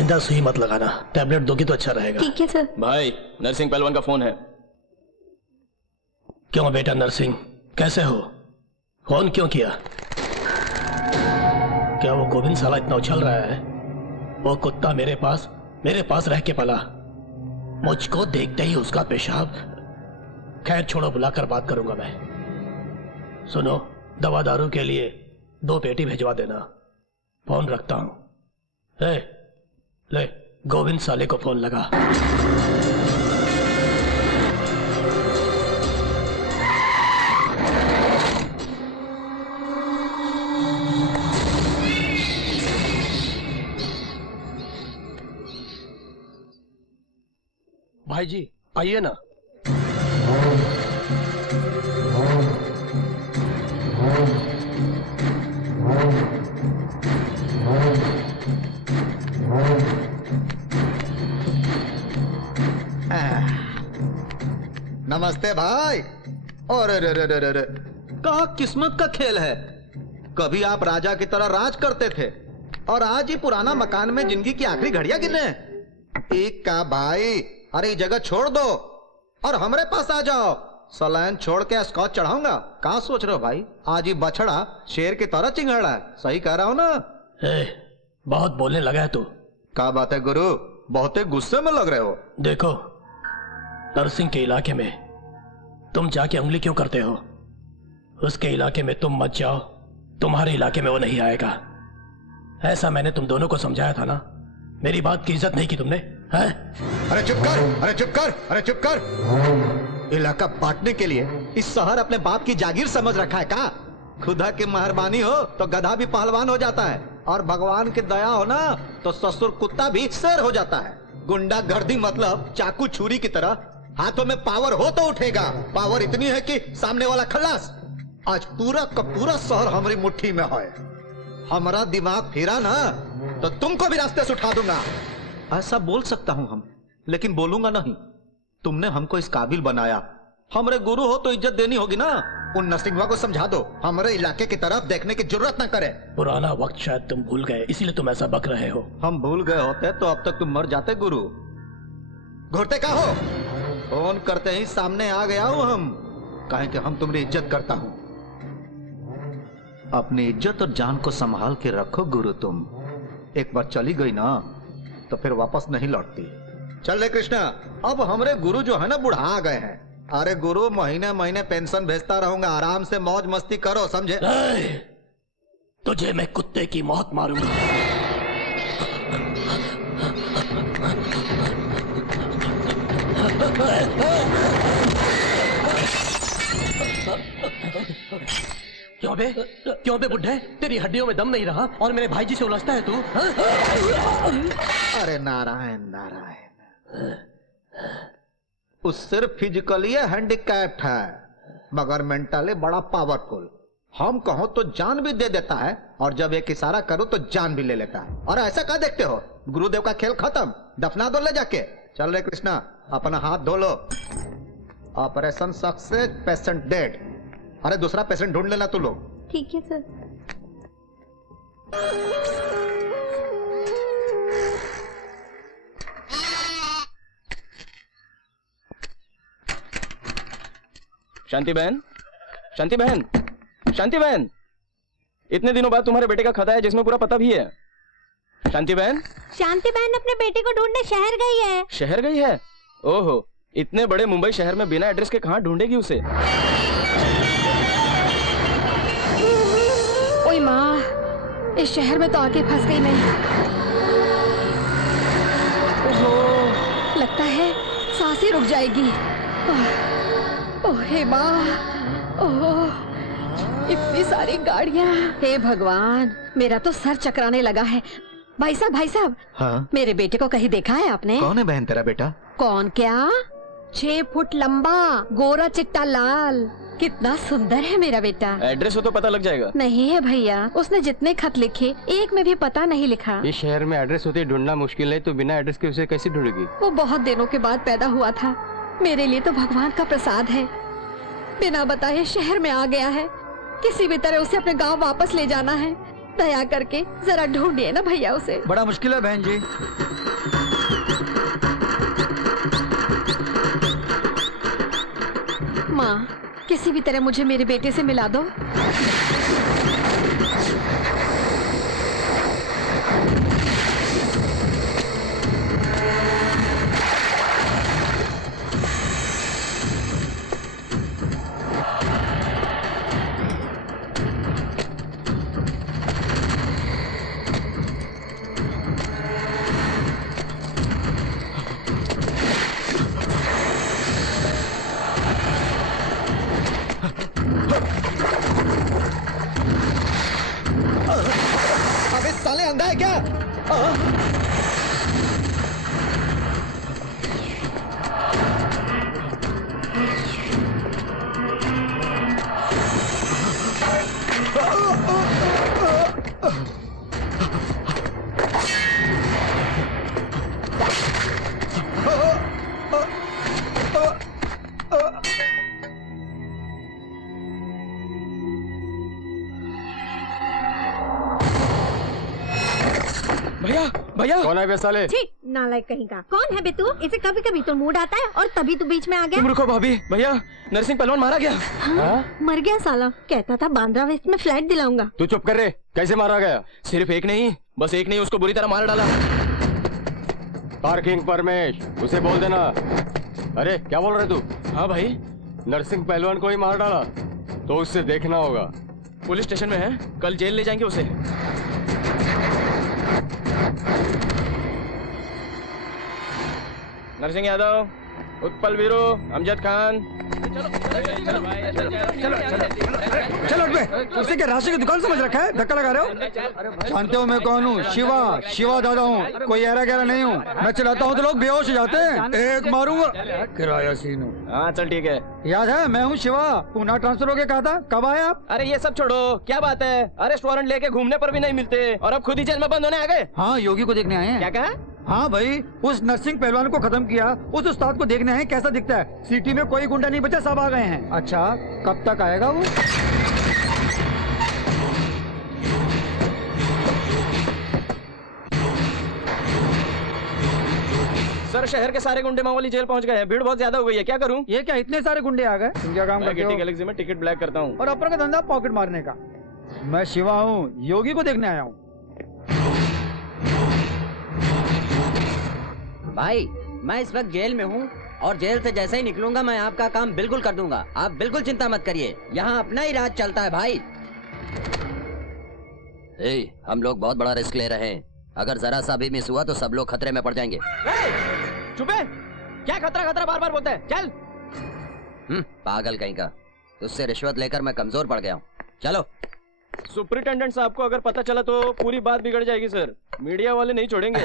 आइंदा सुई मत लगाना, टैबलेट दोगी तो अच्छा रहेगा। ठीक है सर। भाई नरसिंह पहलवान का फोन है। क्यों बेटा नरसिंह, कैसे हो? फोन क्यों किया? क्या वो गोविंद साला इतना उछल रहा है? वो कुत्ता मेरे पास रह के पला, मुझको देखते ही उसका पेशाब। खैर छोड़ो, बुलाकर बात करूंगा मैं। सुनो, दवा दारू के लिए 2 पेटी भिजवा देना। फोन रखता हूं। ले गोविंद साले को फोन लगा। भाई जी आइए ना। नमस्ते भाई। और कहा किस्मत का खेल है। कभी आप राजा की तरह राज करते थे और आज ही पुराना मकान में जिंदगी की आखिरी घड़ियां गिने। एक का भाई, अरे ये जगह छोड़ दो और हमारे पास आ जाओ। सलाइन छोड़ के स्कॉच चढ़ाऊंगा। कहाँ सोच रहे हो भाई? आज ही बछड़ा शेर की तरह चिंगाड़ा है। सही कह रहा हूं ना? बहुत बोलने लगा है तू। क्या बात है गुरु, बहुत ही गुस्से में लग रहे हो। देखो, नरसिंह के इलाके में तुम जाके उंगली क्यों करते हो? उसके इलाके में तुम मत जाओ, तुम्हारे इलाके में वो नहीं आएगा। ऐसा मैंने तुम दोनों को समझाया था ना। मेरी बात की इज्जत नहीं की तुमने, है? अरे चुप कर, अरे चुप कर, अरे चुप कर। इलाका बांटने के लिए इस शहर अपने बाप की जागीर समझ रखा है का? खुदा की मेहरबानी हो तो गधा भी पहलवान हो जाता है, और भगवान की दया हो ना तो ससुर कुत्ता भी शेर हो जाता है। गुंडागर्दी मतलब चाकू छुरी की तरह हाथों में पावर हो तो उठेगा। पावर इतनी है कि सामने वाला खल्लास। आज पूरा का पूरा शहर हमारी मुट्ठी में है। हमारा दिमाग फिरा ना तो तुमको भी रास्ते से उठा दूंगा। ऐसा बोल सकता हूं हम, लेकिन बोलूंगा नहीं। तुमने हमको इस काबिल बनाया। हमारे गुरु हो तो इज्जत देनी होगी ना। उन नरसिंहवा को समझा दो हमारे इलाके की तरफ देखने की जरूरत ना करे। पुराना वक्त शायद तुम भूल गए, इसीलिए तुम ऐसा बक रहे हो। हम भूल गए होते तो अब तक तुम मर जाते गुरु। घुरते का हो? फोन करते ही सामने आ गया हूं हम, कहे कि हम तुम्हारी इज्जत करता हूं। अपनी इज्जत और जान को संभाल के रखो गुरु। तुम एक बार चली गई ना तो फिर वापस नहीं लौटती। चल रे कृष्णा, अब हमारे गुरु जो है ना बुढ़ा गए हैं। अरे गुरु, महीने महीने पेंशन भेजता रहूंगा, आराम से मौज मस्ती करो, समझे? तुझे मैं कुत्ते की मौत मारूंगा। क्यों बे बुड्ढे, तेरी हड्डियों में दम नहीं रहा और मेरे भाई जी से उलझता है तू? अरे नारायण नारायण, उस सिर्फ फिजिकली हैंडीकैप्ड है मगर मेंटली बड़ा पावरफुल। हम कहो तो जान भी दे देता है और जब एक इशारा करो तो जान भी ले लेता है। और ऐसा क्या देखते हो? गुरुदेव का खेल खत्म, दफना दो ले जाके। चल रे कृष्णा, अपना हाथ धो लो। Operation success, patient dead. अरे दूसरा पेशेंट ढूंढ लेना तू लोग। ठीक है सर। शांति बहन, शांति बहन, शांति बहन, इतने दिनों बाद तुम्हारे बेटे का खता है जिसमें पूरा पता भी है। शांति बहन, शांति बहन अपने बेटे को ढूंढने शहर गई है। शहर गई है? ओहो, इतने बड़े मुंबई शहर में बिना एड्रेस के कहां ढूंढेगी उसे? ओए माँ, इस शहर में तो आके फंस गई मैं। ओहो, लगता है सांसें रुक जाएगी। ओह हे माँ, ओह इतनी सारी गाड़ियाँ। हे भगवान, मेरा तो सर चकराने लगा है। भाई साहब, हाँ? मेरे बेटे को कहीं देखा है आपने? कौन है बहन तेरा बेटा? कौन क्या, 6 फुट लंबा, गोरा चिट्टा लाल, कितना सुंदर है मेरा बेटा। एड्रेस हो तो पता लग जाएगा। नहीं है भैया, उसने जितने खत लिखे एक में भी पता नहीं लिखा। इस शहर में एड्रेस होते ढूंढना मुश्किल है, तो बिना एड्रेस के उसे कैसे ढूंढेगी? वो बहुत दिनों के बाद पैदा हुआ था, मेरे लिए तो भगवान का प्रसाद है। बिना बताए शहर में आ गया है, किसी भी तरह उसे अपने गांव वापस ले जाना है। दया करके जरा ढूंढिए ना भैया उसे। बड़ा मुश्किल है बहन जी। माँ, किसी भी तरह मुझे मेरे बेटे से मिला दो। अबे साले अंधा है क्या? भैया भैया कौन है बे साले? छी, नालायक कहीं का। कौन है बे तू? इसे कभी कभी तो मूड आता है और तभी तू बीच में आ गया। तुम रुको भाभी। भैया नरसिंह पहलवान मारा गया। हाँ? मर गया साला। कहता था बांद्रा वेस्ट में फ्लैट दिलाऊंगा। तू चुप कर रे, कैसे मारा गया? सिर्फ एक नहीं, बस एक नहीं, उसको बुरी तरह मार डाला। पार्किंग परमेश, उसे बोल देना। अरे क्या बोल रहे तू? हाँ भाई, नरसिंह पहलवान को ही मार डाला तो उससे देखना होगा। पुलिस स्टेशन में है, कल जेल ले जाएंगे उसे। नरसिंह यादव, उत्पल वीरू, अमजद खान। चलो बे, उसे क्या राशि की दुकान समझ रखा है? धक्का लगा रहे हो? जानते हो मैं कौन हूँ? शिवा दादा हूँ। कोई ऐरा गहरा नहीं हूँ। मैं चलाता हूँ तो लोग बेहोश हो जाते हैं। एक मारूंगा। किराया सीन हूँ। हाँ चल ठीक है। याद है मैं हूँ शिवा। पुणे ट्रांसफर हो गया कहा था, कब आए आप? अरे ये सब छोड़ो, क्या बात है? अरेस्ट वारंट लेके घूमने पर भी नहीं मिलते और अब खुद ही जेल में बंद होने आ गए। हाँ, योगी को देखने आए हैं। क्या कहा? हाँ भाई, उस नरसिंह पहलवान को खत्म किया, उस उस्ताद को देखने आए कैसा दिखता है। सिटी में कोई गुंडा नहीं बचा, सब आ गए हैं। अच्छा, कब तक आएगा वो? सर शहर के सारे गुंडे मामूली जेल पहुंच गए हैं। भीड़ बहुत ज्यादा हो गई है, क्या करूं? ये क्या इतने सारे गुंडे आ गए? तुम क्या काम मैं करते हो? गेटी गैलेक्सी में टिकट ब्लैक करता हूं। और अपर का धंधा पॉकेट मारने का। मैं शिवा हूँ, योगी को देखने आया हूँ। भाई मैं इस वक्त जेल में हूँ और जेल से जैसे ही निकलूंगा मैं आपका काम बिल्कुल कर दूंगा। आप बिल्कुल चिंता मत करिए, यहाँ अपना ही राज चलता है भाई। हम लोग बहुत बड़ा रिस्क ले रहे हैं। अगर जरा सा भी मिस हुआ तो सब लोग खतरे में पड़ जाएंगे। चुप है, क्या खतरा खतरा बार बार बोलता है? चल। पागल कहीं का। तुझसे रिश्वत लेकर मैं कमजोर पड़ गया हूँ। चलो। सुपरिटेंडेंट साहब को अगर पता चला तो पूरी बात बिगड़ जाएगी सर। मीडिया वाले नहीं छोड़ेंगे।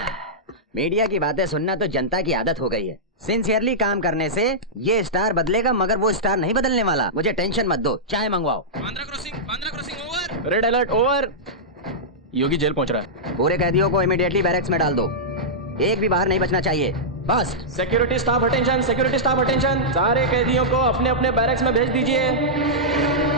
मीडिया की बातें सुनना तो जनता की आदत हो गई है। सिंसियरली काम करने से ये स्टार बदलेगा, मगर वो स्टार नहीं बदलने वाला। मुझे टेंशन मत दो, चाय मंगवाओ। Bandra crossing over. Red alert over. Yogi जेल पहुंच रहा है। पूरे कैदियों को इमीडिएटली बैरक्स में डाल दो। एक भी बाहर नहीं बचना चाहिए, बस। Security staff attention, security staff attention. सारे कैदियों को अपने अपने बैरक्स में भेज दीजिए।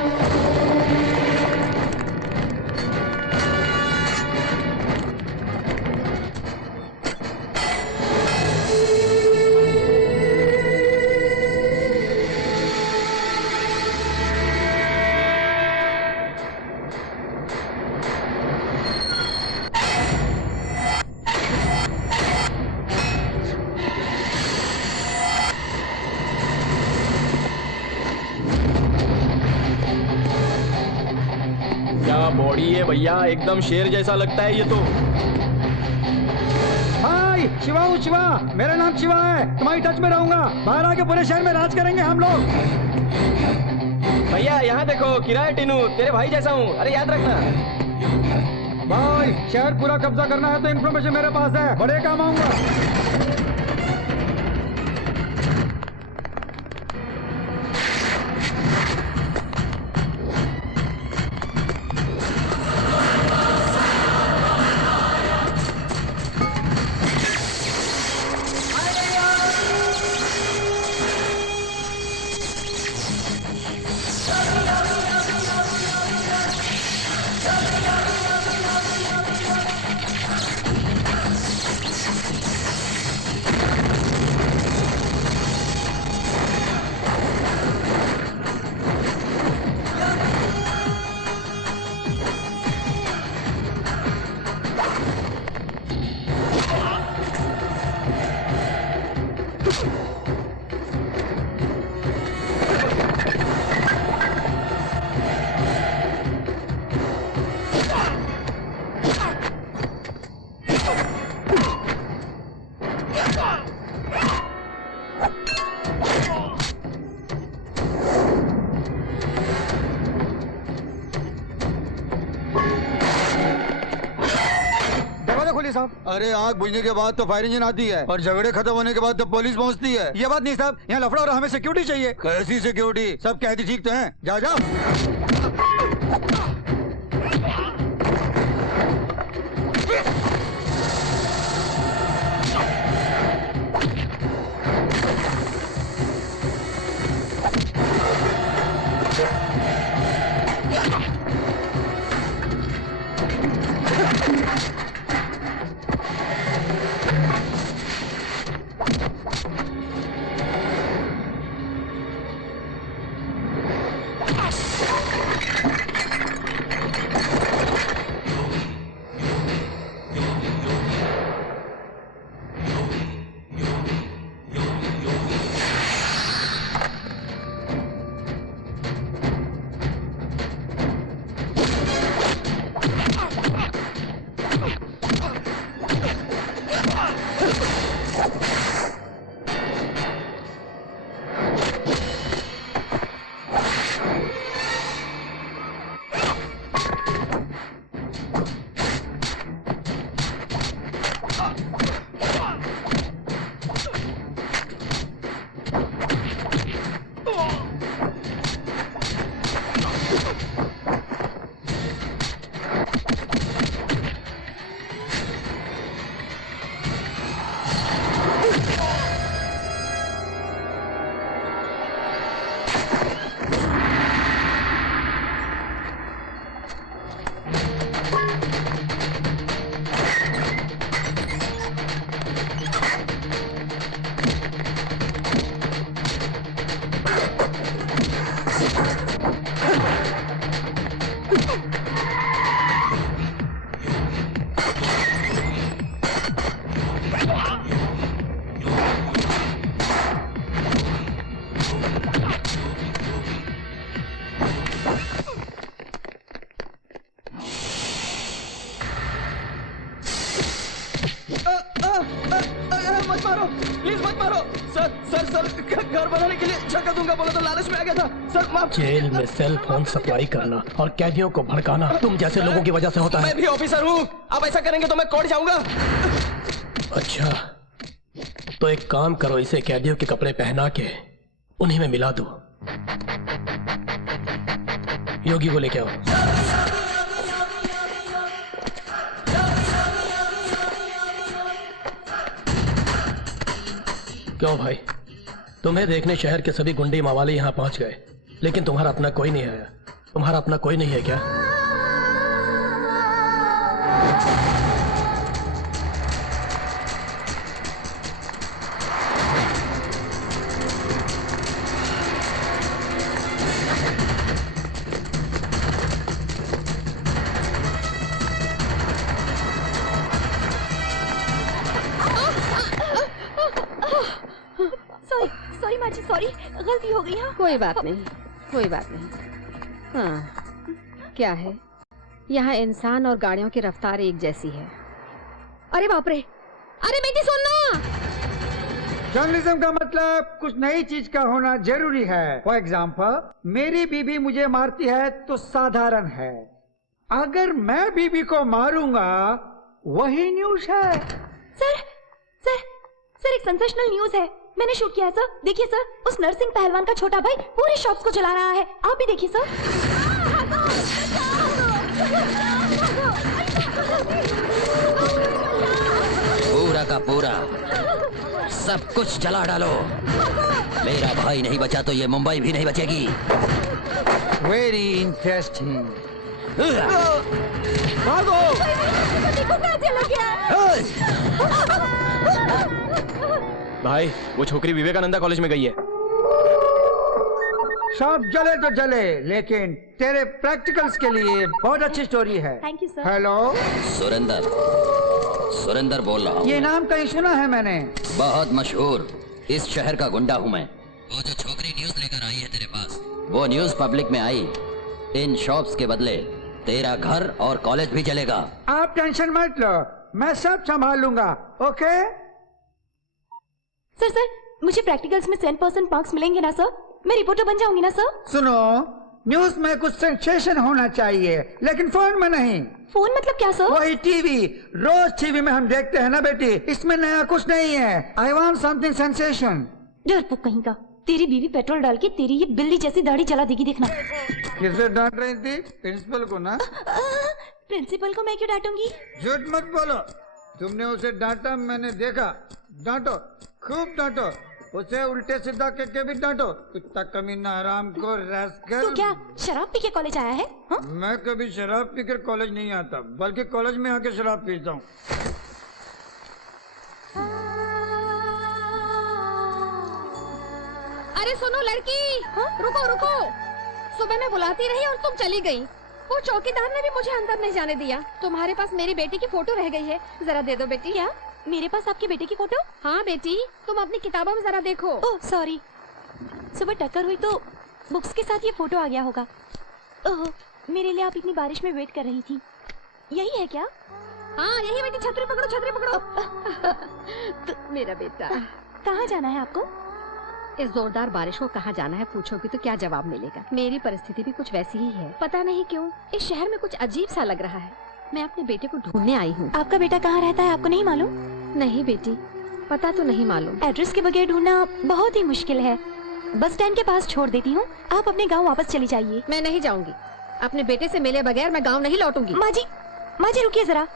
क्या बॉडी है भैया, एकदम शेर जैसा लगता है ये तो। हाय, शिवा हूँ शिवा। मेरा नाम शिवा है। तुम्हारी टच में रहूंगा। बाहर आके पूरे शहर में राज करेंगे हम लोग। भैया यहाँ देखो, किराया टीनू तेरे भाई जैसा हूँ, अरे याद रखना। भाई शहर पूरा कब्जा करना है तो इन्फॉर्मेशन मेरे पास है, बड़े काम आऊंगा। खोलिए साहब। अरे आग बुझने के बाद तो फायर इंजन आती है और झगड़े खत्म होने के बाद तो पुलिस पहुंचती है। ये बात नहीं साहब, यहाँ लफड़ा और हमें सिक्योरिटी चाहिए। कैसी सिक्योरिटी? सब कहती ठीक तो हैं। जाओ जाओ। मत मारो, प्लीज मत मारो। सर सर सर घर बनाने के लिए झटका दूंगा बोला तो लालच में आ गया था। सर माफ। जेल में सेल फोन सप्लाई करना और कैदियों को भड़काना तुम जैसे लोगों की वजह से होता है। मैं भी ऑफिसर हूँ, आप ऐसा करेंगे तो मैं कोर्ट जाऊंगा। अच्छा, तो एक काम करो, इसे कैदियों के कपड़े पहना के उन्हीं में मिला दो। योगी को लेके आओ। क्यों भाई, तुम्हें देखने शहर के सभी गुंडे मावाले यहाँ पहुंच गए, लेकिन तुम्हारा अपना कोई नहीं है। तुम्हारा अपना कोई नहीं है क्या? सॉरी माँ जी, सॉरी, गलती हो गई। हाँ कोई बात नहीं, कोई बात नहीं। हाँ, क्या है, यहाँ इंसान और गाड़ियों की रफ्तार एक जैसी है। अरे बाप रे, अरे बेटी सुनना। जर्नलिज्म का मतलब कुछ नई चीज का होना जरूरी है। फॉर एग्जाम्पल, मेरी बीबी मुझे मारती है तो साधारण है, अगर मैं बीबी को मारूंगा वही न्यूज है। सर सर सर, एक सेंसेशनल न्यूज है, मैंने शूट किया है सर। देखिए सर, उस नरसिंह पहलवान का छोटा भाई पूरे शॉप्स को चला रहा है, आप भी देखिए सर। पूरा का पूरा सब कुछ जला डालो। मेरा भाई नहीं बचा तो ये मुंबई भी नहीं बचेगी। Very interesting. भागो। भाई, वो छोकरी विवेकानंदा कॉलेज में गई है। सब जले तो जले, लेकिन तेरे प्रैक्टिकल्स के लिए बहुत अच्छी स्टोरी है। Thank you sir. Hello, Surender, Surender बोल रहा हूँ। ये नाम कहीं सुना है मैंने। बहुत मशहूर इस शहर का गुंडा हूँ मैं। वो जो छोकरी न्यूज लेकर आई है तेरे पास, वो न्यूज पब्लिक में आई। इन शॉप्स के बदले तेरा घर और कॉलेज भी जलेगा। आप टेंशन मत लो, मैं सब संभाल लूंगा। ओके सर, मुझे प्रैक्टिकल्स में 100% मार्क्स मिलेंगे ना सर? मैं रिपोर्टर बन जाऊंगी ना सर? सुनो, न्यूज में कुछ सेंसेशन होना चाहिए, लेकिन फोन में नहीं। फोन मतलब क्या सर? वही टीवी, रोज टीवी में हम देखते हैं ना बेटी, इसमें नया कुछ नहीं है। I want something sensation. डरपोक कहीं का, तेरी बीवी पेट्रोल डाल के तेरी ये बिल्ली जैसी दाढ़ी चला देगी, देखना। किसे डांट रही थी? प्रिंसिपल को ना? प्रिंसिपल को मैं क्यों डांटूंगी? झूठ मत बोलो, तुमने उसे डांटा, मैंने देखा। डांटो, खूब डांटो, उसे उल्टे सीधा करके भी डांटो। कुत्ता कमीना, हराम को रैस्कल। तू क्या शराब पी के कॉलेज आया है? हाँ? मैं कभी शराब पीकर कॉलेज नहीं आता, बल्कि कॉलेज में आके शराब पीता हूँ। अरे सुनो लड़की, रुको रुको। सुबह मैं बुलाती रही और तुम चली गई। वो चौकीदार ने भी मुझे अंदर नहीं जाने दिया। तुम्हारे पास मेरी बेटी की फोटो रह गई है, जरा दे दो बेटी। क्या मेरे पास आपके बेटे की फोटो? हाँ बेटी, तुम अपनी किताबों में जरा देखो। ओह सॉरी, सुबह टक्कर हुई तो बुक्स के साथ ये फोटो आ गया होगा। ओह, मेरे लिए आप इतनी बारिश में वेट कर रही थी, यही है क्या? हाँ यही बेटी, छतरी पकड़ो छतरी पकड़ो। मेरा बेटा। कहाँ जाना है आपको? इस जोरदार बारिश को कहाँ जाना है पूछोगी तो क्या जवाब मिलेगा। मेरी परिस्थिति भी कुछ वैसी ही है, पता नहीं क्यों इस शहर में कुछ अजीब सा लग रहा है। मैं अपने बेटे को ढूंढने आई हूँ। आपका बेटा कहाँ रहता है, आपको नहीं मालूम? नहीं बेटी, पता तो नहीं मालूम। एड्रेस के बगैर ढूंढना बहुत ही मुश्किल है। बस स्टैंड के पास छोड़ देती हूँ, आप अपने गाँव वापस चली जाइए। मैं नहीं जाऊंगी, अपने बेटे से मिले बगैर मैं गाँव नहीं लौटूंगी। माँ जी रुकिए जरा,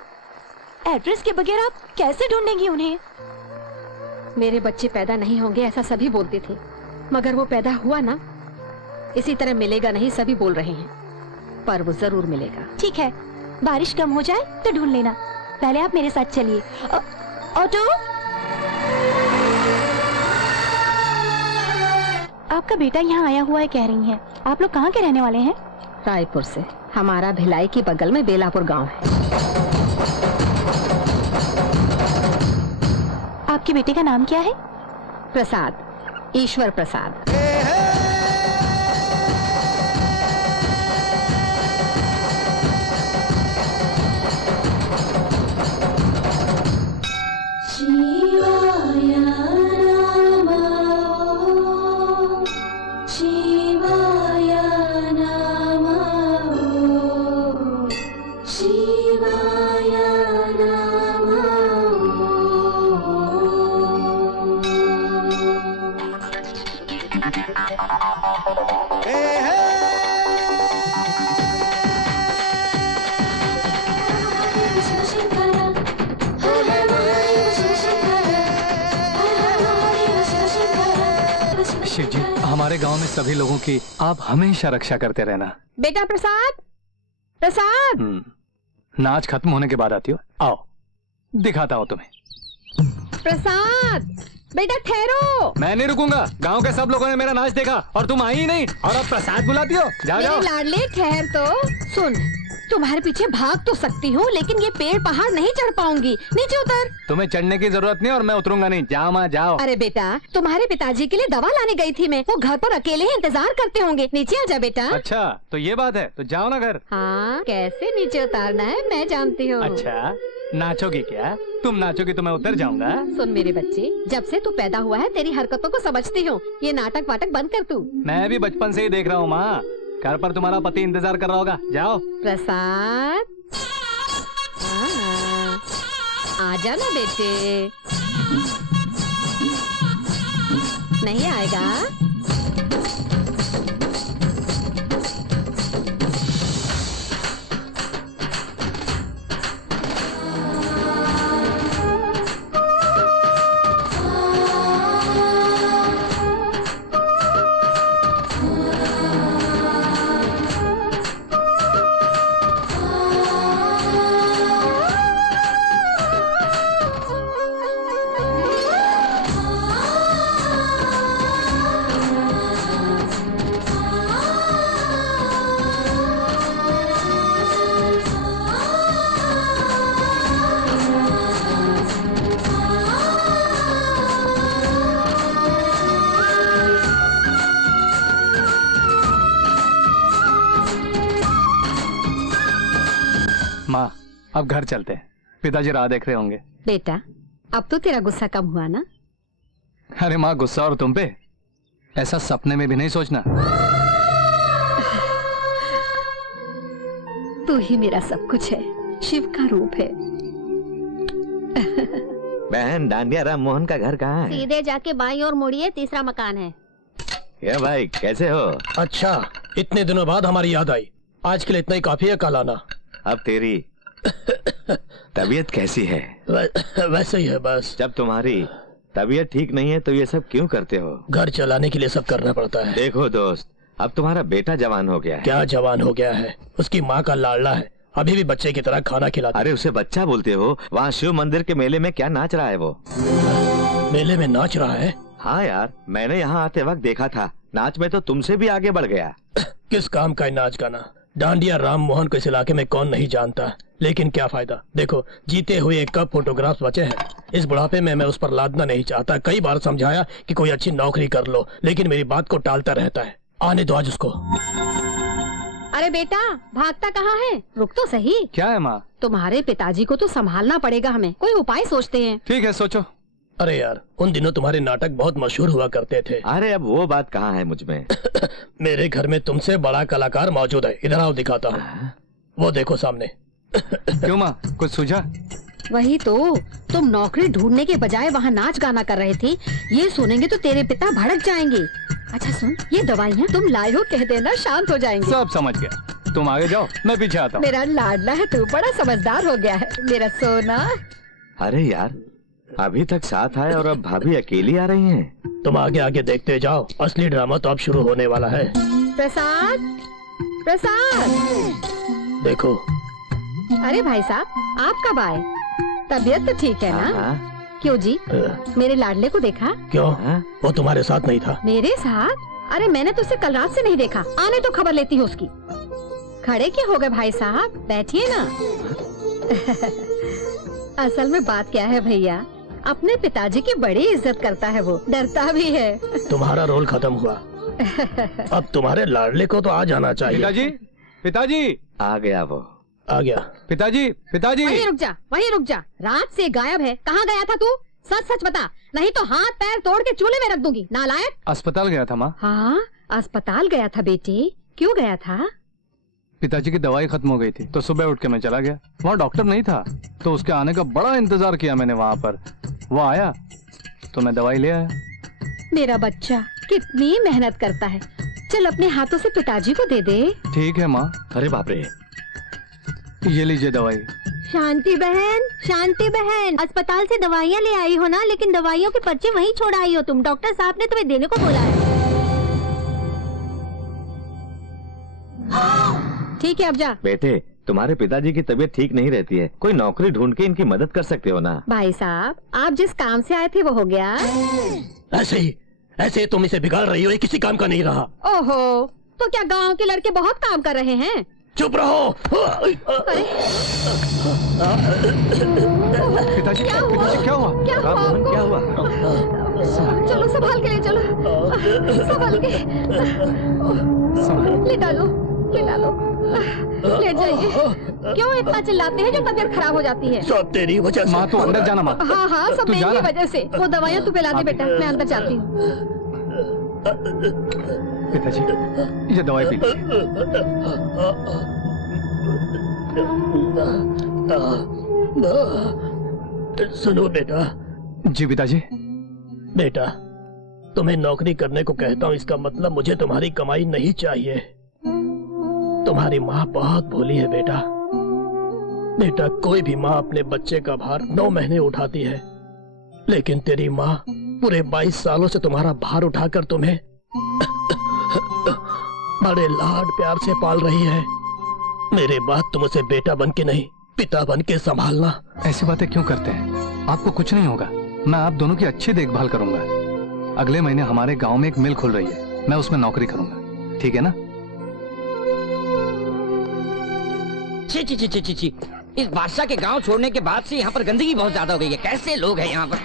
एड्रेस के बगैर आप कैसे ढूंढेंगी उन्हें? मेरे बच्चे पैदा नहीं होंगे ऐसा सभी बोलते थे, मगर वो पैदा हुआ ना। इसी तरह मिलेगा नहीं सभी बोल रहे हैं, पर वो जरूर मिलेगा। ठीक है, बारिश कम हो जाए तो ढूंढ लेना। पहले आप मेरे साथ चलिए। ऑटो, आपका बेटा यहाँ आया हुआ है कह रही हैं। आप लोग कहाँ के रहने वाले हैं? रायपुर से। हमारा भिलाई के बगल में बेलापुर गांव है। आपके बेटे का नाम क्या है? प्रसाद, ईश्वर प्रसाद। शिव जी, हमारे गांव में सभी लोगों की आप हमेशा रक्षा करते रहना। बेटा प्रसाद, प्रसाद। नाच खत्म होने के बाद आती हो, आओ दिखाता हूँ तुम्हें। प्रसाद बेटा ठहरो। मैं नहीं रुकूंगा, गांव के सब लोगों ने मेरा नाच देखा और तुम आई ही नहीं, और अब प्रसाद बुलाती हो। जाओ जाओ। मेरे लाडले ठहर तो। सुन, तुम्हारे पीछे भाग तो सकती हूँ, लेकिन ये पेड़ पहाड़ नहीं चढ़ पाऊंगी। नीचे उतर। तुम्हें चढ़ने की जरूरत नहीं और मैं उतरूंगा नहीं। जाओ माँ जाओ। अरे बेटा, तुम्हारे पिताजी के लिए दवा लाने गई थी मैं, वो घर पर अकेले ही इंतजार करते होंगे। नीचे आ जा बेटा। अच्छा तो ये बात है, तो जाओ ना घर। हाँ, कैसे नीचे उतारना है मैं जानती हूँ। अच्छा, नाचोगी क्या? तुम नाचोगी तो मैं उतर जाऊंगा। सुन मेरे बच्चे, जब से तू पैदा हुआ है तेरी हरकतों को समझती हूँ। ये नाटक वाटक बंद कर तू। मैं भी बचपन से ही देख रहा हूँ माँ, घर पर तुम्हारा पति इंतजार कर रहा होगा। जाओ। प्रसाद, आजा ना बेटे। नहीं आएगा? माँ अब घर चलते हैं, पिताजी राह देख रहे होंगे। बेटा, अब तो तेरा गुस्सा कम हुआ ना? अरे माँ, गुस्सा और तुम पे ऐसा सपने में भी नहीं सोचना। तू ही मेरा सब कुछ है, शिव का रूप है। बहन, डांडिया राम मोहन का घर कहाँ है? सीधे जाके बाईं ओर मुड़िए, तीसरा मकान है। ये भाई कैसे हो? अच्छा, इतने दिनों बाद हमारी याद आई। आज के लिए इतना ही काफी है, कल आना। अब तेरी तबीयत कैसी है? वैसे ही है बस। जब तुम्हारी तबीयत ठीक नहीं है तो ये सब क्यों करते हो? घर चलाने के लिए सब करना पड़ता है। देखो दोस्त, अब तुम्हारा बेटा जवान हो गया है। क्या जवान हो गया है? उसकी माँ का लाडला है, अभी भी बच्चे की तरह खाना खिलाता। अरे उसे बच्चा बोलते हो? वहाँ शिव मंदिर के मेले में क्या नाच रहा है वो? मेले में नाच रहा है? हाँ यार, मैंने यहाँ आते वक्त देखा था। नाच में तो तुमसे भी आगे बढ़ गया। किस काम का नाच गाना? डांडिया राम मोहन को इस इलाके में कौन नहीं जानता, लेकिन क्या फायदा। देखो, जीते हुए कब फोटोग्राफ्स बचे हैं। इस बुढ़ापे में मैं उस पर लादना नहीं चाहता। कई बार समझाया कि कोई अच्छी नौकरी कर लो, लेकिन मेरी बात को टालता रहता है। आने दो आज उसको। अरे बेटा, भागता कहाँ है? रुक तो सही। क्या है माँ? तुम्हारे पिताजी को तो संभालना पड़ेगा हमें, कोई उपाय सोचते हैं। ठीक है, सोचो। अरे यार, उन दिनों तुम्हारे नाटक बहुत मशहूर हुआ करते थे। अरे अब वो बात कहाँ है मुझ में? मेरे घर में तुमसे बड़ा कलाकार मौजूद है। इधर आओ, दिखाता हूँ। वो देखो सामने। क्यों माँ, कुछ सूझा? वही तो, तुम नौकरी ढूंढने के बजाय वहाँ नाच गाना कर रहे थे। ये सुनेंगे तो तेरे पिता भड़क जाएंगे। अच्छा सुन, ये दवाइयाँ तुम लाए हो, कह देना, शांत हो जाएंगे। सब समझ गया, तुम आगे जाओ, मैं पीछे आता हूँ। मेरा लाडला है तू, बड़ा समझदार हो गया है मेरा सोना। अरे यार, अभी तक साथ आए और अब भाभी अकेली आ रही हैं। तुम आगे आगे देखते जाओ, असली ड्रामा तो अब शुरू होने वाला है। प्रसाद, प्रसाद। देखो। अरे भाई साहब, आप कब आए? तबीयत तो ठीक है ना? हाँ, क्यों जी, मेरे लाडले को देखा? क्यों? हाँ? वो तुम्हारे साथ नहीं था? मेरे साथ? अरे मैंने तो उसे कल रात से नहीं देखा। आने तो खबर लेती हूँ उसकी। खड़े क्यों हो गए भाई साहब, बैठिए ना। असल में बात क्या है भैया, अपने पिताजी की बड़ी इज्जत करता है वो, डरता भी है। तुम्हारा रोल खत्म हुआ। अब तुम्हारे लाडले को तो आ जाना चाहिए। पिताजी, पिताजी। आ गया वो। आ गया। पिताजी, पिताजी। वहीं रुक जा, वहीं रुक जा। रात से गायब है, कहाँ गया था तू? सच सच बता, नहीं तो हाथ पैर तोड़ के चूल्हे में रख दूंगी, नालायक। अस्पताल गया था माँ। हाँ, अस्पताल गया था बेटे, क्यों गया था? पिताजी की दवाई खत्म हो गई थी तो सुबह उठ के मैं चला गया। वहाँ डॉक्टर नहीं था तो उसके आने का बड़ा इंतजार किया मैंने वहाँ पर। वो आया तो मैं दवाई ले आया। मेरा बच्चा कितनी मेहनत करता है। चल अपने हाथों से पिताजी को दे दे। ठीक है माँ। अरे बाप रे, ये लीजिए दवाई। शांति बहन, शांति बहन, अस्पताल से दवाइयाँ ले आई हो ना, लेकिन दवाइयों के पर्चे वहीं छोड़ आई हो तुम। डॉक्टर साहब ने तुम्हें देने को बोला है। ठीक है, अब जा। बेटे, तुम्हारे पिताजी की तबीयत ठीक नहीं रहती है, कोई नौकरी ढूंढ के इनकी मदद कर सकते हो ना? भाई साहब, आप जिस काम से आए थे वो हो गया? ऐसे तुम इसे बिगाड़ रही हो, ये किसी काम का नहीं रहा। ओहो, तो क्या गांव के लड़के बहुत काम कर रहे हैं? चुप रहो। अरे पिताजी, क्या हुआ? पिताजी क्या हुआ? क्या हुआ राममोहन, आपको? क्या हुआ? चलो संभाल के ले चलो, संभाल के। लेटा लो, लेटा लो, लेट जाइए। क्यों इतना चिल्लाते हैं जो तबीयत खराब हो जाती है? सब तेरी वजह से। माँ तू अंदर जाना माँ। हाँ हाँ, सब तू जा मेरी ना। वजह से। वो दवाइयाँ तू पिला दे बेटा, मैं अंदर जाती हूँ। पिताजी, ये दवाई पी लीजिए। सुनो बेटा। जी पिताजी। बेटा, तुम्हें नौकरी करने को कहता हूँ, इसका मतलब मुझे तुम्हारी कमाई नहीं चाहिए। तुम्हारी माँ बहुत भोली है बेटा। बेटा, कोई भी माँ अपने बच्चे का भार 9 महीने उठाती है, लेकिन तेरी माँ पूरे 22 सालों से तुम्हारा भार उठाकर तुम्हें बड़े लाड प्यार से पाल रही है। मेरे बाद तुम उसे बेटा बन के नहीं, पिता बन के संभालना। ऐसी बातें क्यों करते हैं? आपको कुछ नहीं होगा, मैं आप दोनों की अच्छी देखभाल करूंगा। अगले महीने हमारे गांव में एक मिल खुल रही है, मैं उसमें नौकरी करूंगा, ठीक है ना? छी छी छी छी छी छी, इस बादशाह के गांव छोड़ने के बाद से यहाँ पर गंदगी बहुत ज्यादा हो गई है। कैसे लोग हैं यहाँ पर?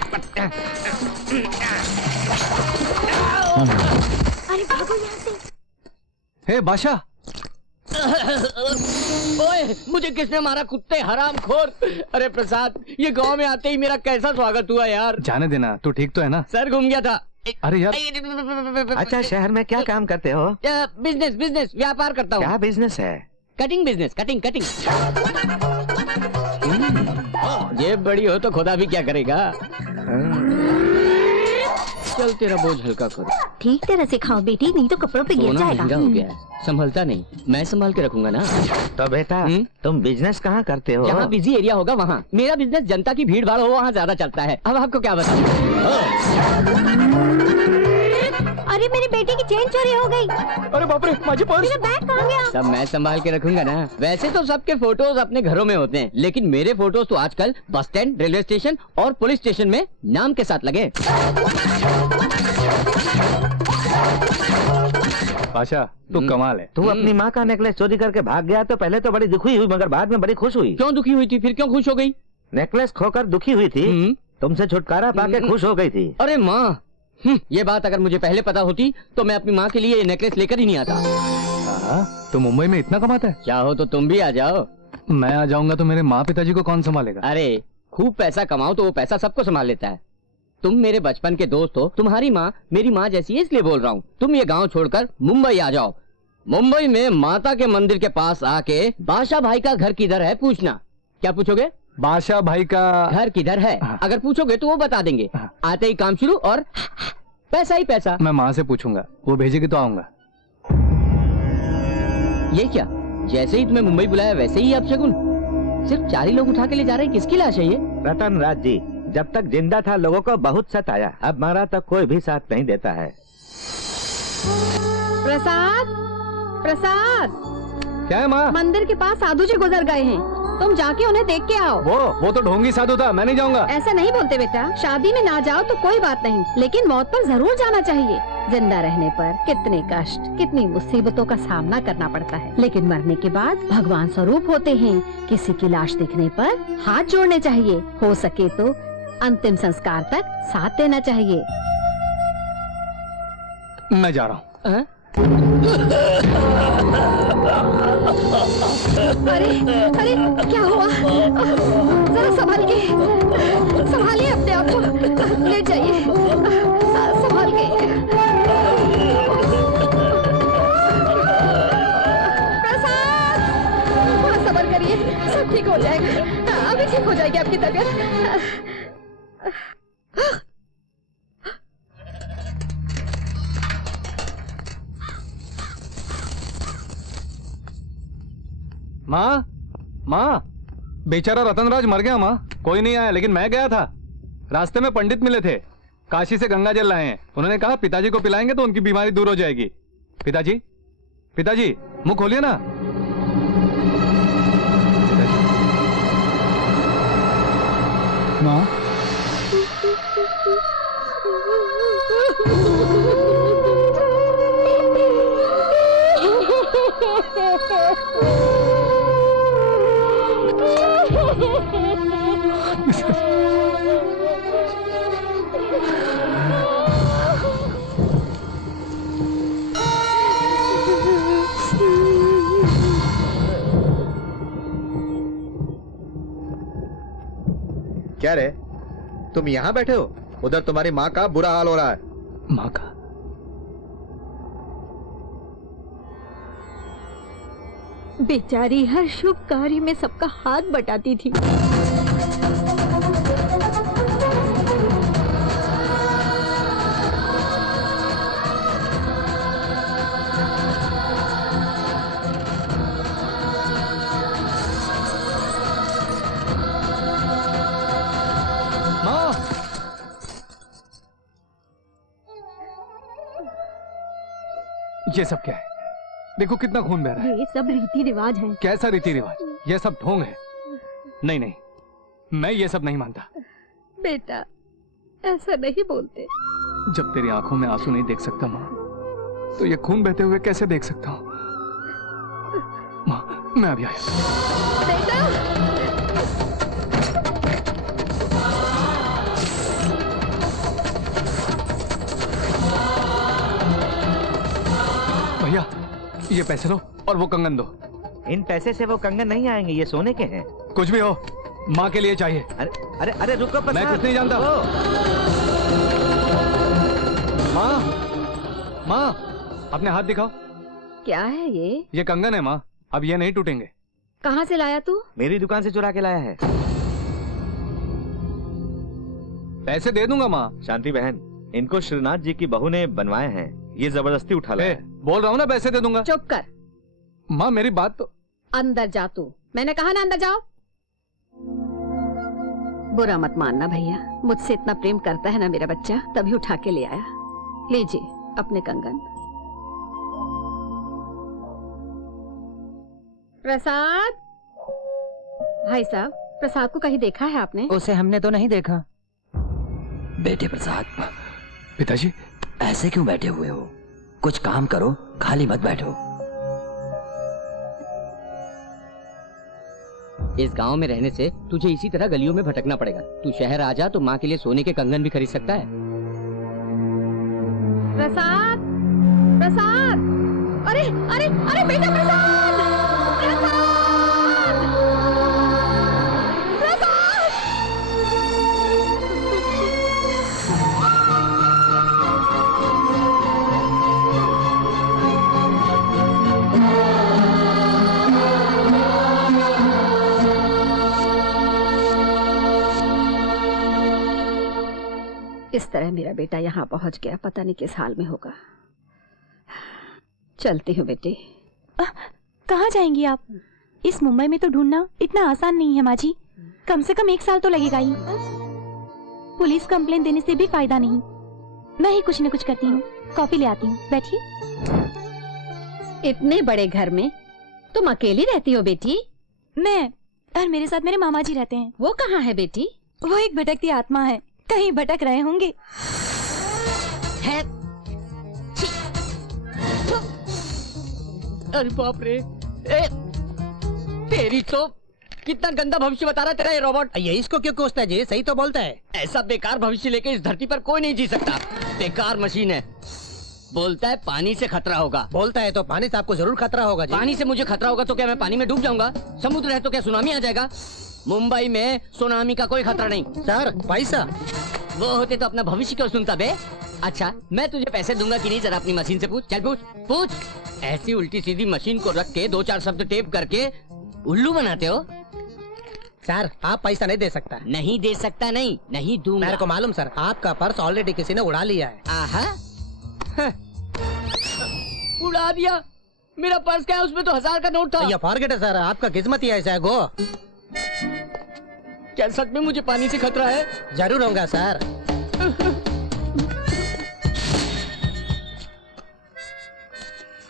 अरे भागो यहाँ से। हे बादशाह। ओए, मुझे किसने मारा? कुत्ते हरामखोर। अरे प्रसाद, ये गांव में आते ही मेरा कैसा स्वागत हुआ यार। जाने देना, तू ठीक तो है ना? सर घूम गया था। अरे यार। अच्छा, शहर में क्या काम करते हो? बिजनेस, बिजनेस, व्यापार करता हूँ। क्या बिजनेस है? Cutting business, cutting cutting. जेब बड़ी हो तो खुदा भी क्या करेगा। चल तेरा बोझ हल्का करो। ठीक तरह से खाओ बेटी, नहीं तो कपड़ों पे गिर सोना जाएगा। महंगा हो गया है, संभलता नहीं। मैं संभाल के रखूंगा ना। तो बेटा तुम बिजनेस कहाँ करते हो? जहाँ बिजी एरिया होगा वहाँ। मेरा बिजनेस जनता की भीड़ भाड़ हो वहाँ ज्यादा चलता है। अब आपको क्या बताऊं। अरे मेरी बेटी की चेन चोरी हो गई। अरे बाप रे, माझी पर्स। मेरा बैग कहाँ गया? सब मैं संभाल के रखूंगा ना। वैसे तो सबके फोटोज अपने घरों में होते हैं, लेकिन मेरे फोटोज तो आजकल बस स्टैंड, रेलवे स्टेशन और पुलिस स्टेशन में नाम के साथ लगे। पाशा तू कमाल है। तू अपनी माँ का नेकलेस चोरी करके भाग गया तो पहले तो बड़ी दुखी हुई, मगर बाद में बड़ी खुश हुई। क्यों दुखी हुई थी, फिर क्यों खुश हो गई? नेकलेस खोकर दुखी हुई थी, तुमसे छुटकारा पाके खुश हो गई थी। अरे माँ, ये बात अगर मुझे पहले पता होती तो मैं अपनी माँ के लिए ये नेकलेस लेकर ही नहीं आता। तो मुंबई में इतना कमाता है? चाहो तो तुम भी आ जाओ। मैं आ जाऊंगा तो मेरे माँ पिताजी को कौन संभालेगा? अरे खूब पैसा कमाओ तो वो पैसा सबको संभाल लेता है। तुम मेरे बचपन के दोस्त हो, तुम्हारी माँ मेरी माँ जैसी है, इसलिए बोल रहा हूँ। तुम ये गांव छोड़कर मुंबई आ जाओ। मुंबई में माता के मंदिर के पास आके बादशाह भाई का घर किधर है पूछना। क्या पूछोगे? बादशाह भाई का घर किधर है? अगर पूछोगे तो वो बता देंगे। आते ही काम शुरू और पैसा ही पैसा। मैं माँ से पूछूंगा, वो भेजेगी तो आऊंगा। ये क्या, जैसे ही तुम्हें मुंबई बुलाया वैसे ही अब शगुन? सिर्फ 4 ही लोग उठा के ले जा रहे हैं, किसकी लाश है ये? रतन राज जी जब तक जिंदा था लोगों को बहुत सताया, अब मारा तो कोई भी साथ नहीं देता है। प्रसाद, प्रसाद, क्या है माँ? मंदिर के पास साधु जी गुजर गए हैं, तुम जाके उन्हें देख के आओ। वो तो ढोंगी साधु था, मैं नहीं जाऊंगा। ऐसा नहीं बोलते बेटा, शादी में ना जाओ तो कोई बात नहीं, लेकिन मौत पर जरूर जाना चाहिए। जिंदा रहने पर कितने कष्ट, कितनी मुसीबतों का सामना करना पड़ता है, लेकिन मरने के बाद भगवान स्वरूप होते हैं। किसी की लाश दिखने पर हाथ जोड़ने चाहिए, हो सके तो अंतिम संस्कार तक साथ देना चाहिए। मैं जा रहा हूँ। अरे अरे क्या हुआ? जरा संभाल के, संभालिए अपने आप को, लेट जाइए, संभाल के। प्रसाद, थोड़ा सब्र करिए, सब ठीक हो जाएगा। अभी ठीक हो जाएगी आपकी तबीयत। माँ, बेचारा रतनराज मर गया माँ। कोई नहीं आया, लेकिन मैं गया था। रास्ते में पंडित मिले थे, काशी से गंगा जल लाए हैं। उन्होंने कहा पिताजी को पिलाएंगे तो उनकी बीमारी दूर हो जाएगी। पिताजी, पिताजी मुंह खोलिए ना। माँ, क्या रे, तुम यहाँ बैठे हो? उधर तुम्हारी माँ का बुरा हाल हो रहा है। माँ का? बेचारी हर शुभ कार्य में सबका हाथ बटाती थी। ये सब क्या है? देखो कितना खून बह रहा है। ये सब रीति रिवाज है। कैसा रीति रिवाज? ये सब ढोंग है। नहीं नहीं, मैं ये सब नहीं मानता। बेटा ऐसा नहीं बोलते। जब तेरी आंखों में आंसू नहीं देख सकता माँ, तो ये खून बहते हुए कैसे देख सकता हूँ? माँ, मैं अभी आया। बेटा भैया, ये पैसे लो और वो कंगन दो। इन पैसे से वो कंगन नहीं आएंगे, ये सोने के हैं। कुछ भी हो, माँ के लिए चाहिए। अरे अरे अरे रुको प्रसाद। मैं कुछ नहीं जानता। माँ, माँ, अपने हाथ दिखाओ। क्या है ये? ये कंगन है माँ, अब ये नहीं टूटेंगे। कहाँ से लाया तू? मेरी दुकान से चुरा के लाया है। पैसे दे दूंगा माँ। शांति बहन, इनको श्रीनाथ जी की बहू ने बनवाए हैं, ये जबरदस्ती उठा लाया है। बोल रहा हूँ ना पैसे दे दूंगा। चुप कर। माँ मेरी बात तो। अंदर जा तू, मैंने कहा ना अंदर जाओ। बुरा मत मानना भैया, मुझसे इतना प्रेम करता है ना मेरा बच्चा, तभी उठा के ले आया। लीजिए अपने कंगन। प्रसाद, भाई साहब, प्रसाद को कहीं देखा है आपने? उसे हमने तो नहीं देखा। बेटे प्रसाद, पिताजी ऐसे क्यों बैठे हुए हो? कुछ काम करो, खाली मत बैठो। इस गांव में रहने से तुझे इसी तरह गलियों में भटकना पड़ेगा। तू शहर आ जा तो माँ के लिए सोने के कंगन भी खरीद सकता है। प्रसाद, प्रसाद, अरे अरे अरे बेटा प्रसाद, प्रसाद, प्रसाद। इस तरह मेरा बेटा यहाँ पहुँच गया, पता नहीं किस हाल में होगा। चलती हूँ बेटी। कहाँ जाएंगी आप? इस मुंबई में तो ढूंढना इतना आसान नहीं है माँ जी, कम से कम 1 साल तो लगेगा ही। पुलिस कंप्लेन देने से भी फायदा नहीं, मैं ही कुछ न कुछ करती हूँ। कॉफी ले आती हूँ, बैठिए। इतने बड़े घर में तुम अकेली रहती हो बेटी? मैं और मेरे साथ मेरे मामा जी रहते हैं। वो कहाँ है बेटी? वो एक भटकती आत्मा है, कहीं भटक रहे होंगे। है? अरे बाप रे, तेरी तो कितना गंदा भविष्य बता रहा है तेरा ये रोबोट। ये इसको क्यों कोसता है जी? सही तो बोलता है। ऐसा बेकार भविष्य लेके इस धरती पर कोई नहीं जी सकता। बेकार मशीन है। बोलता है पानी से खतरा होगा। बोलता है तो पानी से आपको जरूर खतरा होगा जी। पानी से मुझे खतरा होगा तो क्या मैं पानी में डूब जाऊंगा? समुद्र है तो क्या सुनामी आ जाएगा? मुंबई में सुनामी का कोई खतरा नहीं। सर पैसा वो होते तो अपना भविष्य क्यों सुनता बे? अच्छा, मैं तुझे पैसे दूंगा कि नहीं जरा अपनी मशीन से पूछ। चल पूछ पूछ। ऐसी उल्टी सीधी मशीन को रख के 2-4 शब्द टेप करके उल्लू बनाते हो। सर आप पैसा नहीं दे सकता। नहीं दे सकता? नहीं, नहीं दूंगा। मेरे को मालूम सर, आपका पर्स ऑलरेडी किसी ने उड़ा लिया है। आहा, उड़ा दिया? मेरा पर्स क्या है? उसमें तो 1000 का नोट था। ये फॉरगेट है सर, आपका किस्मत ही ऐसा है। गो। क्या सच में मुझे पानी से खतरा है? जरूर होगा सर।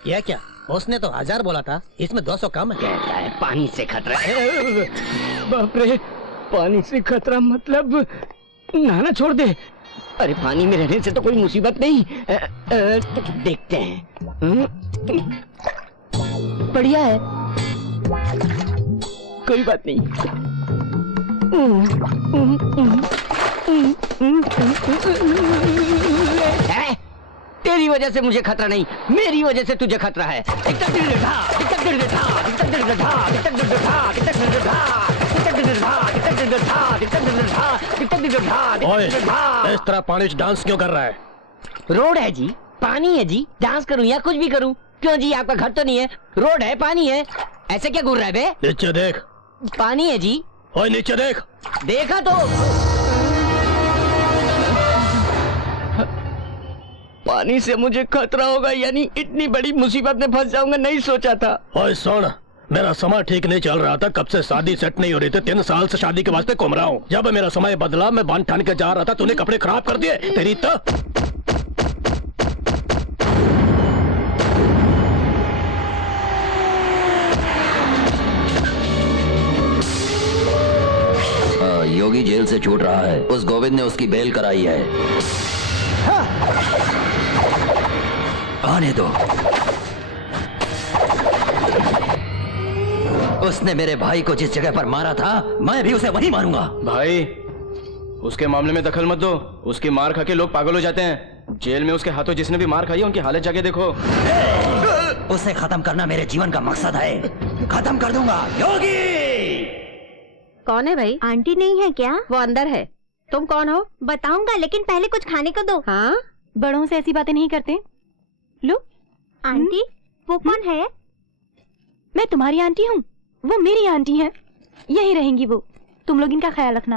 यह क्या? उसने तो 1000 बोला था, इसमें 200 कम है। कहता है पानी से खतरा है। बाप रे, पानी से खतरा मतलब नहाना छोड़ दे। अरे पानी में रहने से तो कोई मुसीबत नहीं। देखते हैं। बढ़िया है, कोई बात नहीं। तेरी वजह से मुझे खतरा नहीं, मेरी वजह से तुझे खतरा है। ओए, इस तरह पानी से डांस क्यों कर रहा है? रोड है जी, पानी है जी, डांस करूं या कुछ भी करूं? क्यों जी, आपका घर तो नहीं है, रोड है, पानी है, ऐसे क्या घूर रहा है बे? नीचे देख। पानी है जी। ओए नीचे देख। देखा तो। पानी से मुझे खतरा होगा यानी इतनी बड़ी मुसीबत में फंस जाऊंगा, नहीं सोचा था। ओए सुन, मेरा समय ठीक नहीं चल रहा था, कब से शादी सेट नहीं हो रही थी। 3 साल से शादी के वास्ते घूम रहा हूँ। जब मेरा समय बदला, मैं बांध ठान के जा रहा था, तूने कपड़े खराब कर दिए। तेरी तो योगी जेल से छूट रहा है, उस गोविंद ने उसकी बेल कराई है। आने दो। उसने मेरे भाई को जिस जगह पर मारा था, मैं भी उसे वहीं मारूंगा। भाई, उसके मामले में दखल मत दो। उसकी मार खा के लोग पागल हो जाते हैं। जेल में उसके हाथों जिसने भी मार खाई है, उनकी हालत जाके देखो। उसे खत्म करना मेरे जीवन का मकसद है, खत्म कर दूंगा। योगी! कौन है भाई? आंटी नहीं है क्या? वो अंदर है। तुम कौन हो? बताऊंगा, लेकिन पहले कुछ खाने को दो। हाँ, बड़ों से ऐसी बातें नहीं करते। लो। आंटी, वो कौन है? मैं तुम्हारी आंटी हूँ, वो मेरी आंटी है, यही रहेंगी वो। तुम लोग इनका ख्याल रखना।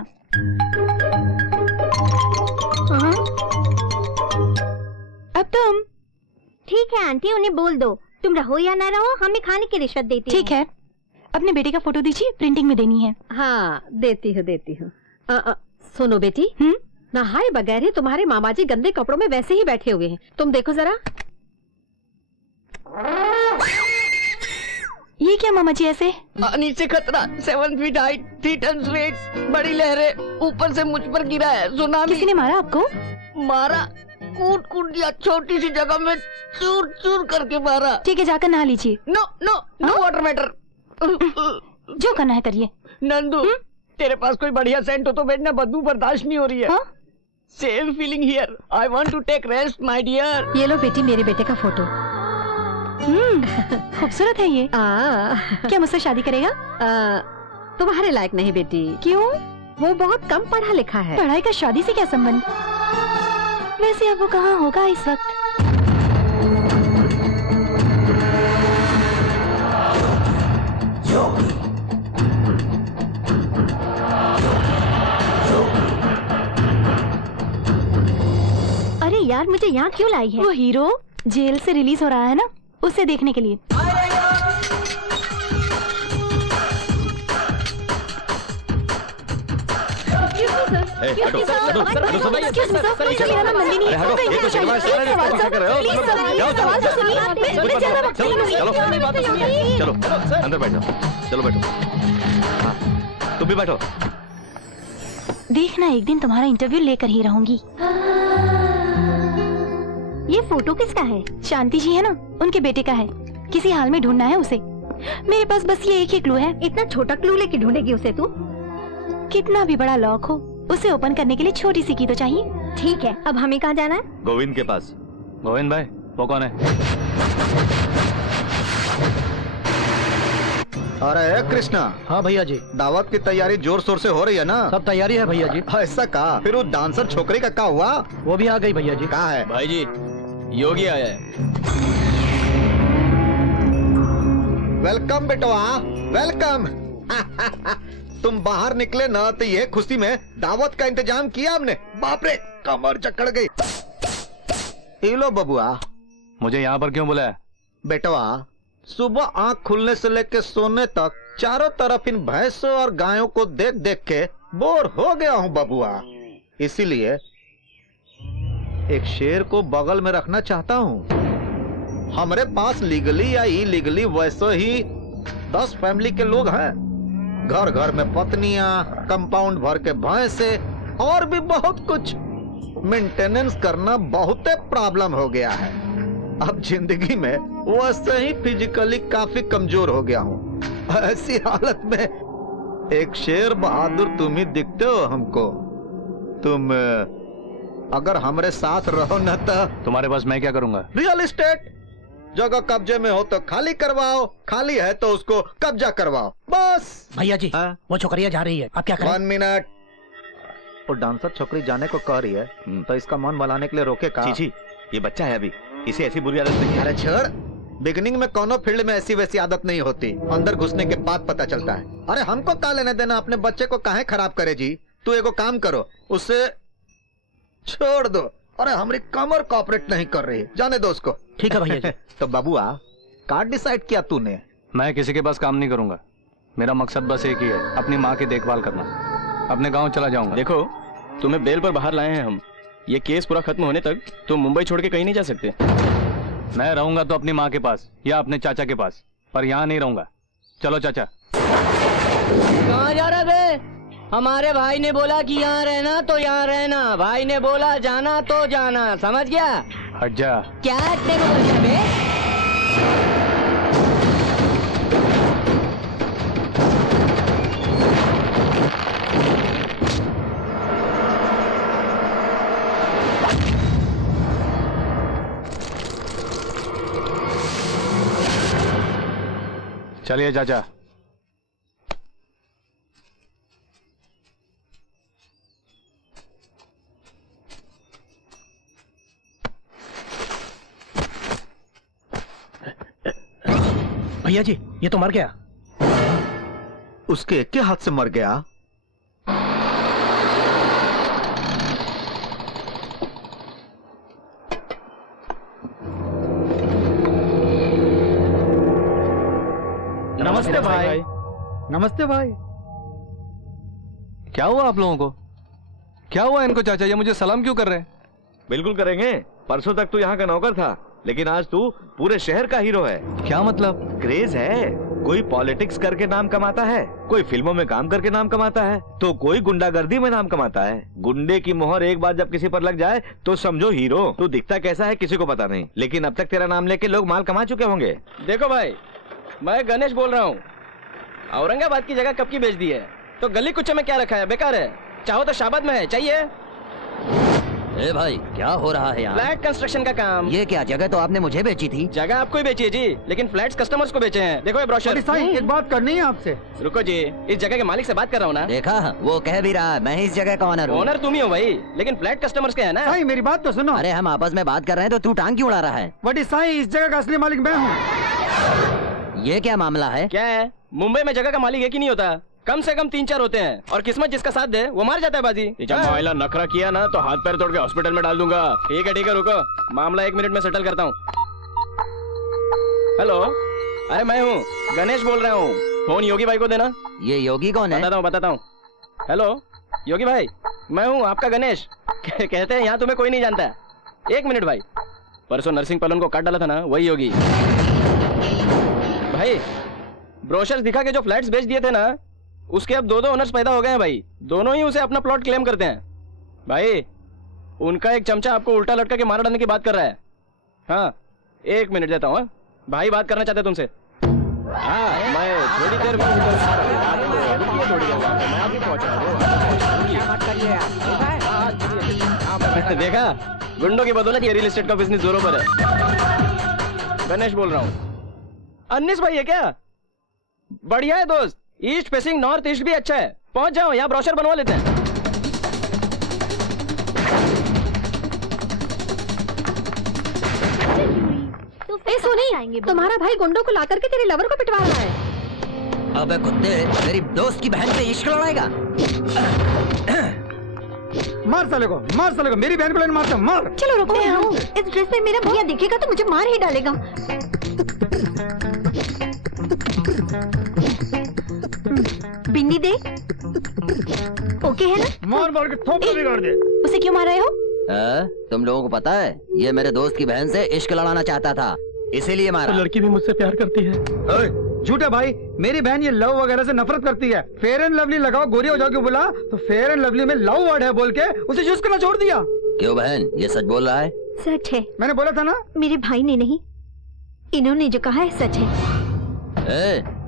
हाँ? अब तुम। ठीक है आंटी, उन्हें बोल दो तुम रहो या ना रहो, हमें खाने की रिश्वत देती ठीक है, अपने बेटे का फोटो दीजिए, प्रिंटिंग में देनी है। हाँ देती हूँ। सुनो बेटी, नहाए बगैर ही तुम्हारे मामा जी गंदे कपड़ों में वैसे ही बैठे हुए हैं, तुम देखो जरा। ये क्या मामा जी ऐसे? नीचे खतरा, 7 फीट हाइट, 3 टन वेट, बड़ी लहरें, ऊपर से मुझ पर गिरा है सुनामी। किसी ने मारा आपको? मारा, कूट कूट दिया, छोटी सी जगह में चूर चूर करके मारा। ठीक है, जाकर नहा लीजिए। No no no water matter. जो करना है करिए। नंदू, तेरे पास कोई बढ़िया सेंट हो तो भेजना, बदबू बर्दाश्त नहीं हो रही है। Same feeling here, I want to take rest my dear. ये लो बेटी मेरे बेटे का फोटो। खूबसूरत है ये। क्या मुझसे शादी करेगा? तुम्हारे लायक नहीं बेटी। क्यों? वो बहुत कम पढ़ा लिखा है। पढ़ाई का शादी से क्या संबंध? वैसे अब वो कहाँ होगा इस वक्त? अरे यार, मुझे यहाँ क्यों लाई है? वो हीरो जेल से रिलीज हो रहा है ना, उसे देखने के लिए। चलो अंदर बैठो, चलो बैठो। हाँ, तुम भी बैठो। देखना, एक दिन तुम्हारा इंटरव्यू लेकर ही रहूंगी। ये फोटो किसका है? शांति जी है ना, उनके बेटे का है। किसी हाल में ढूंढना है उसे। मेरे पास बस ये एक ही क्लू है। इतना छोटा क्लू लेके ढूंढेगी उसे तू? कितना भी बड़ा लॉक हो, उसे ओपन करने के लिए छोटी सी की तो चाहिए। ठीक है, अब हमें कहाँ जाना है? गोविंद के पास। गोविंद भाई, वो कौन है? अरे कृष्णा। हाँ भैया जी। दावत की तैयारी जोर शोर से हो रही है ना? सब तैयारी है भैया जी। ऐसा कहा, फिर वो डांसर छोकरी का क्या हुआ? वो भी आ गई भैया जी। कहाँ है? भाई जी, योगी आया है। वेलकम बेटवा, वेलकम। तुम बाहर निकले ना तो ये खुशी में दावत का इंतजाम किया हमने। बाप रे, कमर जकड़ गई। ये लो बबुआ। मुझे यहाँ पर क्यों बुलाया? बेटवा, सुबह आंख खुलने से लेकर सोने तक चारों तरफ इन भैंसों और गायों को देख देख के बोर हो गया हूँ बबुआ। इसीलिए एक शेर को बगल में रखना चाहता हूँ। हमारे पास लीगली या इलीगली वैसे ही 10 फैमिली के लोग हैं। घर घर में पत्नियां, कंपाउंड भर के भैंसे और भी बहुत कुछ। मेंटेनेंस करना बहुत प्रॉब्लम हो गया है। अब जिंदगी में वैसे ही फिजिकली काफी कमजोर हो गया हूँ। ऐसी हालत में एक शेर बहादुर तुम ही दिखते हो हमको। तुम अगर हमारे साथ रहो न तो। तुम्हारे पास मैं क्या करूंगा? Real estate. जगह कब्जे में हो तो खाली करवाओ, खाली है तो उसको कब्जा करवाओ, बस। भैया जी, वो छोकरिया जा रही है, अब क्या करें? 1 मिनट। वो डांसर छोकरी जाने को कह रही है, तो इसका मन बनाने के लिए रोके का? चीची, ये बच्चा है अभी, इसे ऐसी बुरी आदत नहीं है। अरे छोड़, बिगनिंग में कोनो फील्ड में ऐसी वैसी आदत नहीं होती, अंदर घुसने के बाद पता चलता है। अरे हमको क्या लेने देना, अपने बच्चे को काहे खराब करे जी। तू एगो काम करो, उसे छोड़ दो। अरे हमारी कमर कॉपरेट नहीं कर रही, जाने दो उसको। ठीक है भैया जी। तो बबुआ, कार्ड डिसाइड किया तूने? मैं किसी के पास काम नहीं करूंगा। मेरा मकसद बस एक ही है, अपनी माँ की देखभाल करना। अपने गांव चला जाऊंगा। देखो, तुम्हें बेल पर बाहर लाए हैं हम। ये केस पूरा खत्म होने तक तुम मुंबई छोड़ के कहीं नहीं जा सकते। मैं रहूंगा तो अपनी माँ के पास या अपने चाचा के पास, पर यहाँ नहीं रहूंगा। चलो चाचा। कहाँ जा रहा बे? हमारे भाई ने बोला कि यहाँ रहना तो यहाँ रहना, भाई ने बोला जाना तो जाना, समझ गया? हट जा। क्या हटने को बोलता है बे? चलिए चाचा। भैया जी ये तो मर गया। उसके एक के हाथ से मर गया। नमस्ते भाई। नमस्ते भाई। क्या हुआ आप लोगों को? क्या हुआ इनको चाचा, ये मुझे सलाम क्यों कर रहे हैं? बिल्कुल करेंगे। परसों तक तू यहाँ का नौकर था, लेकिन आज तू पूरे शहर का हीरो है। क्या मतलब? क्रेज है। कोई पॉलिटिक्स करके नाम कमाता है, कोई फिल्मों में काम करके नाम कमाता है, तो कोई गुंडागर्दी में नाम कमाता है। गुंडे की मोहर एक बार जब किसी पर लग जाए तो समझो हीरो। तू दिखता कैसा है किसी को पता नहीं, लेकिन अब तक तेरा नाम लेके लोग माल कमा चुके होंगे। देखो भाई, मैं गणेश बोल रहा हूँ। औरंगाबाद की जगह कब की बेच दी है, तो गली कुचे में क्या रखा है, बेकार है। चाहो तो शाबाद में है, चाहिए? ए भाई, क्या हो रहा है यहाँ? फ्लैट कंस्ट्रक्शन का काम। ये क्या, जगह तो आपने मुझे बेची थी। जगह आपको ही बेची है जी, लेकिन फ्लैट्स कस्टमर्स को बेचे हैं। देखो ये ब्रोशर। एक बात करनी है आपसे। रुको जी, इस जगह के मालिक से बात कर रहा हूँ ना। देखा, वो कह भी रहा है मैं इस जगह का ऑनर हूँ। ओनर तुम ही हो भाई, लेकिन फ्लैट कस्टमर्स के है ना। साईं मेरी बात तो सुनो। अरे हम आपस में बात कर रहे हैं तो तू टांग क्यों उड़ा रहा है? बड़ी साईं, इस जगह का असली मालिक मैं हूँ। ये क्या मामला है? क्या है, मुंबई में जगह का मालिक एक ही नहीं होता, कम से कम 3-4 होते हैं, और किस्मत जिसका साथ दे वो मार जाता है बाजी। जब महिला नखरा किया ना तो हाथ पैर तोड़ के हॉस्पिटल में डाल दूंगा। ठीक है रुको, मामला 1 मिनट में सेटल करता हूँ। हेलो, अरे मैं हूँ गणेश बोल रहा हूँ। फोन योगी भाई को देना। ये योगी कौन है? बताता हूँ। हेलो योगी भाई, मैं हूँ आपका गणेश। कहते हैं यहाँ तुम्हें कोई नहीं जानता। 1 मिनट भाई, परसों नरसिंह पलन को काट डाला था ना, वही योगी भाई। ब्रोशर्स दिखा के जो फ्लैट्स बेच दिए थे ना, उसके अब 2 ओनर्स पैदा हो गए हैं भाई। दोनों ही उसे अपना प्लॉट क्लेम करते हैं भाई। उनका एक चमचा आपको उल्टा लटका के मार डालने की बात कर रहा है। हाँ 1 मिनट देता हूँ भाई, बात करना चाहते तुमसे। हाँ मैं थोड़ी देर में देखा, गुंडों की बदौलत ये रियल एस्टेट का बिजनेस जोरों पर है। गणेश बोल रहा हूँ। अन्नीस भाई है क्या? बढ़िया है दोस्त, ईस्ट फेसिंग नॉर्थ ईस्ट भी अच्छा है। पहुंच जाओ, यहाँ ब्रोशर बनवा लेते हैं। ए सोनी, तुम्हारा भाई गुंडों को लाकर के तेरे लवर को पिटवा रहा है। अबे कुत्ते, मेरी दोस्त की बहन से इश्क लड़ाएगा? मार साले को, मार साले को, मेरी बहन को लेने मारता, मार। चलो रुकते हैं। इस ड्रेस में मेरा भैया दिखेगा तो मुझे मार ही डालेगा। बिन्नी दे, ओके है ना? मार मार के थोपड़ा बिगाड़ दे। उसे क्यों मार रहे हो? तुम लोगों को पता है, ये मेरे दोस्त की बहन से इश्क लड़ाना चाहता था, इसीलिए मारा। तो लड़की भी मुझसे प्यार करती है। झूठा भाई, मेरी बहन ये लव वगैरह से नफरत करती है। फेयर एंड लवली लगाओ, गोरी हो जाओगे बोला तो फेयर एंड लवली में लव वर्ड है बोल के उसे यूज करना छोड़ दिया। क्यों बहन, ये सच बोल रहा है? सच है। मैंने बोला था ना। मेरे भाई ने नहीं, इन्होंने जो कहा है सच है।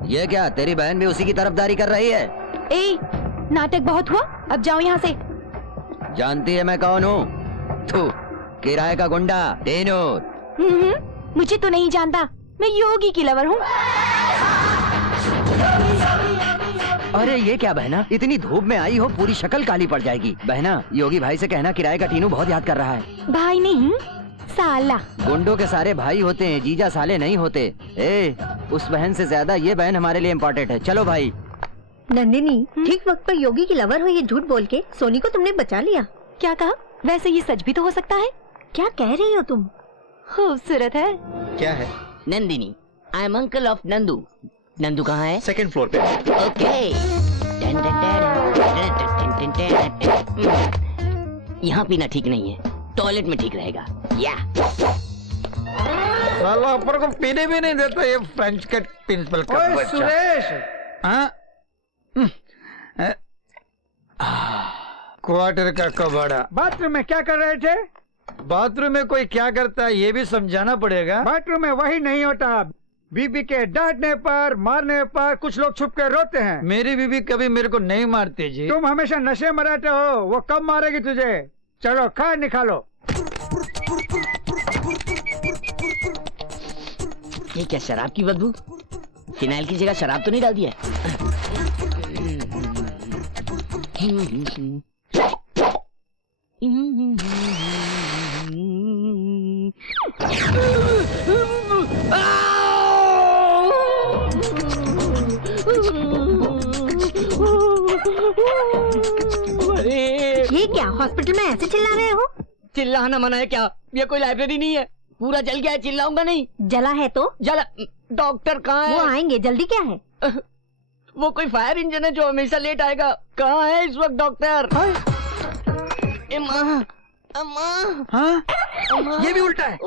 ये क्या, तेरी बहन भी उसी की तरफदारी कर रही है? ए, नाटक बहुत हुआ, अब जाओ यहाँ से। जानती है मैं कौन हूँ? तू किराए का गुंडा टेनूर। मुझे तो नहीं जानता, मैं योगी की लवर हूँ। अरे ये क्या बहना, इतनी धूप में आई हो, पूरी शक्ल काली पड़ जाएगी। बहना, योगी भाई से कहना किराए का टीनू बहुत याद कर रहा है। भाई नहीं, साला। गुंडों के सारे भाई होते हैं, जीजा साले नहीं होते। उस बहन से ज्यादा ये बहन हमारे लिए इम्पोर्टेंट है। चलो भाई। नंदिनी, ठीक वक्त पर योगी की लवर हो ये झूठ बोल के सोनी को तुमने बचा लिया। क्या कहा? वैसे ये सच भी तो हो सकता है। क्या कह रही हो तुम? खूबसूरत है। क्या है? Nandini, I am uncle of Nandu. Nandu कहाँ है? 2nd फ्लोर पे। ओके। यहाँ पीना ठीक नहीं है, टॉयलेट में ठीक रहेगा। या साला ऊपर को पीने भी नहीं देता ये फ्रेंच कट प्रिंसिपल का बच्चा। सुरेश, क्वार्टर का कबाड़ा। बाथरूम में क्या कर रहे थे? बाथरूम में कोई क्या करता है ये भी समझाना पड़ेगा। बाथरूम में वही नहीं होता। बीबी के डांटने पर, मारने पर कुछ लोग छुप कर रोते हैं। मेरी बीबी कभी मेरे को नहीं मारती जी। तुम हमेशा नशे में रहते हो, वो कब मारेगी तुझे? चलो खा निकालो। ये क्या, शराब की बदबू? फिनाइल की जगह शराब तो नहीं डाल दिया? हॉस्पिटल में ऐसे चिल्ला रहे हो? चिल्लाना मना है क्या? ये कोई लाइब्रेरी नहीं है। पूरा जल गया है, चिल्लाऊंगा नहीं। जला है तो? जला। डॉक्टर कहाँ है? वो आएंगे, जल्दी क्या है? वो कोई फायर इंजन है जो हमेशा लेट आएगा। कहाँ है इस वक्त डॉक्टर? ए माँ, अम्मा, हाँ? ये भी उल्टा है।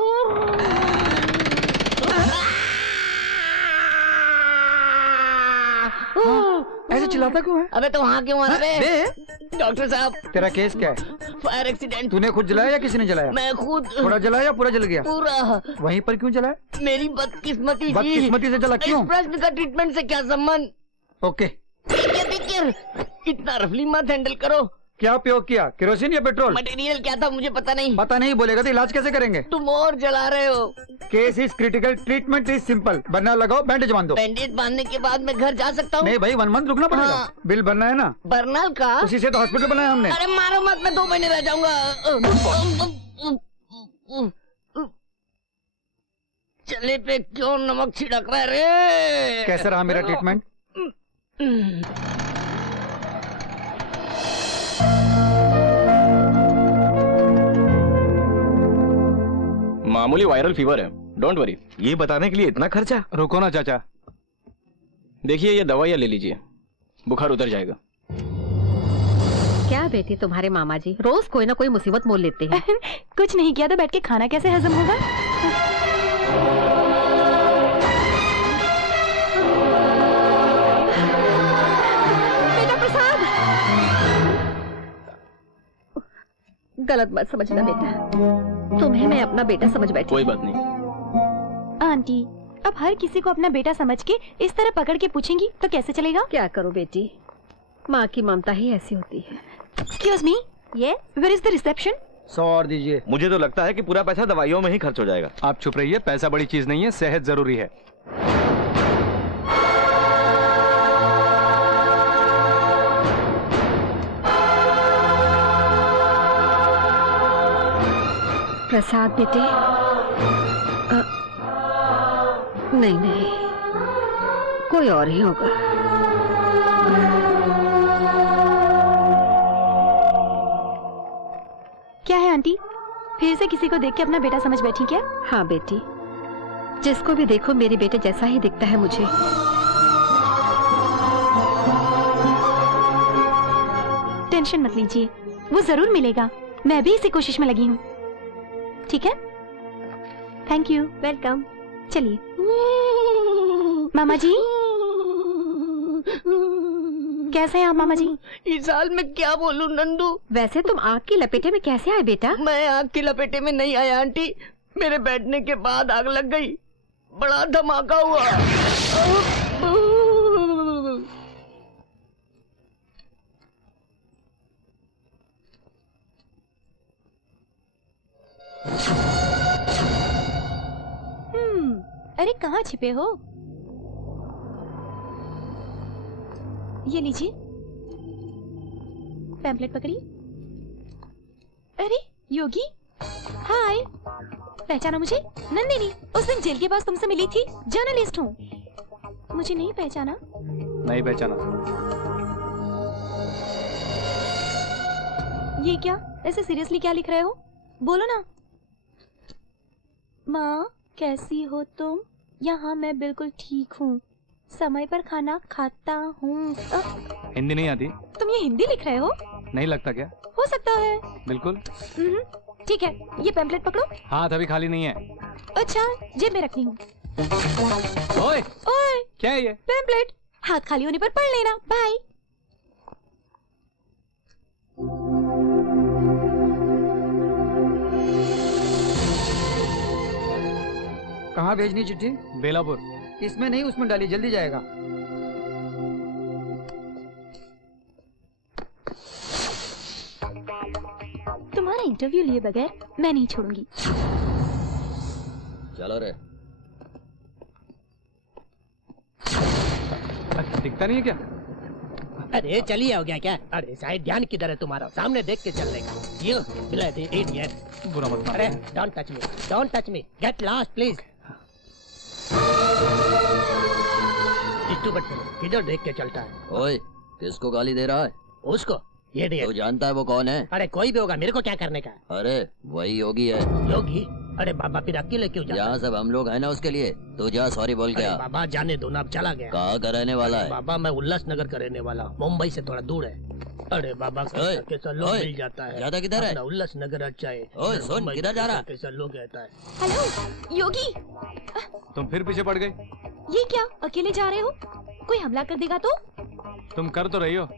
ऐसे चिल्लाता क्यों है? अबे तो वहाँ क्यों आ रहे? बे, डॉक्टर साहब, तेरा केस क्या है? Fire accident. तूने खुद जलाया या किसी ने जलाया? मैं खुद। थोड़ा जलाया या पूरा जल गया? पूरा। वहीं पर क्यों जलाया? मेरी बदकिस्मती जी। बदकिस्मती से जला क्यों? इस प्रश्न का ट्रीटमेंट से क्या संबंध? ओके। इतना रफली मत हैंडल करो। क्या उपयोग किया, केरोसिन या पेट्रोल? मटेरियल क्या था मुझे पता नहीं। पता नहीं बोलेगा तो इलाज कैसे करेंगे? तुम और जला रहे हो। Case is critical, treatment is simple. Burner लगाओ, बैंडेज बांध दो। बैंडेज बांधने के बाद मैं घर जा सकता हूँ? नहीं भाई, 1 मंथ रुकना पड़ेगा। हाँ। बिल भरना है ना? बर्नल का? उसी से तो हॉस्पिटल बनाया हमने। अरे मारो मत, मैं 2 महीने रह जाऊंगा। चले पे क्यों नमक छिड़क रहा है रे? कैसा रहा मेरा ट्रीटमेंट? मामूली वायरल फीवर है, डोंट वरी। ये बताने के लिए इतना खर्चा? रुको ना चाचा। देखिए ये दवाइयाँ ले लीजिए, बुखार उतर जाएगा। क्या बेटी तुम्हारे मामा जी रोज कोई ना कोई मुसीबत मोल लेते हैं। कुछ नहीं किया तो बैठ के खाना कैसे हजम होगा? बेटा प्रसाद, गलत मत समझना बेटा, तुम्हें मैं अपना बेटा समझ बैठी। कोई बात नहीं। आंटी, अब हर किसी को अपना बेटा समझ के इस तरह पकड़ के पूछेंगी तो कैसे चलेगा? क्या करूं बेटी, माँ की ममता ही ऐसी होती है। Excuse me, yes, where is the reception? 100 और दीजिए। मुझे तो लगता है कि पूरा पैसा दवाइयों में ही खर्च हो जाएगा। आप चुप रहिए, पैसा बड़ी चीज नहीं है, सेहत जरूरी है। प्रसाद बेटे, नहीं नहीं, कोई और ही होगा। क्या है आंटी, फिर से किसी को देख के अपना बेटा समझ बैठी क्या? हाँ बेटी, जिसको भी देखो मेरे बेटे जैसा ही दिखता है मुझे। टेंशन मत लीजिए, वो जरूर मिलेगा। मैं भी इसी कोशिश में लगी हूँ। ठीक है, थैंक यू। वेलकम। चलिए मामा जी, कैसे हैं आप मामा जी? इस हाल में क्या बोलूं नंदू। वैसे तुम आग की लपेटे में कैसे आए बेटा? मैं आग की लपेटे में नहीं आया आंटी, मेरे बैठने के बाद आग लग गई, बड़ा धमाका हुआ। अरे कहाँ छिपे हो? ये लीजिए, पैम्पलेट पकड़िए। अरे योगी, हाय, पहचाना मुझे? नंदिनी, उस दिन जेल के पास तुमसे मिली थी, जर्नलिस्ट हूँ। मुझे नहीं पहचाना? नहीं पहचाना। ये क्या, ऐसे सीरियसली क्या लिख रहे हो? बोलो ना। माँ कैसी हो तुम? यहाँ मैं बिल्कुल ठीक हूँ, समय पर खाना खाता हूँ। हिंदी नहीं आती? तुम ये हिंदी लिख रहे हो? नहीं लगता क्या? हो सकता है। बिल्कुल। ठीक है, ये पैम्पलेट पकड़ो। हाथ अभी खाली नहीं है। अच्छा, जेब में रखनी हूँ। ओए, ओए, क्या है ये? पैम्पलेट, हाथ खाली होने पर पढ़ लेना। बाय। कहाँ भेजनी चिट्ठी? बेलापुर। इसमें नहीं, उसमें डाली, जल्दी जाएगा। तुम्हारा इंटरव्यू लिए बगैर मैं नहीं छोड़ूंगी। चलो रे। दिखता नहीं है क्या? अरे चलिए, हो गया क्या? अरे शायद ध्यान किधर है तुम्हारा? सामने देख के चल लेगा। ये मिला दे इडियट। बुरा मत अरे मानो। Don't touch me, don't touch me, get lost please. इस किधर देख के चलता है? ओए, किसको गाली दे रहा है? उसको ये तू जानता है वो कौन है? अरे कोई भी होगा, मेरे को क्या करने का? अरे वही योगी है। योगी? अरे बाबा फिर अकेले क्यों जा? यहाँ सब हम लोग हैं ना उसके लिए। तू जा सॉरी बोल के आ। बाबा जाने दो ना, अब चला गया। कहाँ का रहने वाला है? बाबा मैं उल्लासनगर का रहने वाला हूँ, मुंबई से थोड़ा दूर है। अरे बाबा ओए, कैसा लोग ओए, मिल जाता है। ज्यादा किधर है? अपना उल्लासनगर अच्छा है। ओए, सुन, मुंबई किधर जा रहा? कैसा लोग रहता है। हेलो योगी, तुम फिर पीछे पड़ गई। ये क्या अकेले जा रहे हो? कोई हमला कर देगा तो? तुम कर तो रही हो,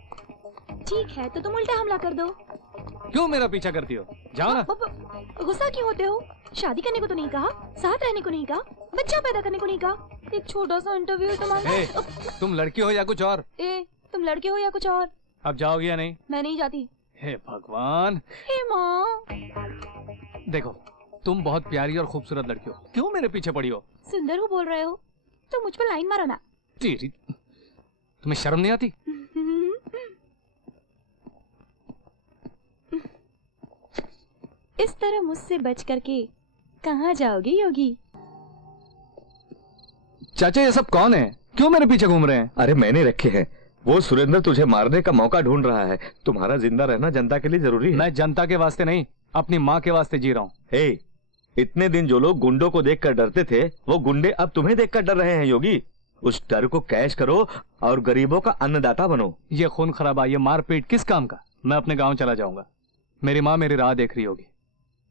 ठीक है तो तुम उल्टा हमला कर दो। क्यों मेरा पीछा करती हो? जाओ ना। गुस्सा क्यों होते हो? शादी करने को तो नहीं कहा, साथ रहने को नहीं कहा, बच्चा पैदा करने को नहीं कहा। एक छोटा सा इंटरव्यू है तुम्हारा। ए, तुम लड़की हो या कुछ और? तुम लड़के हो या कुछ और? अब जाओगी या नहीं? मैं नहीं जाती। हे भगवान। हे माँ। देखो तुम बहुत प्यारी और खूबसूरत लड़की हो, क्यों मेरे पीछे पड़ी हो? सुंदर हो बोल रहे हो तो मुझ पर लाइन मारो ना। तेरी, तुम्हें शर्म नहीं आती? इस तरह मुझसे बच करके कहाँ जाओगे योगी? चाचा ये सब कौन है? क्यों मेरे पीछे घूम रहे हैं? अरे मैंने रखे हैं, वो सुरेंद्र तुझे मारने का मौका ढूंढ रहा है। तुम्हारा जिंदा रहना जनता के लिए जरूरी है। मैं जनता के वास्ते नहीं, अपनी माँ के वास्ते जी रहा हूँ। हे, इतने दिन जो लोग गुंडों को देखकर डरते थे, वो गुंडे अब तुम्हें देखकर डर रहे हैं योगी। उस डर को कैश करो और गरीबों का अन्नदाता बनो। ये खून खराबा, ये मारपीट किस काम का? मैं अपने गांव चला जाऊंगा, मेरी माँ मेरी राह देख रही होगी।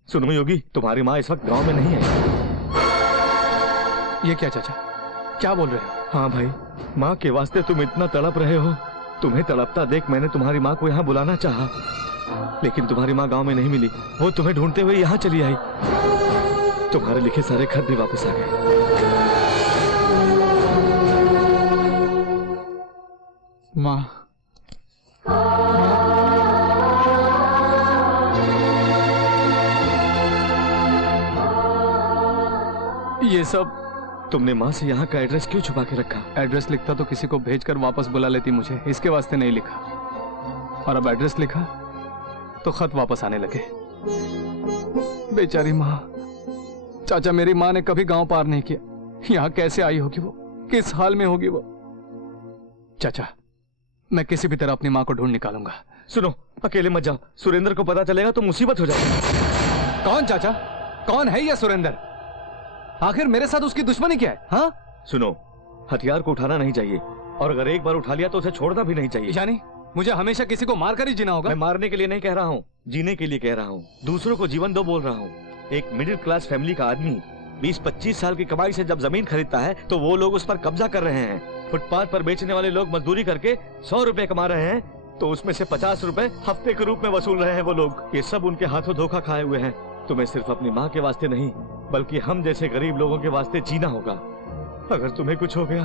सुनो योगी, तुम्हारी माँ इस वक्त गांव में नहीं है। ये क्या चाचा, क्या बोल रहे हो? हाँ भाई, माँ के वास्ते तुम इतना तड़प रहे हो। तुम्हें तड़पता देख मैंने तुम्हारी माँ को यहाँ बुलाना चाहा, लेकिन तुम्हारी माँ गांव में नहीं मिली। वो तुम्हें ढूंढते हुए यहाँ चली आई। तुम्हारे लिखे सारे खत भी वापस आ गए। माँ, ये सब तुमने माँ से यहाँ का एड्रेस क्यों छुपा के रखा? एड्रेस लिखता तो किसी को भेजकर वापस बुला लेती मुझे, इसके वास्ते नहीं लिखा। और अब एड्रेस लिखा तो खत वापस आने लगे। बेचारी माँ। चाचा मेरी माँ ने कभी गांव पार नहीं किया, यहाँ कैसे आई होगी वो, किस हाल में होगी वो? चाचा मैं किसी भी तरह अपनी माँ को ढूंढ निकालूंगा। सुनो, अकेले मत जाओ, सुरेंद्र को पता चलेगा तो मुसीबत हो जाएगी। कौन चाचा, कौन है ये सुरेंद्र? आखिर मेरे साथ उसकी दुश्मनी क्या है? हाँ सुनो, हथियार को उठाना नहीं चाहिए, और अगर एक बार उठा लिया तो उसे छोड़ना भी नहीं चाहिए। यानी मुझे हमेशा किसी को मारकर ही जीना होगा? मैं मारने के लिए नहीं कह रहा हूँ, जीने के लिए कह रहा हूँ। दूसरों को जीवन दो बोल रहा हूँ। एक मिडिल क्लास फैमिली का आदमी 20-25 साल की कमाई से जब जमीन खरीदता है तो वो लोग उस पर कब्जा कर रहे हैं। फुटपाथ पर बेचने वाले लोग मजदूरी करके 100 रुपए कमा रहे हैं, तो उसमें से 50 रुपए हफ्ते के रूप में वसूल रहे हैं वो लोग। ये सब उनके हाथों धोखा खाए हुए हैं। तुम्हें सिर्फ अपनी माँ के वास्ते नहीं, बल्कि हम जैसे गरीब लोगों के वास्ते जीना होगा। अगर तुम्हें कुछ हो गया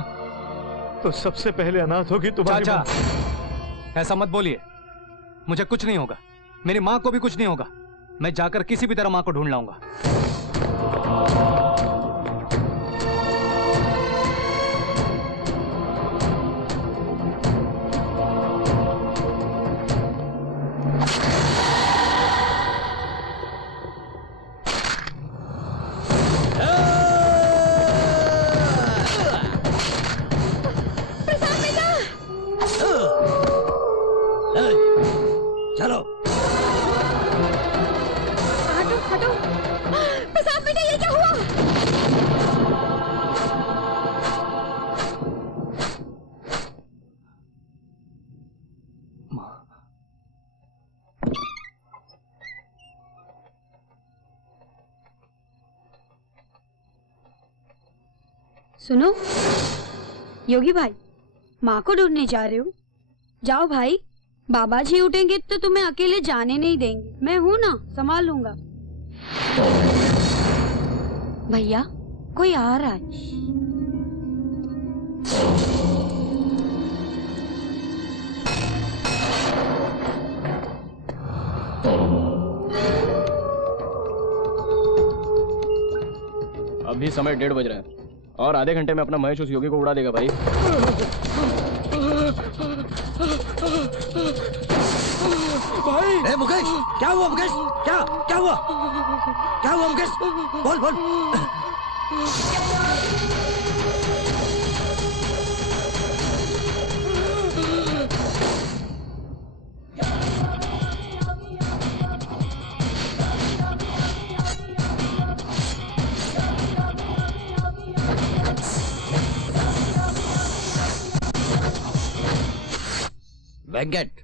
तो सबसे पहले अनाथ होगी तुम्हारी माँ। ऐसा मत बोलिए, मुझे कुछ नहीं होगा, मेरी माँ को भी कुछ नहीं होगा। मैं जाकर किसी भी तरह माँ को ढूंढ लाऊंगा। चलो हटो हटो। प्रसाद बेटा, ये क्या हुआ? सुनो योगी भाई, माँ को ढूंढने जा रहे हो? जाओ भाई, बाबा जी उठेंगे तो तुम्हें अकेले जाने नहीं देंगे। मैं हूँ ना, संभाल लूंगा। भैया कोई आ रहा है। अभी समय 1:30 बज रहा है और आधे घंटे में अपना महेश उस योगी को उड़ा देगा भाई। ए मुकेश, क्या हुआ मुकेश? क्या क्या हुआ? क्या हुआ मुकेश? बोल बोल। वेंकट।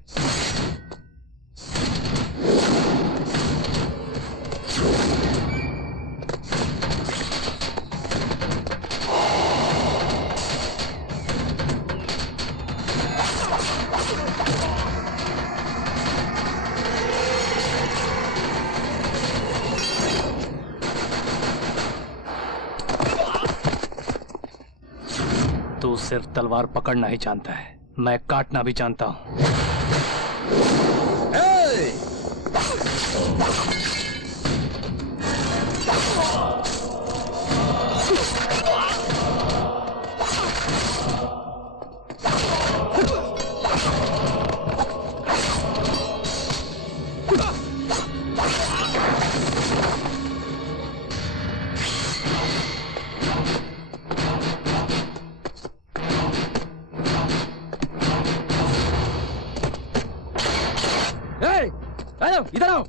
तू सिर्फ तलवार पकड़ना ही जानता है, मैं काटना भी जानता हूँ। इधर आओ।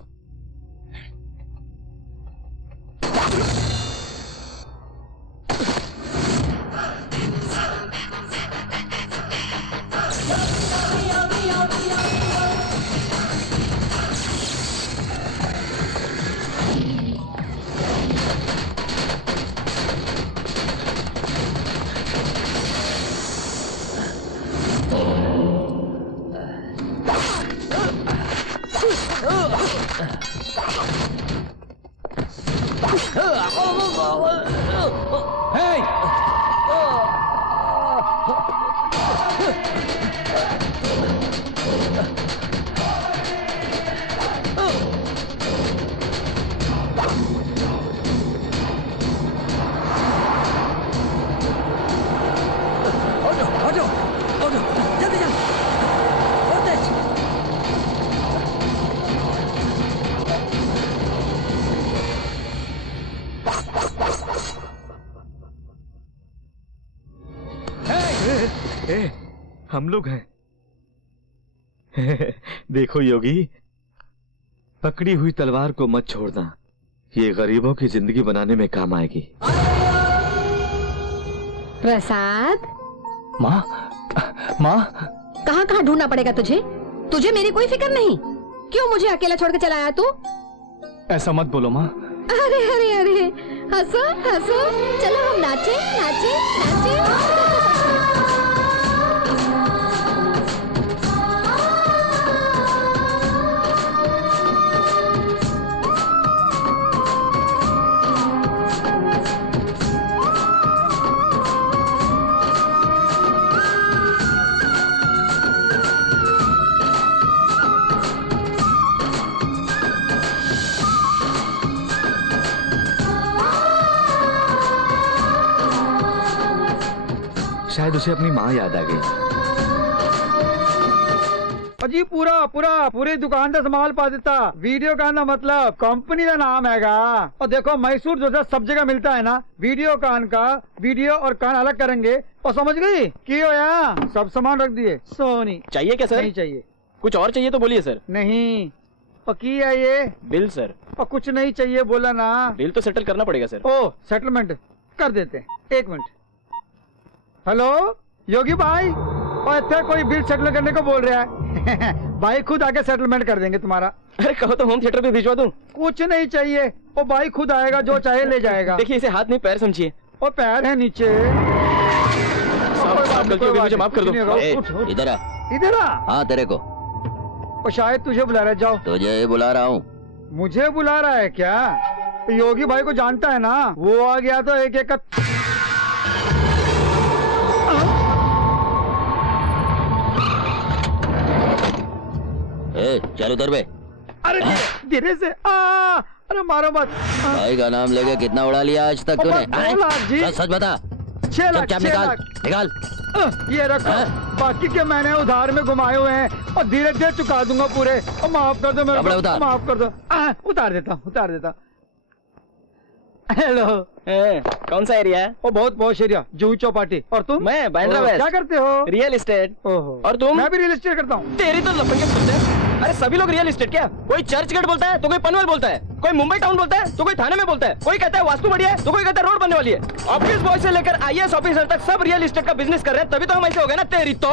हम लोग हैं। देखो योगी, पकड़ी हुई तलवार को मत छोड़ना, ये गरीबों की जिंदगी बनाने में काम आएगी। प्रसाद, माँ, माँ, कहाँ कहाँ ढूंढना पड़ेगा तुझे? तुझे मेरी कोई फिक्र नहीं? क्यों मुझे अकेला छोड़ के चला आया तू? ऐसा मत बोलो माँ। अरे अरे अरे, हंसो हंसो, चलो हम नाचे नाचे नाचे। शायद उसे अपनी माँ याद आ गई। जी पूरी दुकान का संभाल पा देता। वीडियो का ना मतलब कंपनी का नाम हैगा। और देखो मैसूर जो सब जगह मिलता है ना, वीडियो कान का वीडियो और कान अलग करेंगे। और समझ गई की हो या सब सामान रख दिए। सोनी चाहिए क्या सर? नहीं चाहिए। कुछ और चाहिए तो बोलिए सर। नहीं। और की है ये बिल सर। और कुछ नहीं चाहिए बोला ना। बिल तो सेटल करना पड़ेगा सर। ओ सेटलमेंट कर देते हैं। एक मिनट। हेलो योगी भाई, और इतना कोई बिल सेटल करने को बोल रहा है। भाई खुद आके सेटलमेंट कर देंगे तुम्हारा। अरे कहो तो होम थिएटर पे भिजवा दूं। कुछ नहीं चाहिए, वो भाई खुद आएगा, जो चाहे ले जाएगा। देखिए इसे हाथ नहीं पैर समझिए। और पैर है नीचे। साहब गलती हो गई, मुझे माफ कर दो। इधर आ। इधर आ। हाँ तेरे को। और शायद तुझे बुला रहा है। जाओ। तुझे बुला रहा हूँ। मुझे बुला रहा है क्या? तो योगी भाई को जानता है ना, वो आ गया तो एक एक का। चल उधर बे। अरे धीरे से। अरे मारो मत। भाई का नाम लेके कितना उड़ा लिया आज तक तूने? 2 लाख जी। सच बता। 6 लाख। चुपचाप निकाल निकाल। ये रखो। बाकी के मैंने उधार में घुमाए हुए हैं और धीरे धीरे चुका दूंगा पूरे। और माफ कर दो मेरे को, माफ कर दो। उतार देता। हेलो। कौन सा एरिया है? वो बहुत बहुत एरिया, जूही चौपाटी। और तुम? मैं बांद्रा वेस्ट। क्या करते हो? Real estate. ओहो। और तुम? मैं भी रियल एस्टेट करता हूँ। तेरी तो लफंगे अरे सभी लोग रियल एस्टेट क्या? कोई चर्च गेट बोलता है तो कोई पनवेल बोलता है, कोई मुंबई टाउन बोलता है तो कोई थाने में बोलता है, कोई कहता है वास्तु बढ़िया है तो कोई कहता है रोड बनने वाली है। ऑफिस बॉय से लेकर आईएएस ऑफिसर तक सब रियल एस्टेट का बिजनेस कर रहे हैं, तभी तो हम ऐसे हो गए ना। तेरी तो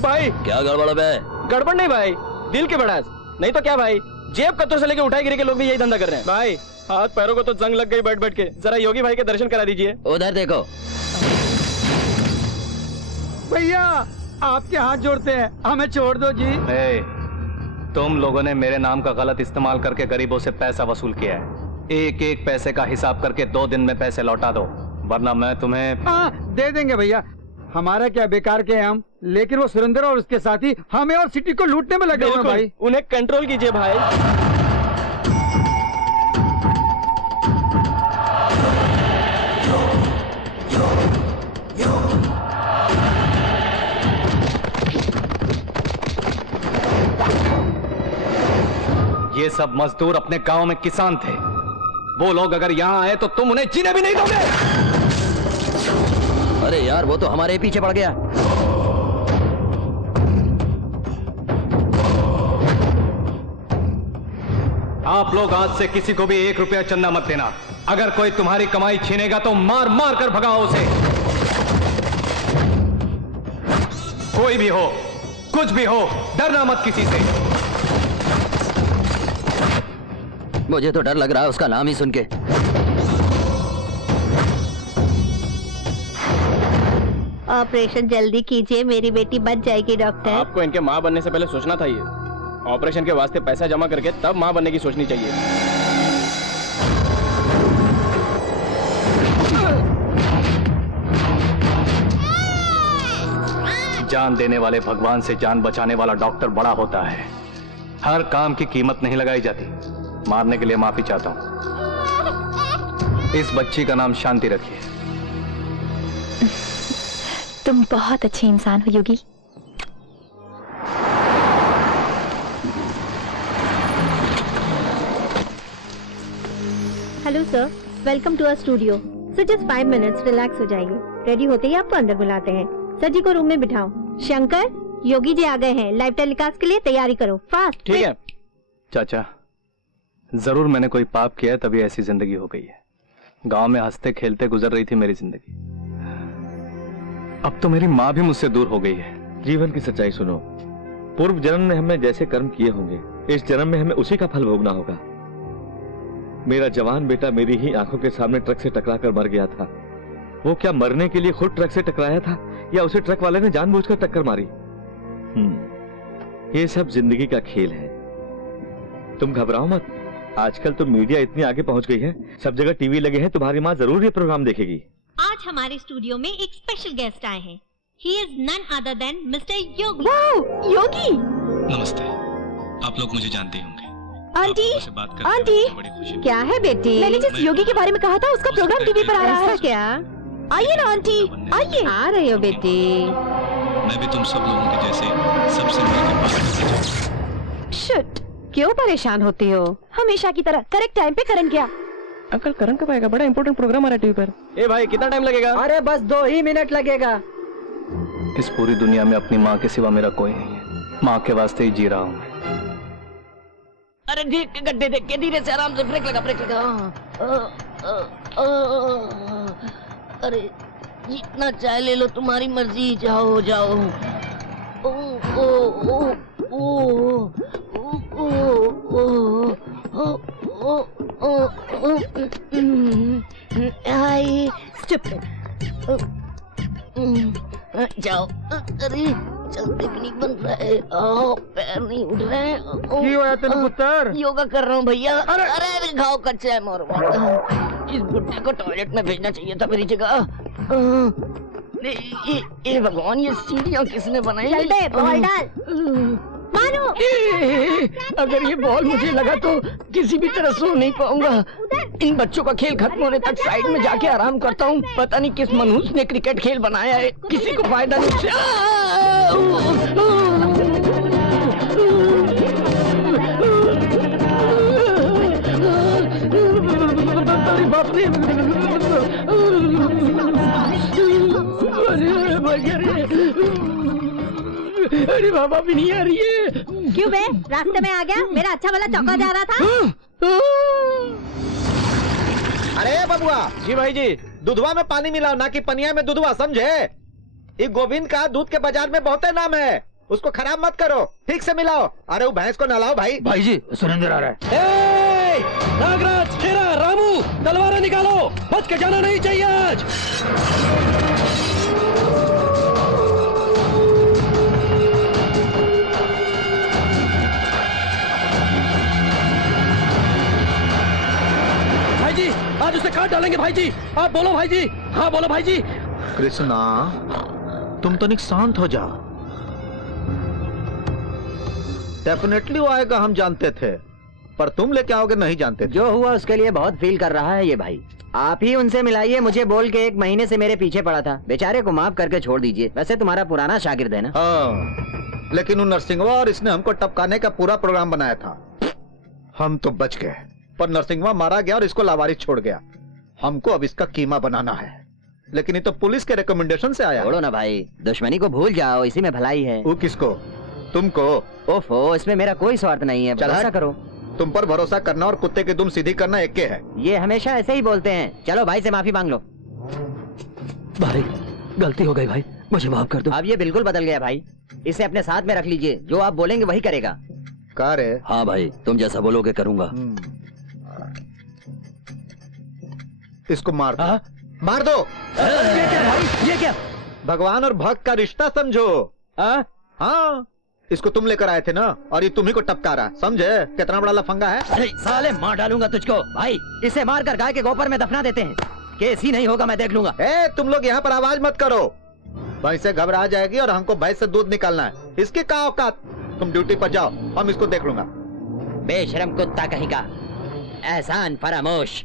भाई क्या गड़बड़ है बे? गड़बड़ नहीं भाई, दिल की बड़ास। नहीं तो क्या भाई, जेब कत्तों से लेके उठाई गिरी के लोग भी यही धंधा कर रहे हैं भाई। हाथ पैरों को तो जंग लग गई बैठ बैठ के। जरा योगी भाई के दर्शन करा दीजिए। उधर देखो। भैया आपके हाथ जोड़ते हैं, हमें छोड़ दो जी। तुम लोगों ने मेरे नाम का गलत इस्तेमाल करके गरीबों से पैसा वसूल किया है। एक एक पैसे का हिसाब करके 2 दिन में पैसे लौटा दो, वरना मैं तुम्हें। दे देंगे भैया, हमारा क्या बेकार के हैं हम, लेकिन वो सुरेंद्र और उसके साथी हमें और सिटी को लूटने में लगे हुए हैं भाई। उन्हें कंट्रोल कीजिए भाई। ये सब मजदूर अपने गांव में किसान थे। वो लोग अगर यहाँ आए तो तुम उन्हें जीने भी नहीं दोगे। अरे यार वो तो हमारे पीछे पड़ गया। आप लोग आज से किसी को भी 1 रुपया चंदा मत देना। अगर कोई तुम्हारी कमाई छीनेगा तो मार मार कर भगाओ उसे। कोई भी हो, कुछ भी हो, डरना मत किसी से। मुझे तो डर लग रहा है उसका नाम ही सुन के। ऑपरेशन जल्दी कीजिए, मेरी बेटी बच जाएगी डॉक्टर। आपको इनके माँ बनने से पहले सोचना था। ये ऑपरेशन के वास्ते पैसा जमा करके तब माँ बनने की सोचनी चाहिए। जान देने वाले भगवान से जान बचाने वाला डॉक्टर बड़ा होता है। हर काम की कीमत नहीं लगाई जाती। मारने के लिए माफी चाहता हूं। इस बच्ची का नाम शांति रखिए। तुम बहुत अच्छे इंसान हो Yogi. Hello sir, welcome to our studio. Sir just 5 minutes, relax हो जाइए। रेडी होते ही आपको अंदर बुलाते हैं। सर जी को रूम में बिठाओ। शंकर, योगी जी आ गए हैं। लाइव टेलीकास्ट के लिए तैयारी करो, फास्ट। ठीक है चाचा, जरूर मैंने कोई पाप किया है तभी ऐसी जिंदगी हो गई है। गांव में हंसते खेलते गुजर रही थी मेरी जिंदगी। अब तो मेरी माँ भी मुझसे दूर हो गई है। जीवन की सच्चाई सुनो। पूर्व जन्म में हमने जैसे कर्म किए होंगे, इस जन्म में हमें उसी का फल भोगना होगा। मेरा जवान बेटा मेरी ही आंखों के सामने ट्रक से टकराकर मर गया था। वो क्या मरने के लिए खुद ट्रक से टकराया था या उसे ट्रक वाले ने जानबूझकर टक्कर मारी? ये सब जिंदगी का खेल है। तुम घबराओ मत। आजकल तो मीडिया इतनी आगे पहुंच गई है, सब जगह टीवी लगे हैं। तुम्हारी माँ जरूर ये प्रोग्राम देखेगी। आज हमारे स्टूडियो में एक स्पेशल गेस्ट आए हैं। He is none other than mister Yogi. Yogi. नमस्ते। आप लोग मुझे जानते ही होंगे। आंटी, आपसे बात करके आंटी, मुझे बड़ी खुशी हुई। क्या है बेटी? मैंने जिस योगी के बारे में कहा था उसका प्रोग्राम टीवी पर आ रहा है। क्या? आइए ना आंटी, आइए। आ रही हो बेटी? मैं भी तुम सब लोगों के जैसे सबसे मिलकर बात करना चाहता हूं। शिट, क्यों परेशान होती हो? हमेशा की तरह करेक्ट टाइम पे करण गया। अंकल करण कब आएगा? बड़ा इंपॉर्टेंट प्रोग्राम आ रहा है टीवी पर। ए भाई कितना टाइम लगेगा? अरे बस 2 ही मिनट लगेगा। इस पूरी दुनिया में अपनी माँ के सिवा मेरा कोई नहीं है। माँ के वास्ते ही जी रहा हूँ। अरे ठीक, गड्ढे देख के धीरे से, आराम से। ब्रेक लगा, ब्रेक लगा। अरे जितना चाय ले लो, तुम्हारी मर्जी। जाओ जाओ। ओ ओ ओ ओ हाय स्टूपिड। जाओ। अरे चलते भी नहीं बन रहा है। पैर नहीं उठ रहे हैं। तेरे पुत्र? योगा कर रहा हूँ भैया। अरे घाव कच्चा है मोर। इस बुड्ढे को टॉयलेट में भेजना चाहिए था मेरी जगह। ये भगवान, ये सीढ़ियाँ किसने बनाई? बॉल डाल। मानो। अगर ये बॉल मुझे लगा तो किसी भी तरह सो नहीं पाऊंगा। इन बच्चों का खेल खत्म होने तक साइड में जाके आराम करता हूँ। पता नहीं किस मनहूस ने क्रिकेट खेल बनाया है, किसी को फायदा नहीं उससे। अरे बाप रे। अरे बाबा भी नहीं आ रही है। क्यों बे, रास्ते में आ गया? मेरा अच्छा वाला चौका जा रहा था। अरे बबुआ, जी भाई जी। दूधवा में पानी मिलाओ, ना कि पनिया में दूधवा, समझे? ये गोविंद का दूध के बाजार में बहुत नाम है, उसको खराब मत करो, ठीक से मिलाओ। अरे वो भैंस को नहलाओ भाई। भाई जी सुरेंद्र आ रहा है। नागराज, शेरा, रामू, तलवारें निकालो, बच के जाना नहीं चाहिए आज। भाई जी आज उसे काट डालेंगे भाई जी। आप बोलो भाई जी। हाँ बोलो भाई जी। कृष्णा, तुम तो शांत हो जाओ। डेफिनेटली वो आएगा, हम जानते थे, पर तुम लेके आओगे नहीं जानते थे। जो हुआ उसके लिए बहुत फील कर रहा है ये भाई। आप ही उनसे मिलाइए, मुझे बोल के 1 महीने से मेरे पीछे पड़ा था। बेचारे को माफ करके छोड़ दीजिए। वैसे तुम्हारा पुराना शागिर्द है ना? हाँ, लेकिन वो नरसिंहवा और इसने हमको टपकाने का पूरा प्रोग्राम बनाया था। हम तो बच गए, पर नरसिंहवा मारा गया और इसको लावारिस छोड़ गया। हमको अब इसका कीमा बनाना है, लेकिन ये तो पुलिस के रिकमेंडेशन से आया। छोड़ो ना भाई, दुश्मनी को भूल जाओ, इसी में भलाई है। वो किसको? तुमको? ओफो, इसमें मेरा कोई स्वार्थ नहीं है, भरोसा करो। तुम पर भरोसा करना और कुत्ते की दुम सीधी करना एक के है। ये हमेशा ऐसे ही बोलते हैं। चलो भाई से माफी मांग लो। भाई गलती हो गई भाई, मुझे माफ कर दो। अब ये बिल्कुल बदल गया भाई, इसे अपने साथ में रख लीजिए, जो आप बोलेंगे वही करेगा। का रे? हाँ भाई, तुम जैसा बोलोगे करूंगा। इसको मार दो। हाँ? मार दो। ये क्या भाई, ये क्या? भगवान और भक्त का रिश्ता समझो। हाँ, इसको तुम लेकर आए थे ना, और ये तुम्ही को टपका रहा, समझे? कितना बड़ा लफंगा है। अरे साले, मार डालूंगा तुझको। भाई इसे मारकर गाय के गोबर में दफना देते हैं, केस ही नहीं होगा, मैं देख लूंगा। ए, तुम लोग यहाँ पर आवाज मत करो, भैंस से घबरा जाएगी और हमको भैंस से दूध निकालना है। इसकी क्या औकात? तुम ड्यूटी पर जाओ, हम इसको देख लूंगा। बेशरम कुत्ता कहीं का, एहसान फरामोश।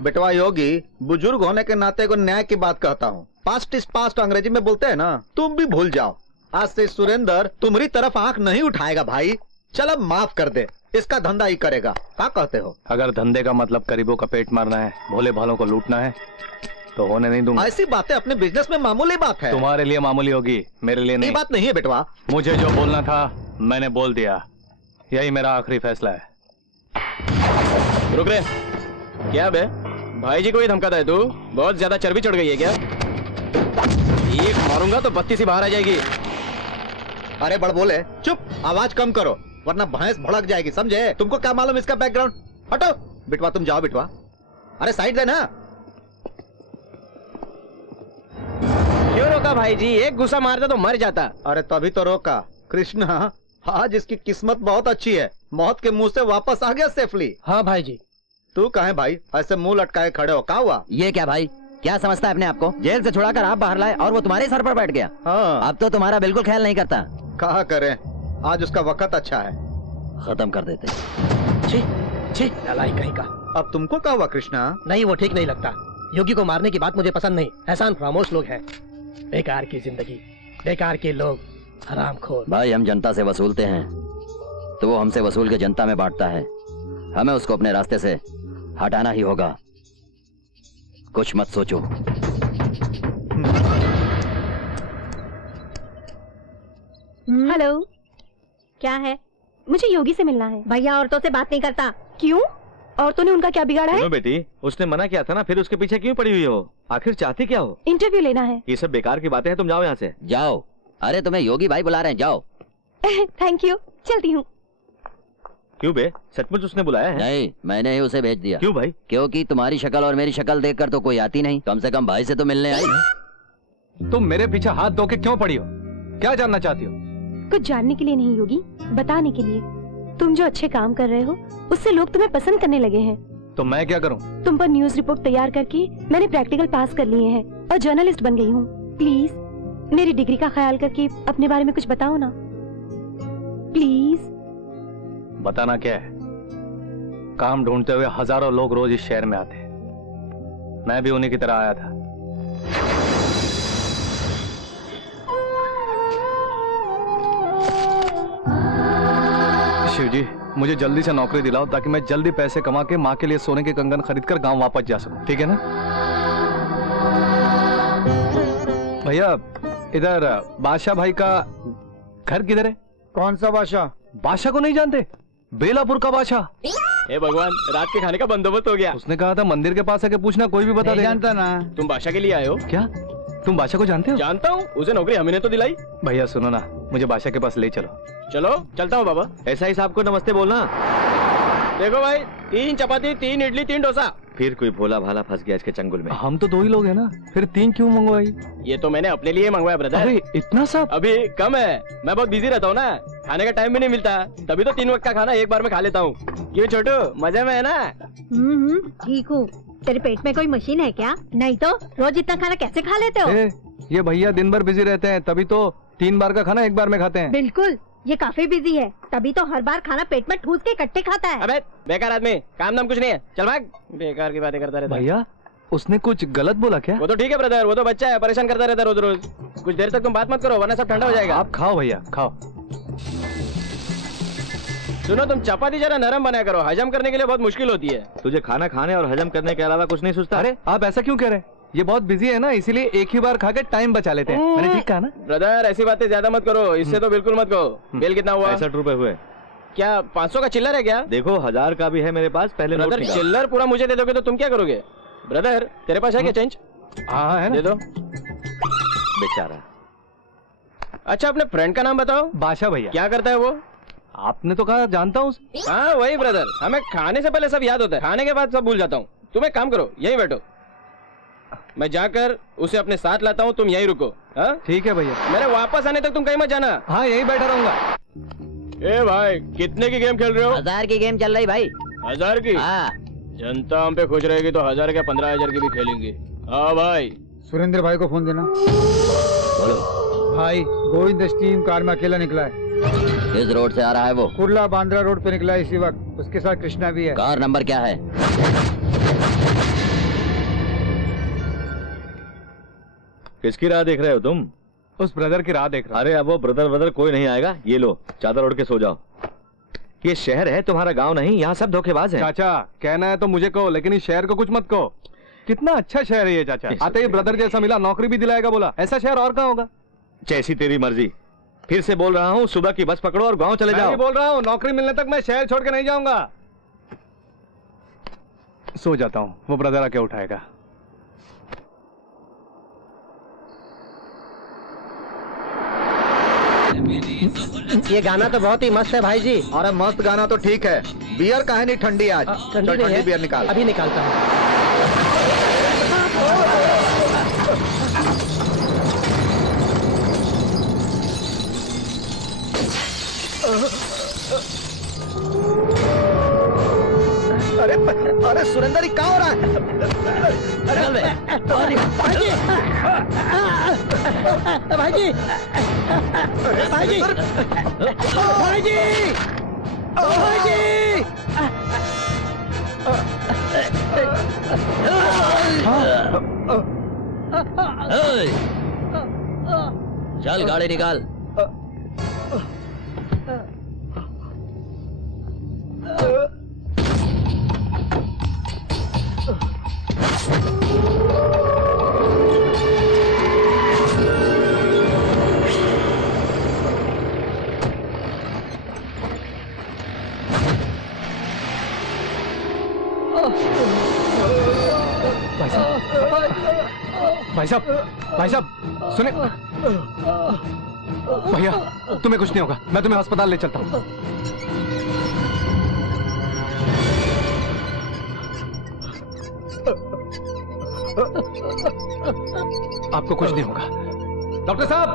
बेटवा योगी, बुजुर्ग होने के नाते को न्याय की बात कहता हूँ। पास्ट इज पास्ट अंग्रेजी में बोलते हैं ना, तुम भी भूल जाओ। आज से सुरेंद्र तुम्हारी तरफ आंख नहीं उठाएगा भाई। चल अब माफ कर दे, इसका धंधा ही करेगा। क्या कहते हो? अगर धंधे का मतलब गरीबों का पेट मारना है, भोले भालों को लूटना है, तो होने नहीं दूंगा। ऐसी बातें अपने बिजनेस में मामूली बात है। तुम्हारे लिए मामूली होगी, मेरे लिए ये नहीं। बात नहीं है बेटवा। मुझे जो बोलना था मैंने बोल दिया, यही मेरा आखिरी फैसला है। रुक रे, क्या बे, भाई जी को ही धमकाता है तू? बहुत ज्यादा चर्बी चढ़ गई है क्या? एक मारूंगा तो बत्ती सी बाहर आ जाएगी। अरे बड़ बोले, चुप, आवाज कम करो, वरना भैंस भड़क जाएगी, समझे? तुमको क्या मालूम इसका बैकग्राउंड? हटो बिटवा, तुम जाओ बिटवा। अरे साइड देना। क्यों रोका भाई जी? एक गुस्सा मारता तो मर जाता। अरे तभी तो रोका। कृष्णा, आज इसकी किस्मत बहुत अच्छी है, मौत के मुंह से वापस आ गया सेफली। हाँ भाई जी। तू कहाँ है भाई? ऐसे मुंह लटकाए खड़े हो, क्या हुआ? ये क्या भाई, क्या समझता है अपने आप को? जेल से छुड़ाकर आप बाहर लाए और वो तुम्हारे सर पर बैठ गया। हाँ, अब तो तुम्हारा बिल्कुल ख्याल नहीं करता। कहा करें, आज उसका वक्त अच्छा है। खत्म कर देते। छी छी, नालायक कहीं का। अब तुमको क्या हुआ कृष्णा? नहीं, वो ठीक नहीं लगता। योगी को मारने की बात मुझे पसंद नहीं। एहसान फरामोश लोग हैं, बेकार की जिंदगी, बेकार के लोग, हरामखोर। भाई हम जनता से वसूलते हैं, तो वो हमसे वसूल के जनता में बांटता है। हमें उसको अपने रास्ते से हटाना ही होगा। कुछ मत सोचो। हेलो, क्या है? मुझे योगी से मिलना है। भैया औरतों से बात नहीं करता। क्यों? औरतों ने उनका क्या बिगाड़ा है? सुनो बेटी, उसने मना किया था ना, फिर उसके पीछे क्यों पड़ी हुई हो? आखिर चाहती क्या हो? इंटरव्यू लेना है। ये सब बेकार की बातें हैं, तुम जाओ यहाँ से। जाओ। अरे तुम्हें योगी भाई बुला रहे हैं, जाओ। थैंक यू, चलती हूँ। क्यों बे, सचमुच उसने बुलाया है? नहीं, मैंने ही उसे भेज दिया। क्यों भाई? क्योंकि तुम्हारी शक्ल और मेरी शक्ल देखकर तो कोई आती नहीं, कम से कम भाई से तो मिलने आई। तुम मेरे पीछे हाथ धो के क्यों पड़ी हो? क्या जानना चाहती हो? कुछ जानने के लिए नहीं योगी, बताने के लिए। तुम जो अच्छे काम कर रहे हो, उससे लोग तुम्हें पसंद करने लगे हैं। तो मैं क्या करूं? तुम पर न्यूज रिपोर्ट तैयार करके मैंने प्रैक्टिकल पास कर लिए हैं और जर्नलिस्ट बन गई हूँ। प्लीज मेरी डिग्री का ख्याल करके अपने बारे में कुछ बताओ ना, प्लीज। बताना क्या है? काम ढूंढते हुए हजारों लोग रोज इस शहर में आते हैं, मैं भी उन्हीं की तरह आया था। शिव जी, मुझे जल्दी से नौकरी दिलाओ ताकि मैं जल्दी पैसे कमा के माँ के लिए सोने के कंगन खरीदकर गांव वापस जा सकूं, ठीक है ना? भैया इधर बादशाह भाई का घर किधर है? कौन सा बादशाह? बादशाह को नहीं जानते? बेलापुर का बादशाह। हे भगवान, रात के खाने का बंदोबस्त हो गया। उसने कहा था मंदिर के पास आके पूछना, कोई भी बता नहीं देगा। जानता ना। तुम बादशाह के लिए आए हो? क्या तुम बादशाह को जानते हो? जानता हूँ, उसे नौकरी हमने तो दिलाई। भैया सुनो ना, मुझे बादशाह के पास ले चलो। चलो चलता हूँ बाबा। ऐसा ही साहब को नमस्ते बोलना। देखो भाई, 3 चपाती, 3 इडली, 3 डोसा। फिर कोई भोला भाला फंस गया इसके चंगुल में। हम तो 2 ही लोग हैं ना, फिर 3 क्यों मंगवाई? ये तो मैंने अपने लिए मंगवाया ब्रदर। अरे इतना सब? अभी कम है, मैं बहुत बिजी रहता हूँ ना, खाने का टाइम भी नहीं मिलता, तभी तो 3 वक्त का खाना एक बार में खा लेता हूँ। क्यों छोटू, मजे में है ना? ठीक हूँ। तेरे पेट में कोई मशीन है क्या? नहीं तो रोज इतना खाना कैसे खा लेते हो? ये भैया दिन भर बिजी रहते हैं, तभी तो 3 बार का खाना एक बार में खाते हैं। बिल्कुल, ये काफी बिजी है, तभी तो हर बार खाना पेट में ठूस के इकट्ठे खाता है। अबे बेकार आदमी, काम धाम कुछ नहीं है, चल भाग। बेकार की बातें करता रहता है। भैया उसने कुछ गलत बोला क्या? वो तो ठीक है ब्रदर, वो तो बच्चा है, परेशान करता रहता है रोज रोज। कुछ देर तक तुम बात मत करो, वरना सब ठंडा हो जाएगा। आप खाओ भैया, खाओ। सुनो, तुम चपाती जरा नरम बनाया करो, हजम करने के लिए बहुत मुश्किल होती है। तुझे खाना खाने और हजम करने के अलावा कुछ नहीं सोचता? अरे आप ऐसा क्यों कह रहे हैं? ये बहुत बिजी है ना, इसीलिए एक ही बार खा के टाइम बचा लेते हैं। मैंने ठीक कहा ना? ब्रदर ऐसी बातें ज्यादा मत करो, इससे तो बिल्कुल मत कहो। बिल कितना हुआ? 65 रुपए हुए। क्या 500 का चिल्लर है क्या? देखो 1000 का भी है मेरे पास, पहले नोट ब्रदर निकाल। चिल्लर पूरा मुझे दे दोगे तो तुम क्या करोगे? ब्रदर तेरे पास है क्या चेंज? हाँ है ना। दे दो। बेचारा। अच्छा अपने फ्रेंड का नाम बताओ। बादशाह भैया। क्या करता है वो? आपने तो कहा जानता हूँ। हाँ वही ब्रदर, हमें खाने से पहले सब याद होता है, खाने के बाद सब भूल जाता हूँ। तुम एक काम करो, यहीं बैठो, मैं जाकर उसे अपने साथ लाता हूँ, तुम यहीं रुको। हाँ ठीक है भैया। मेरे वापस आने तक तुम कहीं मत जाना। हाँ यहीं बैठा रहूंगा। ए भाई, कितने की गेम खेल रहे हो? 1000 की गेम चल रही भाई। 1000 की? हाँ। जनता हम पे खुश रहेगी तो 1000 क्या 15,000 की भी खेलेंगे। हाँ भाई। सुरेंद्र भाई को फोन देना। बोलो। भाई गोविंद स्टीम कार में अकेला निकला है। किस रोड से आ रहा है वो? कुर्ला बांद्रा रोड पे निकला है इसी वक्त, उसके साथ कृष्णा भी है। कार नंबर क्या है? किसकी राह देख रहे हो तुम? उस ब्रदर की राह देख रहा हूं। अरे अब वो ब्रदर ब्रदर कोई नहीं आएगा। ये लो चादर ओढ़ के सो जाओ। ये शहर है, तुम्हारा गांव नहीं। यहाँ सब धोखेबाज हैं। चाचा कहना है तो मुझे कहो, लेकिन इस शहर को कुछ मत कहो। कितना अच्छा शहर है ये चाचा। आते ही ब्रदर जैसा मिला, नौकरी भी दिलाएगा बोला। ऐसा शहर और कहाँ होगा? जैसी तेरी मर्जी। फिर से बोल रहा हूँ, सुबह की बस पकड़ो और गांव चले मैं जाओ। भी बोल रहा हूँ, नौकरी मिलने तक मैं शहर छोड़ के नहीं जाऊंगा। सो जाता हूँ, वो ब्रदर आके उठाएगा। ये गाना तो बहुत ही मस्त है भाई जी। अरे मस्त गाना तो ठीक है, बियर काहे नहीं ठंडी आज? चल ठंडी बियर निकाल। अभी निकालता हूँ। अरे अरे सुरेंद्र ये क्या हो रहा है? भाई जी, भाई जी, भाई जी, भाई जी। चल गाड़ी निकाल। भाई साहब, भाई साहब सुने। भैया तुम्हें कुछ नहीं होगा, मैं तुम्हें अस्पताल ले चलता हूँ। आपको कुछ नहीं होगा। डॉक्टर साहब,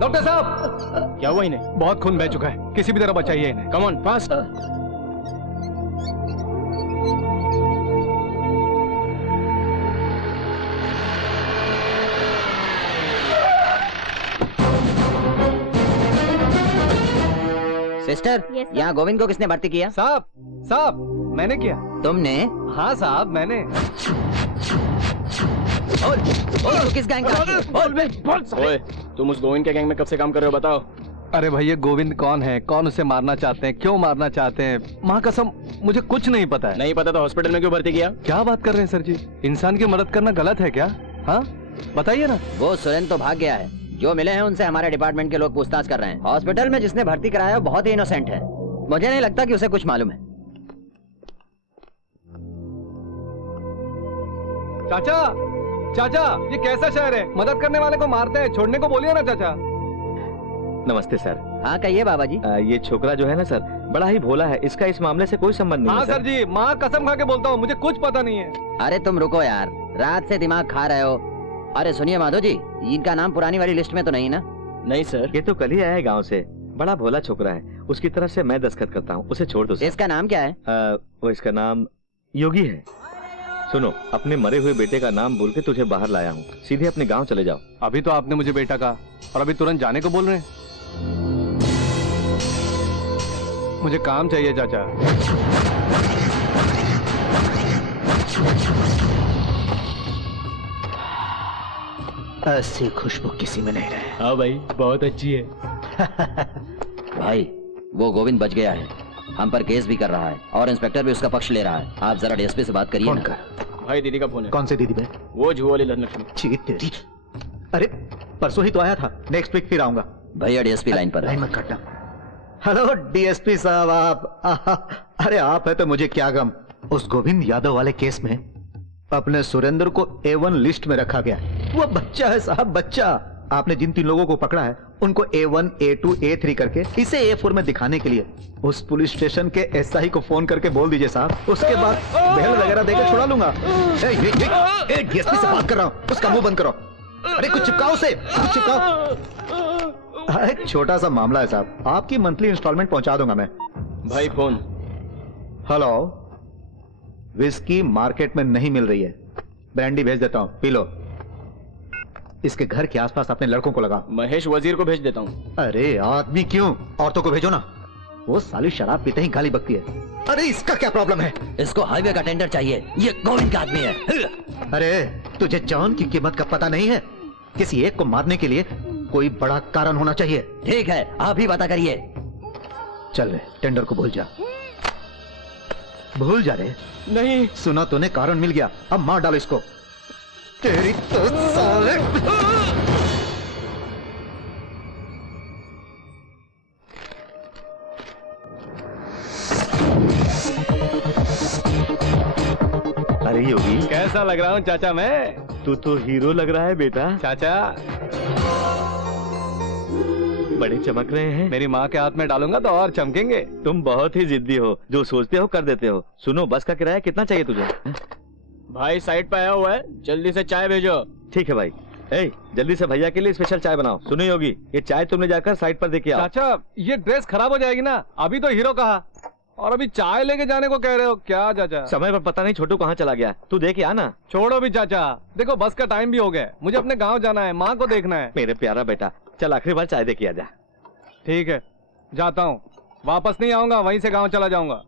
डॉक्टर साहब। क्या हुआ इन्हें? बहुत खून बह चुका है, किसी भी तरह बचाइए इन्हें। Come on fast. Sister, Yes, sir. यहाँ गोविंद को किसने भर्ती किया? साहब, साहब मैंने किया। तुमने? हाँ साहब मैंने। बोल, किस गैंग का? ओए, तुम उस गोविंद के गैंग में कब से काम कर रहे हो बताओ? अरे भैया गोविंद कौन है, कौन उसे मारना चाहते हैं, क्यों मारना चाहते हैं, माँ कसम मुझे कुछ नहीं पता है। नहीं पता तो हॉस्पिटल में क्यों भर्ती किया? क्या बात कर रहे हैं सर जी, इंसान की मदद करना गलत है क्या? हाँ बताइए ना। वो सुरेंद्र तो भाग गया है, जो मिले हैं उनसे हमारे डिपार्टमेंट के लोग पूछताछ कर रहे हैं। हॉस्पिटल में जिसने भर्ती कराया वो बहुत ही इनोसेंट है। मुझे नहीं लगता कि उसे कुछ मालूम है। चाचा, चाचा, ये कैसा शहर है? मदद करने वाले को मारते हैं, छोड़ने को बोलिए ना चाचा। नमस्ते सर। हाँ कहिए बाबा जी। ये छोकरा जो है ना सर, बड़ा ही भोला है। इसका इस मामले से कोई संबंध नहीं हाँ है सर जी, माँ कसम खा के बोलता हूँ, मुझे कुछ पता नहीं है। अरे तुम रुको यार, रात से दिमाग खा रहे हो। अरे सुनिए माधव जी, इनका नाम पुरानी वाली लिस्ट में तो नहीं ना? नहीं सर। ये तो कल ही आया है गाँव से। बड़ा भोला छोकरा है। उसकी तरफ से मैं दस्तखत करता हूँ, उसे छोड़ दो सर। इसका नाम क्या है? वो इसका नाम योगी है। सुनो, अपने मरे हुए बेटे का नाम बोल के तुझे बाहर लाया हूँ। सीधे अपने गांव चले जाओ। अभी तो आपने मुझे बेटा कहा और अभी तुरंत जाने को बोल रहे हैं। मुझे काम चाहिए चाचा। ऐसी खुशबू किसी में नहीं रहे। हाँ भाई, बहुत अच्छी है। भाई वो गोविंद बच गया है, हम पर केस भी कर रहा है और इंस्पेक्टर भी उसका पक्ष ले रहा है। आप जरा डीएसपी से बात करिए फोन ना। कर। भाई दीदी का फोन है। कौन सी दीदी बे? वो जुआ वाली धनलक्ष्मी। छी तेरी। अरे परसों ही तो आया था, नेक्स्ट वीक फिर आऊंगा। भैया डीएसपी लाइन पर लाइन है। मत काटना। हेलो डीएसपी साहब, आप अरे आप है तो मुझे क्या गम। उस गोविंद यादव वाले केस में अपने सुरेंद्र को A1 लिस्ट में रखा गया। वो बच्चा है साहब, बच्चा। आपने जिन 3 लोगों को पकड़ा है उनको A1, A2, A3 करके इसे A4 में दिखाने के लिए उस पुलिस स्टेशन के एसआई को फोन करके बोल दीजिए साहब। उसके बाद बेल वगैरह देकर छुड़ा लूंगा। डीएसपी से बात कर रहा हूँ, उसका मुंह बंद करो। अरे कुछ चिपकाओ उसे, कुछ चिपकाओ। एक छोटा सा मामला है साहब, आपकी मंथली इंस्टॉलमेंट पहुंचा दूंगा मैं। भाई फोन। हेलो, विस्की मार्केट में नहीं मिल रही है, ब्रांडी भेज देता हूं, पी लो। इसके घर के आसपास अपने लड़कों को लगा। महेश वजीर को भेज देता हूँ। अरे आदमी क्यों, औरतों को भेजो ना, वो साली शराब पीते ही गाली बकती है। अरे इसका क्या प्रॉब्लम है? इसको हाईवे का टेंडर चाहिए, ये गोविंद का आदमी है। अरे तुझे जॉन की कीमत का पता नहीं है? किसी एक को मारने के लिए कोई बड़ा कारण होना चाहिए। ठीक है, आप ही पता करिए। चल रे, टेंडर को भूल जा, भूल जा रे। नहीं। सुना तूने, कारण मिल गया, अब मार डालो इसको। तेरी तो साले। अरे योगी, कैसा लग रहा हूँ चाचा मैं? तू तो हीरो लग रहा है बेटा। चाचा बड़े चमक रहे हैं। मेरी माँ के हाथ में डालूंगा तो और चमकेंगे। तुम बहुत ही जिद्दी हो, जो सोचते हो कर देते हो। सुनो, बस का किराया कितना चाहिए तुझे? भाई साइड पे आया हुआ है, जल्दी से चाय भेजो। ठीक है भाई। ए, जल्दी से भैया के लिए स्पेशल चाय बनाओ। सुनो योगी, ये चाय तुमने जाकर साइड पर देके आओ। चाचा ये ड्रेस खराब हो जाएगी ना, अभी तो हीरो कहा और अभी चाय लेके जाने को कह रहे हो क्या चाचा? समय पर पता नहीं छोटू कहाँ चला गया, तू देख आ ना। छोड़ो भी चाचा, देखो बस का टाइम भी हो गया, मुझे अपने गांव जाना है, माँ को देखना है। मेरे प्यारा बेटा, चल आखिरी बार चाय दे के आ जा। ठीक है, जाता हूँ, वापस नहीं आऊंगा, वहीं से गांव चला जाऊंगा।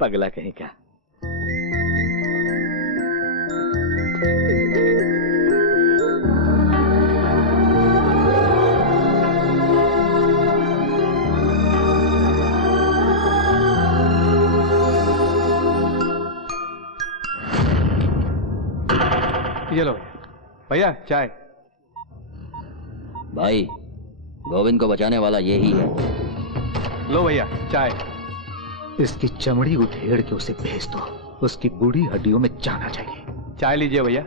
पगला कहीं का। ये लो भैया चाय। भाई गोविंद को बचाने वाला यही है। लो भैया चाय। इसकी चमड़ी उधेड़ के उसे भेज दो, उसकी बूढ़ी हड्डियों में जाना चाहिए। चाय लीजिए भैया।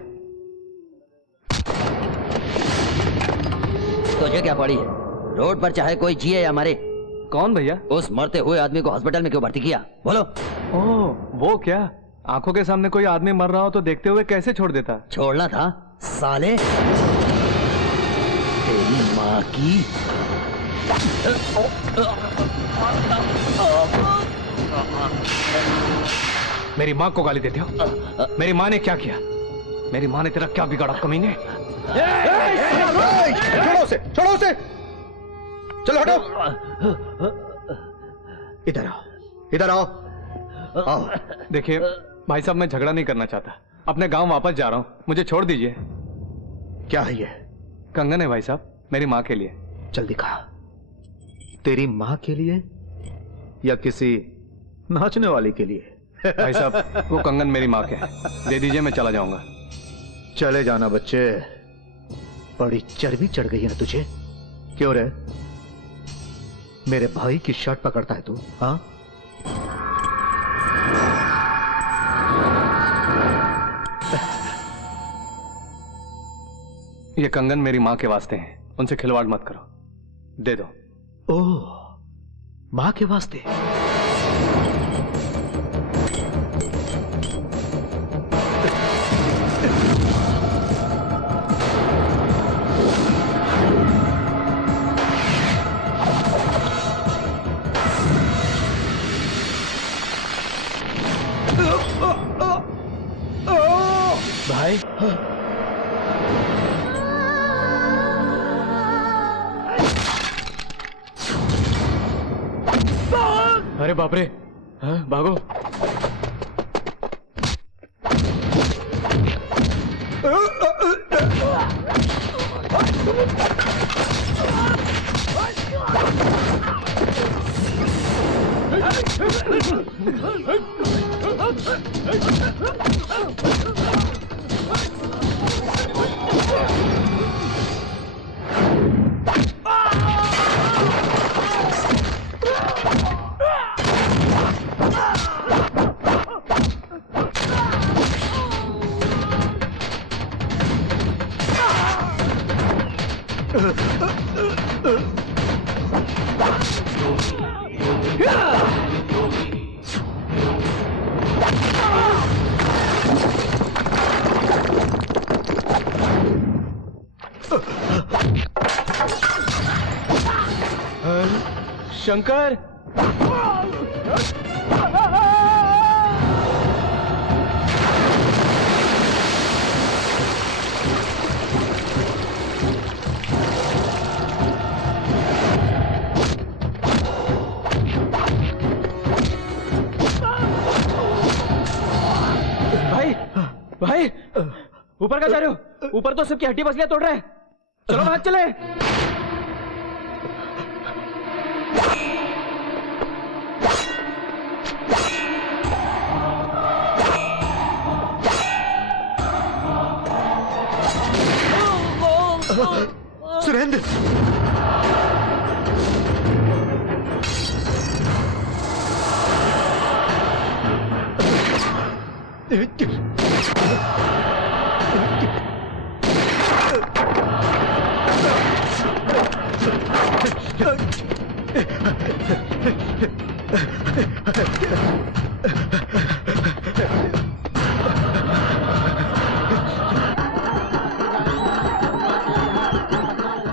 तुझे क्या पड़ी है? रोड पर चाहे कोई जिए या मरे। कौन भैया? उस मरते हुए आदमी को हॉस्पिटल में क्यों भर्ती किया? बोलो। ओह वो क्या, आंखों के सामने कोई आदमी मर रहा हो तो देखते हुए कैसे छोड़ देता? छोड़ना था साले, तेरी माँ की। मेरी माँ को गाली देते हो? मेरी माँ ने क्या किया? मेरी माँ ने तेरा क्या बिगाड़ा कमीने? छोड़ो उसे, छोड़ो उसे, चलो हटो। इधर आओ, इधर आओ, आओ। देखिए भाई साहब, मैं झगड़ा नहीं करना चाहता, अपने गांव वापस जा रहा हूँ, मुझे छोड़ दीजिए। क्या है ये? कंगन है भाई साहब, मेरी माँ के लिए। चल दिखा। तेरी माँ के लिए या किसी नाचने वाली के लिए? भाई साहब वो कंगन मेरी माँ के है, दे दीजिए, मैं चला जाऊंगा। चले जाना बच्चे, बड़ी चर्बी चढ़ गई है ना तुझे? क्यों रे? मेरे भाई की शर्ट पकड़ता है तू? हाँ, ये कंगन मेरी माँ के वास्ते हैं, उनसे खिलवाड़ मत करो, दे दो। ओह, माँ के वास्ते? भाई अरे बाप रे, हाँ, भागो। शंकर, भाई भाई, ऊपर का जा रहे हो? ऊपर तो सबकी हड्डी पसलियां तोड़ रहे हैं। चलो भाग चले। सुरेंद्र,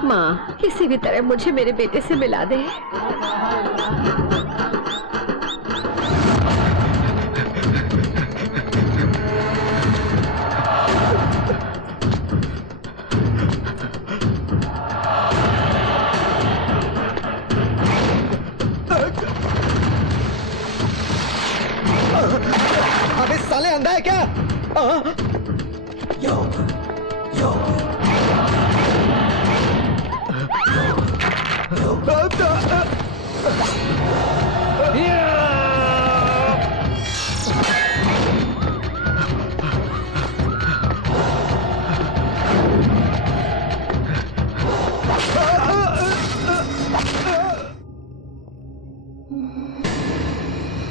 माँ, किसी भी तरह मुझे मेरे बेटे से मिला दे। अबे साले अंधा है क्या?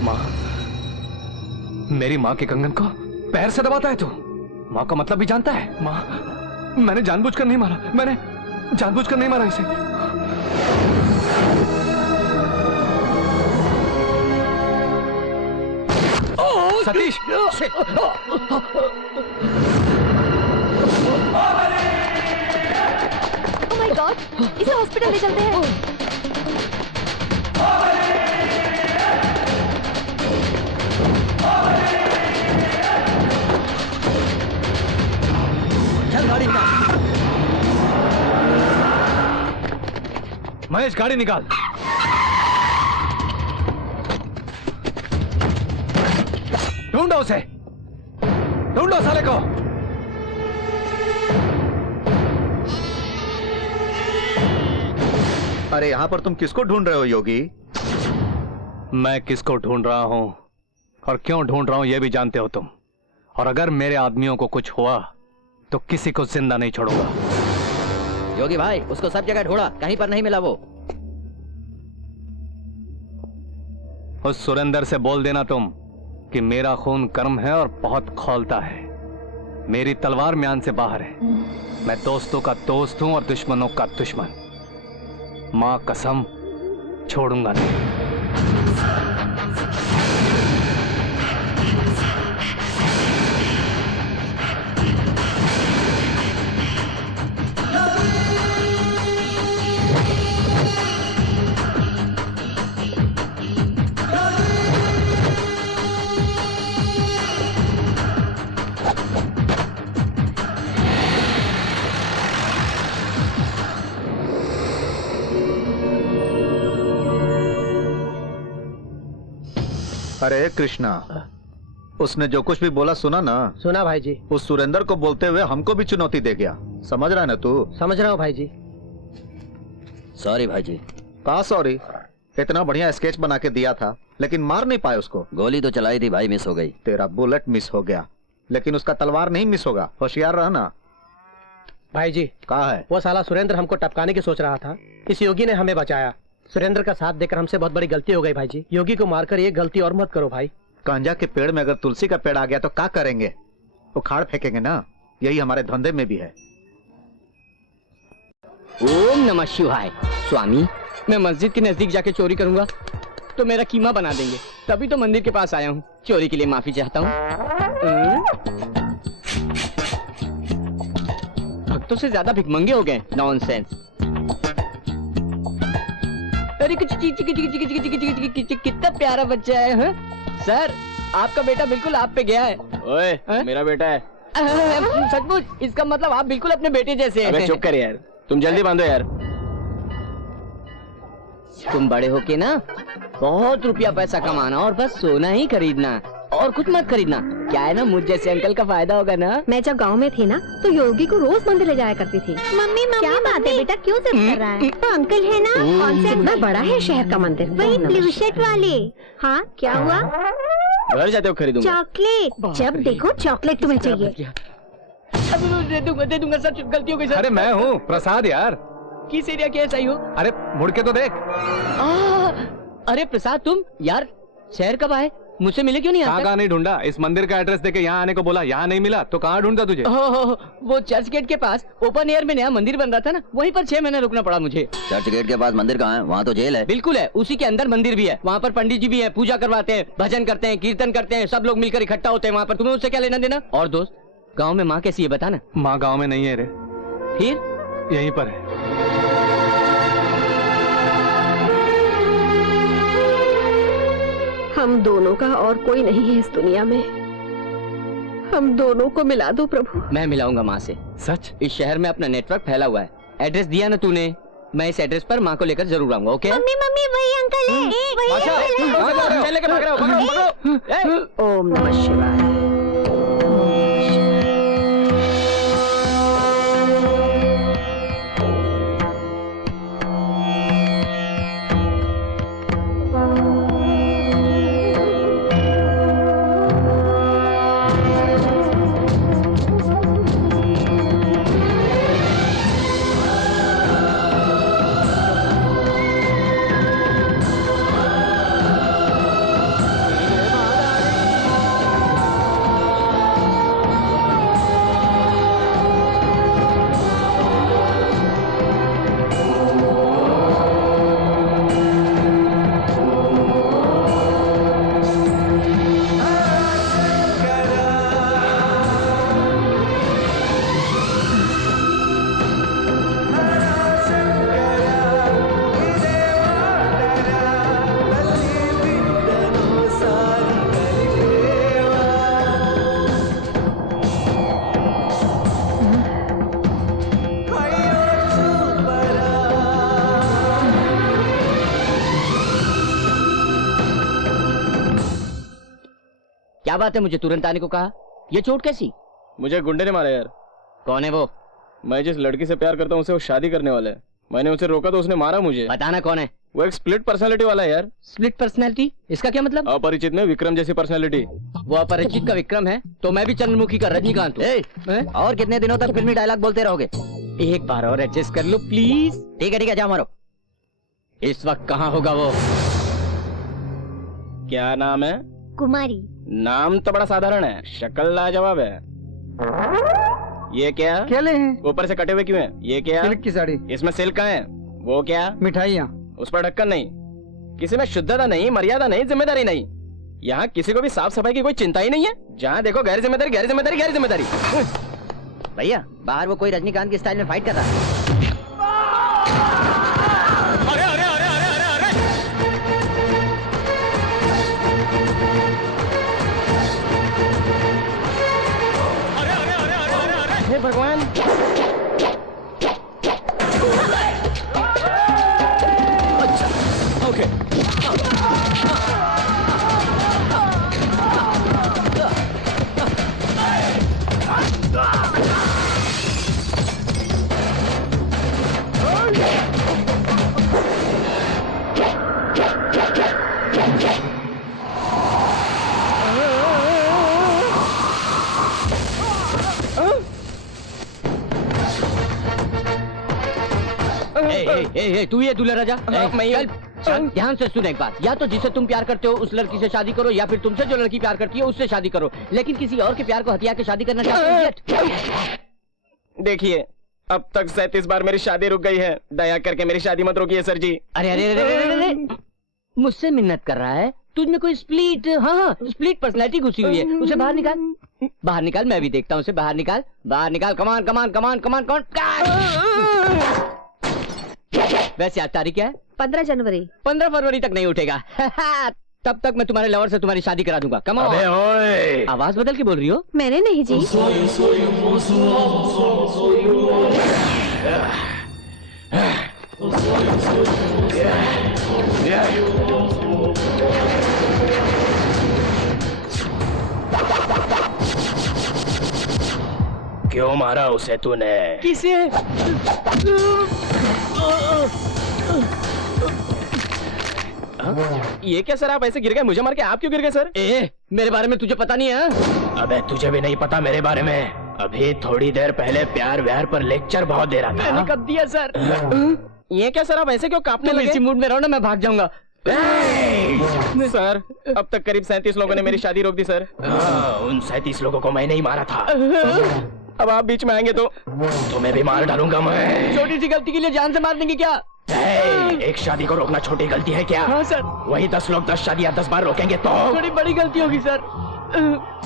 माँ, मेरी माँ के कंगन को पैर से दबाता है तू? माँ का मतलब भी जानता है? माँ, मैंने जानबूझकर नहीं मारा, मैंने जानबूझकर नहीं मारा इसे। सतीश, ओह माय गॉड, इसे हॉस्पिटल ले चलते हैं। चल गाड़ी निकाल। महेश, गाड़ी निकाल। ढूंढो उसे, ढूंढो साले को। अरे यहाँ पर तुम किसको ढूंढ रहे हो योगी? मैं किसको ढूंढ रहा हूं और क्यों ढूंढ रहा हूं यह भी जानते हो तुम। और अगर मेरे आदमियों को कुछ हुआ तो किसी को जिंदा नहीं छोड़ूंगा। योगी भाई उसको सब जगह ढूंढा, कहीं पर नहीं मिला वो। उस सुरेंद्र से बोल देना तुम कि मेरा खून गर्म है और बहुत खौलता है। मेरी तलवार म्यान से बाहर है। मैं दोस्तों का दोस्त हूं और दुश्मनों का दुश्मन। मां कसम छोड़ूंगा नहीं। अरे कृष्णा, उसने जो कुछ भी बोला सुना ना? सुना भाई जी। उस सुरेंद्र को बोलते हुए हमको भी चुनौती दे गया। समझ रहा है ना तू? समझ रहा हूँ भाई जी। सॉरी भाई जी। कहा सॉरी? इतना बढ़िया स्केच बना के दिया था लेकिन मार नहीं पाए उसको। गोली तो चलाई थी भाई, मिस हो गई। तेरा बुलेट मिस हो गया लेकिन उसका तलवार नहीं मिस होगा। होशियार रहना। भाई जी कहा है? वो साला सुरेंद्र हमको टपकाने की सोच रहा था, इस योगी ने हमें बचाया। सुरेंद्र का साथ देकर हमसे बहुत बड़ी गलती हो गई भाई जी। योगी को मारकर ये गलती और मत करो भाई। गांजा के पेड़ में अगर तुलसी का पेड़ आ गया तो क्या करेंगे? उखाड़ फेंकेंगे ना। यही हमारे धंधे में भी है। ओम नमः शिवाय। स्वामी, मैं मस्जिद के नजदीक जाके चोरी करूंगा तो मेरा कीमा बना देंगे, तभी तो मंदिर के पास आया हूँ। चोरी के लिए माफी चाहता हूँ। भक्तों से ज्यादा भिखमंगे हो गए। नॉनसेंस। अरे कितना प्यारा बच्चा है। हाँ? सर, आपका बेटा बिल्कुल आप पे गया है। ओए, हाँ? मेरा बेटा है। सचमुच? इसका मतलब आप बिल्कुल अपने बेटे जैसे हैं। अबे चुप कर यार, तुम जल्दी बांधो यार। तुम बड़े होके ना बहुत रुपया पैसा कमाना और बस सोना ही खरीदना और कुछ मत खरीदना। क्या है ना, मुझ जैसे अंकल का फायदा होगा ना। मैं जब गांव में थी ना तो योगी को रोज मंदिर ले जाया करती थी। मम्मी क्या बात है बेटा, क्यों जिद कर रहा है? तो अंकल है ना, कौन सा इतना बड़ा है शहर का मंदिर? वही ब्लू शर्ट वाले। हाँ, क्या हुआ? घर जाते हो खरीदूंगा। चॉकलेट, जब देखो चॉकलेट तुम्हें चाहिए। दे दूंगा सर, गलती हो गई सर। अरे मैं हूँ प्रसाद यार। किस एरिया के सही हो? अरे मुड़ के तो देख। अरे प्रसाद, तुम यार शहर कब आए? मुझसे मिले क्यों नहीं? कहाँ नहीं ढूंढा? इस मंदिर का एड्रेस देके यहाँ आने को बोला, यहाँ नहीं मिला तो कहाँ ढूंढता तुझे? वो चर्च गेट के पास ओपन एयर में नया मंदिर बन रहा था ना, वहीं पर 6 महीने रुकना पड़ा मुझे। चर्च गेट के पास मंदिर कहाँ है? वहाँ तो जेल है। बिल्कुल है, उसी के अंदर मंदिर भी है। वहाँ पर पंडित जी भी है, पूजा करवाते हैं, भजन करते हैं, कीर्तन करते हैं, सब लोग मिलकर इकट्ठा होते हैं वहाँ पर। तुम्हें उससे क्या लेना देना? और दोस्त, गाँव में माँ कैसी है बता ना। माँ गाँव में नहीं है रे। फिर यहीं पर है। हम दोनों का और कोई नहीं है इस दुनिया में। हम दोनों को मिला दो प्रभु। मैं मिलाऊंगा माँ से। सच? इस शहर में अपना नेटवर्क फैला हुआ है। एड्रेस दिया ना तूने, मैं इस एड्रेस पर माँ को लेकर जरूर आऊंगा। ओके? मम्मी मम्मी वही अंकल है, वही अंकल है। ओम नमः शिवाय। क्या बात है, मुझे तुरंत आने को कहा? ये चोट कैसी? मुझे गुंडे ने मारा यार। कौन है वो? मैं जिस लड़की से प्यार करता हूँ उसे वो शादी करने वाला है। मैंने उसे रोका तो उसने मारा मुझे। बताना कौन है? वो एक स्प्लिट पर्सनालिटी वाला है यार। स्प्लिट पर्सनैलिटी, इसका क्या मतलब? अपरिचित में विक्रम जैसी पर्सनालिटी। वो अपरिचित का विक्रम है तो मैं भी चंद्रमुखी का रजनीकांत हूँ। हैं? और कितने दिनों तक फिल्मी डायलॉग बोलते रहोगे? एक बार और एडजस्ट कर लो प्लीज। ठीक है जाओ मारो। इस वक्त कहाँ होगा वो? क्या नाम है? कुमारी। नाम तो बड़ा साधारण है, शक्ल लाजवाब है। ये क्या? केले हैं, ऊपर से कटे हुए क्यों हैं? ये क्या? सिल्क की साड़ी, इसमें सिल्क का है। वो क्या? मिठाइयाँ। उस पर ढक्कन नहीं। किसी में शुद्धता नहीं, मर्यादा नहीं, जिम्मेदारी नहीं। यहाँ किसी को भी साफ सफाई की कोई चिंता ही नहीं है। जहाँ देखो गैर जिम्मेदारी, गैर जिम्मेदारी, गैर जिम्मेदारी। भैया बाहर वो कोई रजनीकांत के स्टाइल में फाइट कर रहा है। अरे अरे अरे अरे अरे अरे अरे अरे अरे अरे अरे अरे हे भगवान। अच्छा ओके। तू ये दूल्हा राजा? मैं चल ध्यान से सुन एक बात, या तो जिसे तुम प्यार करते हो उस लड़की से शादी करो, या फिर तुमसे जो लड़की प्यार करती है उससे शादी करो, लेकिन किसी और के प्यार को हथिया के शादी करना चाहते हो? देखिए अब तक 37 बार मेरी शादी रुक गई है। दया करके मेरी शादी मत रोकिए सर जी। अरे अरे अरे अरे अरे मुझसे मिन्नत कर रहा है? तुझ में कोई स्प्लिट, हाँ स्प्लिट पर्सनैलिटी घुसी हुई है। उसे बाहर निकाल, बाहर निकाल। मैं भी देखता हूँ उसे। बाहर निकाल, बाहर निकाल। कमान कमान कमान कमान कमान। वैसे आज तारीख क्या है? 15 जनवरी। 15 फरवरी तक नहीं उठेगा। तब तक मैं तुम्हारे लवर से तुम्हारी शादी करा दूंगा। कम अबे ओए, आवाज बदल के बोल रही हो? मैंने नहीं जी। क्यों मारा उसे तूने? किसे? ये क्या सर, आप ऐसे गिर गए? मुझे मार के आप क्यों गिर गए सर? मेरे बारे में तुझे पता नहीं है? अबे तुझे भी नहीं पता मेरे बारे में? अभी थोड़ी देर पहले प्यार व्यार पर लेक्चर बहुत दे रहा था। मैंने कब दिया सर? ये क्या सर, आप ऐसे क्यों कांपने तुम लगे? इसी मूड में रहो ना, मैं भाग जाऊंगा। सर अब तक करीब 37 लोगों ने मेरी शादी रोक दी सर। उन 37 लोगों को मैंने ही मारा था। अब आप बीच में आएंगे तो तुम्हें भी मार डालूंगा मैं। छोटी सी गलती के लिए जान से मार देंगे क्या? एक शादी को रोकना छोटी गलती है क्या? हाँ सर। वही 10 लोग 10 शादियां 10 बार रोकेंगे तो? थोड़ी बड़ी गलती होगी सर।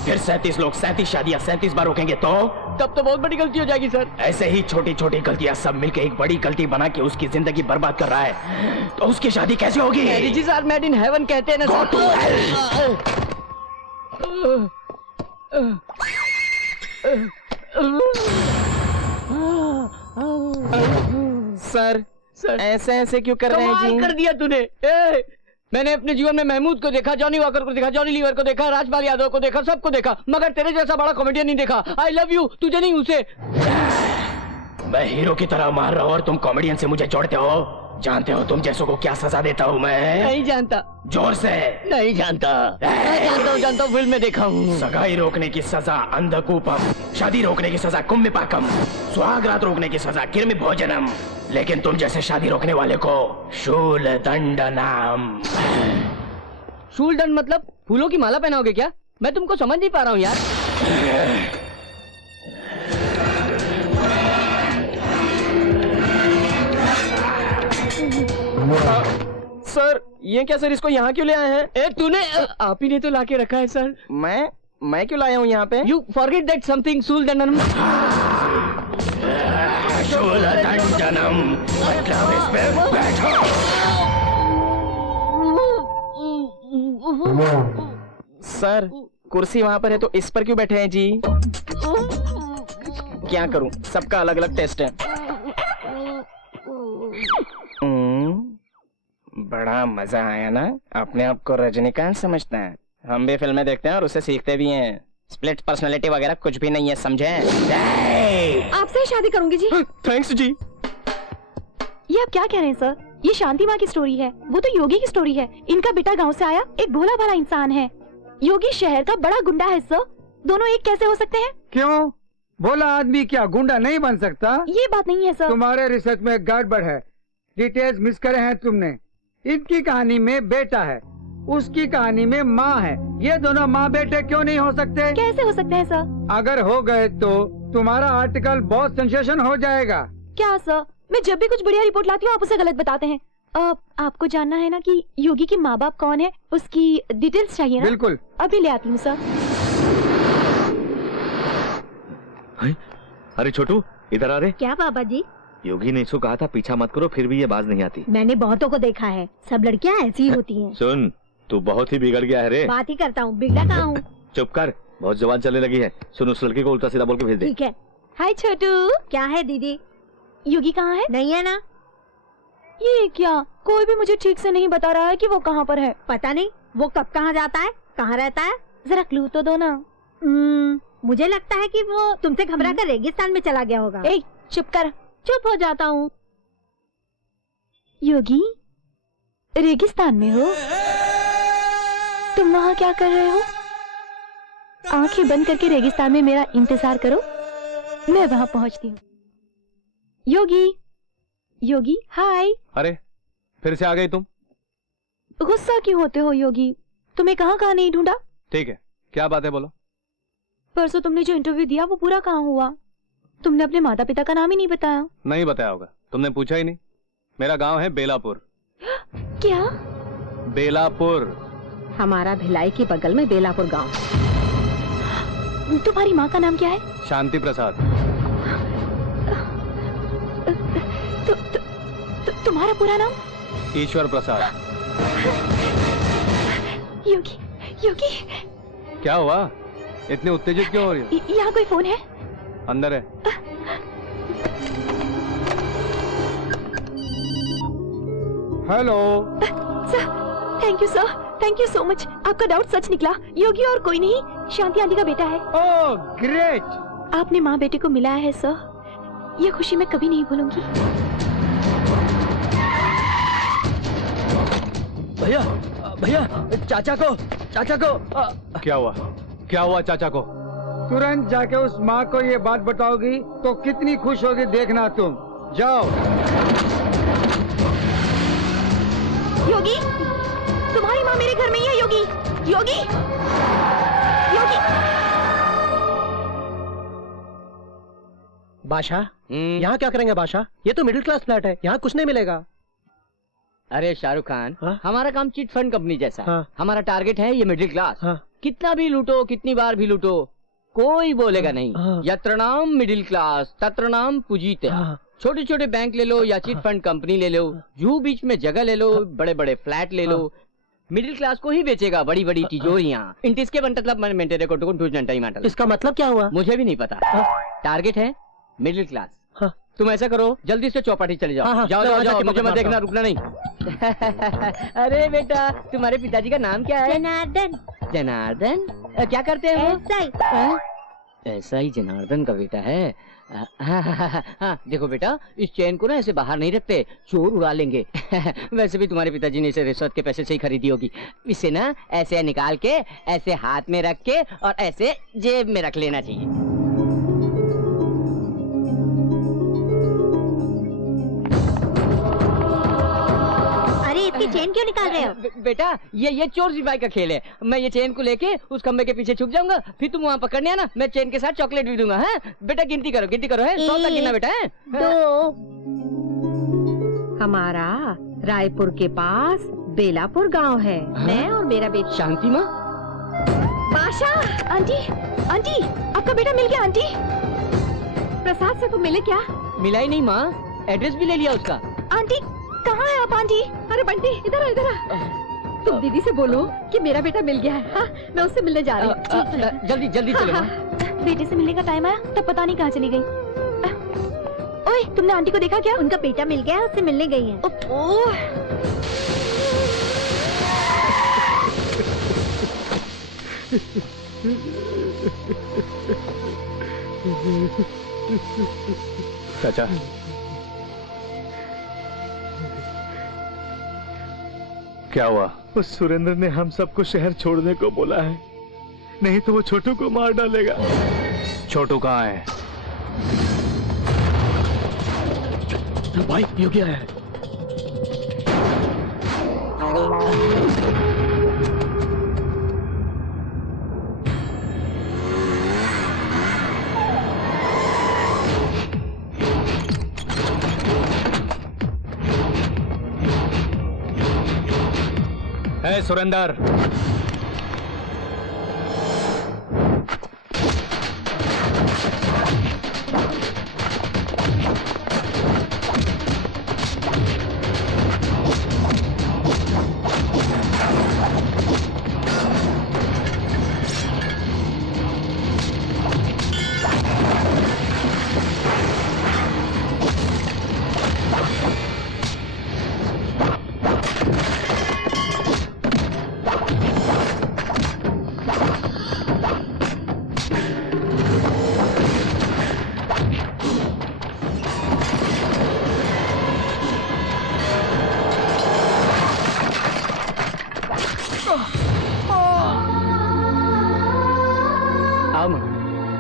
फिर 37 लोग 37 शादियां 37 बार रोकेंगे तो? तब तो बहुत बड़ी गलती हो जाएगी सर। ऐसे ही छोटी छोटी गलतियां सब मिलकर एक बड़ी गलती बना के उसकी जिंदगी बर्बाद कर रहा है, तो उसकी शादी कैसे होगी? Marriages are made in heaven कहते हैं ना Go to सर ऐसे ऐसे क्यों कर रहे हैं जी? कर दिया तूने। मैंने अपने जीवन में महमूद को देखा, जॉनी वॉकर को देखा, जॉनी लीवर को देखा, राजपाल यादव को देखा, सबको देखा, मगर तेरे जैसा बड़ा कॉमेडियन नहीं देखा। आई लव यू, तुझे नहीं उसे। मैं हीरो की तरह मार रहा हूँ और तुम कॉमेडियन से मुझे जोड़ते हो। जानते हो तुम जैसों को क्या सजा देता हूँ मैं? नहीं जानता। जोर से। नहीं जानता। मैं जानता हूँ, फिल्म में देखा हूँ। सगाई रोकने की सजा अंधकूपम, शादी रोकने की सजा कुम्भिपाकम, सुहागरात रोकने की सजा किर्मि भोजनम, लेकिन तुम जैसे शादी रोकने वाले को शूल दंडनम। शूल दंड मतलब फूलों की माला पहनाओगे क्या? मैं तुमको समझ नहीं पा रहा हूँ यार। सर ये क्या सर, इसको यहाँ क्यों ले आए हैं? तूने आप ही ने तो लाके रखा है सर। मैं क्यों लाया हूँ यहाँ पे? यू फॉरगेट दैट समथिंग शूल दंडनम। शूल दंडनम मतलब इस पे बैठो। सर कुर्सी वहाँ पर है तो इस पर क्यों बैठे हैं जी? क्या करूँ, सबका अलग अलग टेस्ट है। बड़ा मजा आया ना? अपने आप को रजनीकांत समझता है। हम भी फिल्में देखते हैं और उससे सीखते भी हैं। स्प्लिट पर्सनालिटी वगैरह कुछ भी नहीं है, समझे? आपसे ही शादी करूंगी जी। थैंक्स जी। ये आप क्या कह रहे हैं सर? ये शांति माँ की स्टोरी है, वो तो योगी की स्टोरी है। इनका बेटा गांव से आया, एक भोला भाला इंसान है। योगी शहर का बड़ा गुंडा है सर। दोनों एक कैसे हो सकते हैं? क्यों? भोला आदमी क्या गुंडा नहीं बन सकता? ये बात नहीं है सर। तुम्हारे रिसर्च में गड़बड़ है, डिटेल्स मिस करे हैं तुमने। इनकी कहानी में बेटा है, उसकी कहानी में माँ है। ये दोनों माँ बेटे क्यों नहीं हो सकते? कैसे हो सकते हैं सर? अगर हो गए तो तुम्हारा आर्टिकल बहुत सेंसेशन हो जाएगा। क्या सर? मैं जब भी कुछ बढ़िया रिपोर्ट लाती हूँ आप उसे गलत बताते हैं। आपको जानना है ना कि योगी के माँ बाप कौन है, उसकी डिटेल्स चाहिए ना? बिल्कुल। अभी ले आती हूँ सर। अरे छोटू, इधर आ रे। क्या बाबा जी? योगी ने इसको कहा था पीछा मत करो, फिर भी ये बाज नहीं आती। मैंने बहुतों को देखा है, सब लड़कियां ऐसी ही होती हैं। सुन, तू बहुत ही बिगड़ गया है रे। बात ही करता हूँ, बिगड़ा कहाँ हूँ? चुप कर, बहुत जुबान चलने लगी है। सुन, उस लड़के को उल्टा सीधा बोल के भेज दे। ठीक है। हाय छोटू। क्या है दीदी? योगी कहाँ है? नहीं है ना? ये क्या, कोई भी मुझे ठीक से नहीं बता रहा है कि वो कहाँ पर है। पता नहीं, वो कब कहाँ जाता है, कहाँ रहता है? जरा क्लू तो दो ना। मुझे लगता है कि वो तुमसे घबरा कर रेगिस्तान में चला गया होगा। ए, चुप कर। चुप हो जाता हूँ। योगी, रेगिस्तान में हो? तुम वहाँ क्या कर रहे हो? आंखें बंद करके रेगिस्तान में मेरा इंतजार करो, मैं वहाँ पहुँचती हूँ। योगी, योगी, हाय। अरे फिर से आ गई तुम? गुस्सा क्यों होते हो योगी? तुम्हें कहाँ कहाँ नहीं ढूंढा? ठीक है, क्या बात है बोलो। परसों तुमने जो इंटरव्यू दिया वो पूरा कहाँ हुआ? तुमने अपने माता पिता का नाम ही नहीं बताया। नहीं बताया होगा, तुमने पूछा ही नहीं। मेरा गांव है बेलापुर। क्या? बेलापुर। हमारा भिलाई के बगल में बेलापुर गांव। तुम्हारी माँ का नाम क्या है? शांति प्रसाद। तुम्हारा पूरा नाम? ईश्वर प्रसाद। योगी, योगी। क्या हुआ, इतने उत्तेजित क्यों हो रही हो? यहाँ कोई फोन है? अंदर है। Hello sir, thank you sir, thank you so much. आपका डाउट सच निकला। योगी और कोई नहीं, शांति आंटी का बेटा है। Oh great. आपने माँ बेटे को मिलाया है सर, ये खुशी मैं कभी नहीं भूलूंगी। भैया, भैया, चाचा को क्या हुआ, क्या हुआ चाचा को? तुरंत जाके उस माँ को ये बात बताओगी तो कितनी खुश होगी देखना तुम। जाओ। योगी, तुम्हारी माँ मेरे घर में ही है। योगी, योगी, योगी। बादशाह, यहाँ क्या करेंगे बादशाह? ये तो मिडिल क्लास फ्लैट है, यहाँ कुछ नहीं मिलेगा। अरे शाहरुख खान, हाँ? हमारा काम चिट फंड कंपनी जैसा है। हाँ? हमारा टारगेट है ये मिडिल क्लास। हाँ? कितना भी लूटो, कितनी बार भी लूटो, कोई बोलेगा नहीं। हाँ? यत्र नाम मिडिल क्लास तत्र नाम पूजीते। हाँ? छोटे छोटे बैंक ले लो या चिट फंड कंपनी ले लो, जू बीच में जगह ले लो, बड़े बड़े फ्लैट ले लो, मिडिल क्लास को ही बेचेगा बड़ी बड़ी तिजोरियाँ। इंटिसके मतलब इसका मतलब क्या हुआ? मुझे भी नहीं पता। टारगेट है मिडिल क्लास। हाँ? तुम ऐसा करो, जल्दी से चौपाटी चले जाओ। हाँ, हाँ, जाओ चलो, जाओ आजा जाओ, के मुझे पकड़ मत देखना, मारता रुकना नहीं। अरे बेटा, तुम्हारे पिताजी का नाम क्या है? जनार्दन। जनार्दन? क्या करते हैं वो? ऐसा ही। ऐसा ही जनार्दन का बेटा है। हाँ, देखो बेटा, इस चेन को ना ऐसे बाहर नहीं रखते, चोर उड़ा लेंगे। वैसे भी तुम्हारे पिताजी ने इसे रिश्वत के पैसे से ही खरीदी होगी। इसे ना ऐसे निकाल के, ऐसे हाथ में रख के और ऐसे जेब में रख लेना चाहिए। इसकी चेन क्यों निकाल रहे हो? बेटा, ये चोर सिपाही का खेल है। मैं ये चेन को लेके उस खंबे के पीछे छुप जाऊंगा, फिर तुम वहाँ पकड़ने आना, मैं चेन के साथ चॉकलेट भी दूंगा। है बेटा, गिनती करो है, 100 तक गिनना बेटा है। 2। हमारा रायपुर के पास बेलापुर गांव है। मैं और मेरा बेटा। शांति माँ? बादशाह, आंटी, आंटी, आपका बेटा मिल गया। आंटी, प्रसाद से तुम मिले क्या? मिला ही नहीं माँ, एड्रेस भी ले लिया उसका। आंटी, कहाँ है आप आंटी? अरे बंटी, इधर आ, इधर आ। तुम दीदी से बोलो कि मेरा बेटा मिल गया है। हाँ, मैं उससे मिलने जा रही हूँ। जल्दी जल्दी चलो माँ। बेटे से मिलने का टाइम आया तब पता नहीं कहाँ चली गई। ओए, तुमने आंटी को देखा क्या? उनका बेटा मिल गया, उससे मिलने गई हैं। चाचा, क्या हुआ? उस सुरेंद्र ने हम सबको शहर छोड़ने को बोला है, नहीं तो वो छोटू को मार डालेगा। छोटू कहाँ है? भाई योगी आया है। है सुरेंद्र, आओ माँ।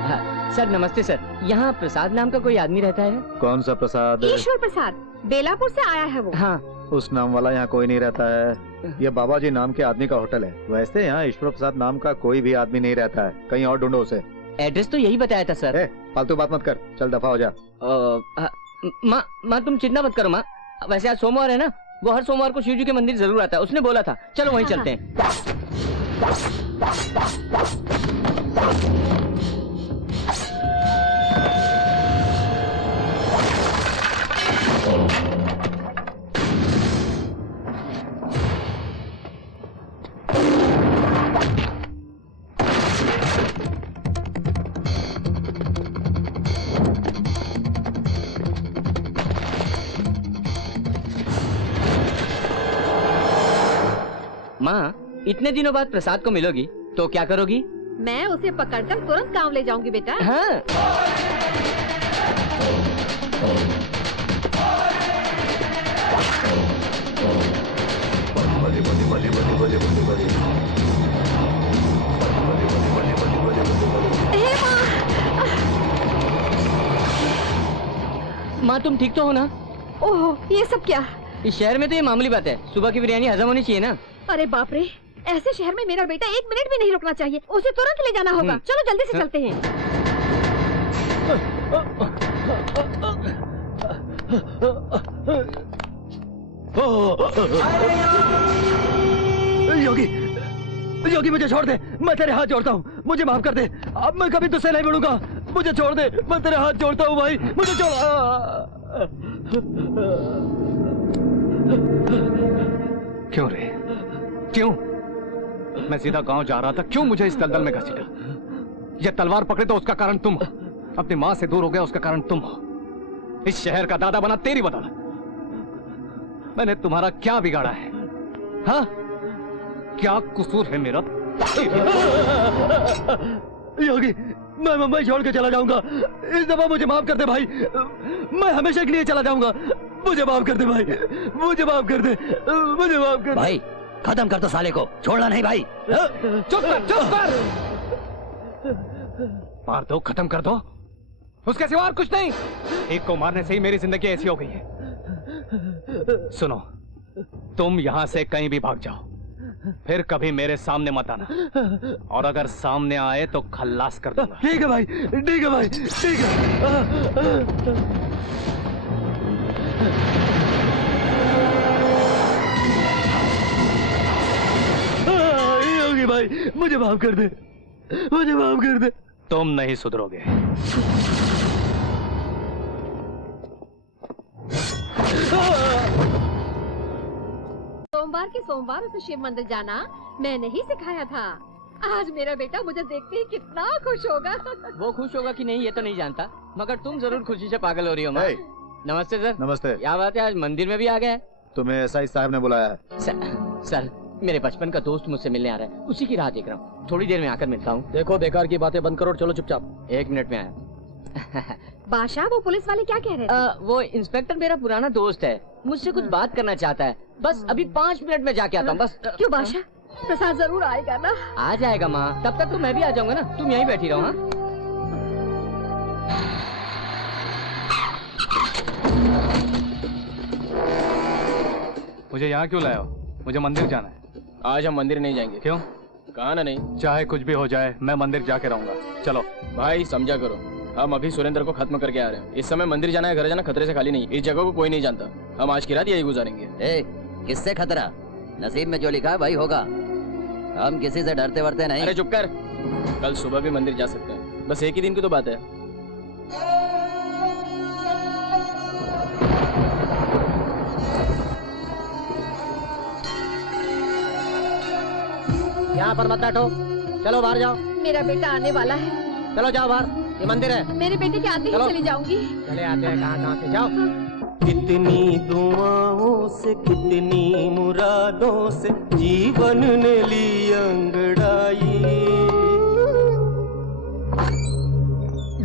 हाँ, सर नमस्ते सर। यहाँ प्रसाद नाम का कोई आदमी रहता है? कौन सा प्रसाद? ईश्वर प्रसाद, बेलापुर से आया है वो। हाँ। उस नाम वाला यहाँ कोई नहीं रहता है। ये बाबा जी नाम के आदमी का होटल है। वैसे यहाँ ईश्वर प्रसाद नाम का कोई भी आदमी नहीं रहता है। कहीं और ढूंढो उसे। एड्रेस तो यही बताया था सर। फालतू बात मत कर, चल दफा हो जा। माँ तुम चिंता मत करो माँ। वैसे आज सोमवार है ना, वो हर सोमवार को शिव जी के मंदिर जरूर आता है, उसने बोला था। चलो वहीं चलते हैं। माँ इतने दिनों बाद प्रसाद को मिलोगी तो क्या करोगी? मैं उसे पकड़कर तुरंत गांव ले जाऊंगी बेटा। हाँ। माँ तुम ठीक तो हो ना? ओह ये सब क्या? इस शहर में तो ये मामूली बात है, सुबह की बिरयानी हजम होनी चाहिए ना। अरे बाप रे, ऐसे शहर में मेरा बेटा एक मिनट भी नहीं रुकना चाहिए, उसे तुरंत ले जाना होगा। चलो जल्दी से चलते हैं। योगी, योगी मुझे छोड़ दे, मैं तेरे हाथ जोड़ता हूँ, मुझे माफ कर दे। अब मैं कभी तुझसे नहीं मिलूंगा, मुझे छोड़ दे, मैं तेरे हाथ जोड़ता हूँ भाई, मुझे छोड़। क्यों रे, क्यों? मैं सीधा गांव जा रहा था, क्यों मुझे इस दलदल में घसीटा? ये तलवार पकड़े तो उसका कारण तुम हो, अपनी माँ से दूर हो गया उसका कारण तुम हो, इस शहर का दादा बना तेरी बदौलत। मैंने तुम्हारा क्या बिगाड़ा है? हाँ, क्या कसूर है मेरा? योगी, मैं मुंबई छोड़ के चला जाऊंगा, इस दफा मुझे माफ कर दे भाई, मैं हमेशा के लिए चला जाऊंगा, मुझे माफ कर दे भाई, मुझे माफ कर दे, मुझे माफ कर दे भाई। खत्म कर दो साले को, छोड़ना नहीं भाई। चुप कर, चुप कर। मार दो, खत्म कर दो, उसके सिवा और कुछ नहीं। एक को मारने से ही मेरी जिंदगी ऐसी हो गई है। सुनो, तुम यहां से कहीं भी भाग जाओ, फिर कभी मेरे सामने मत आना, और अगर सामने आए तो खल्लास कर दूंगा। ठीक है भाई, ठीक है भाई, ठीक है। योगी भाई मुझे माफ कर दे, मुझे माफ कर दे। तुम नहीं सुधरोगे। सोमवार के सोमवार उसे शिव मंदिर जाना मैंने ही सिखाया था। आज मेरा बेटा मुझे देखते ही कितना खुश होगा। वो खुश होगा कि नहीं ये तो नहीं जानता, मगर तुम जरूर खुशी से पागल हो रही हो माँ। नमस्ते सर। नमस्ते। क्या बात है, आज मंदिर में भी आ गए? तुम्हें एसआई साहब ने बुलाया है। सर मेरे बचपन का दोस्त मुझसे मिलने आ रहा है, उसी की राह देख रहा हूँ, थोड़ी देर में आकर मिलता हूँ। देखो बेकार की बातें बंद करो, चलो चुपचाप। 1 मिनट में आया। बादशाह वो पुलिस वाले क्या कह रहे थे? वो इंस्पेक्टर मेरा पुराना दोस्त है, मुझसे कुछ बात करना चाहता है। बस अभी 5 मिनट में जाके आता हूँ बस। क्यों बादशाह, प्रसाद जरूर आएगा ना? आ जाएगा माँ, तब तक तो मैं भी आ जाऊंगा ना। तुम यहीं बैठी रहो। हाँ मुझे यहाँ क्यों लाया हो? मुझे मंदिर जाना है। आज हम मंदिर नहीं जाएंगे। क्यों? कहा ना नहीं। चाहे कुछ भी हो जाए, मैं मंदिर जाके रहूंगा। चलो भाई समझा करो, हम अभी सुरेंद्र को खत्म करके आ रहे हैं। इस समय मंदिर जाना है, घर जाना खतरे से खाली नहीं। इस जगह को कोई नहीं जानता। हम आज की रात यही गुजारेंगे। ए, किससे खतरा? नसीब में जो लिखा है वही होगा। हम किसी से डरते वरते नहीं। अरे चुप कर। कल सुबह भी मंदिर जा सकते हैं, बस एक ही दिन की तो बात है। यहाँ पर मत बैठो, चलो बाहर जाओ। मेरा बेटा आने वाला है। चलो जाओ बाहर, ये मंदिर है। मेरे बेटे के आते ही चलो। चली जाऊंगी। चले आते हैं, कहाँ से जाओ। कितनी दुआओं से, कितनी मुरादों से जीवन ने ली अंगड़ाई।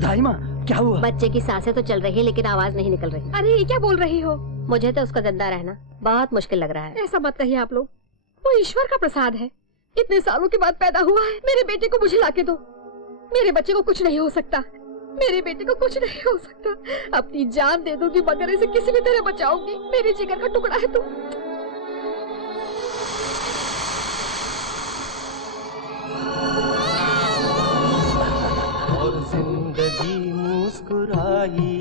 दाई माँ, क्या हुआ? बच्चे की सांसें तो चल रही है लेकिन आवाज नहीं निकल रही। अरे ये क्या बोल रही हो? मुझे तो उसका जिंदा रहना बहुत मुश्किल लग रहा है। ऐसा मत कहिए आप लोग, वो ईश्वर का प्रसाद है। इतने सालों के बाद पैदा हुआ है। मेरे बेटे को मुझे लाके दो। मेरे बच्चे को कुछ नहीं हो सकता। मेरे बेटे को कुछ नहीं हो सकता। अपनी जान दे दूंगी मगर इसे किसी भी तरह बचाऊंगी। मेरे जिगर का टुकड़ा है तू। और जिंदगी मुस्कुराई,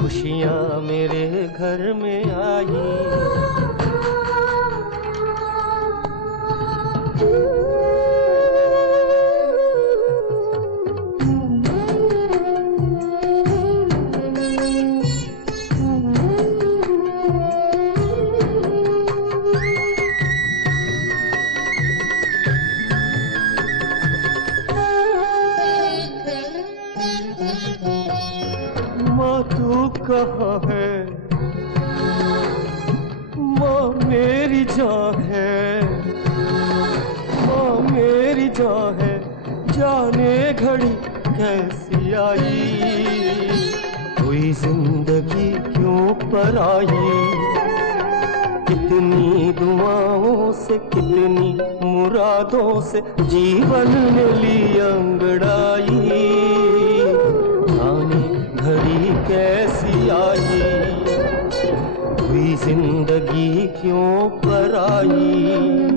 खुशियाँ मेरे घर में आई। माँ तू कहाँ है? माँ मेरी जान है। माँ मेरी जान है। जाने घड़ी कैसी आई, कोई जिंदगी क्यों पर आई। कितनी दुआओं से, कितनी मुरादों से जीवन ने ली अंगड़ाई। जाने घड़ी कैसी आई, कोई जिंदगी क्यों पर आई।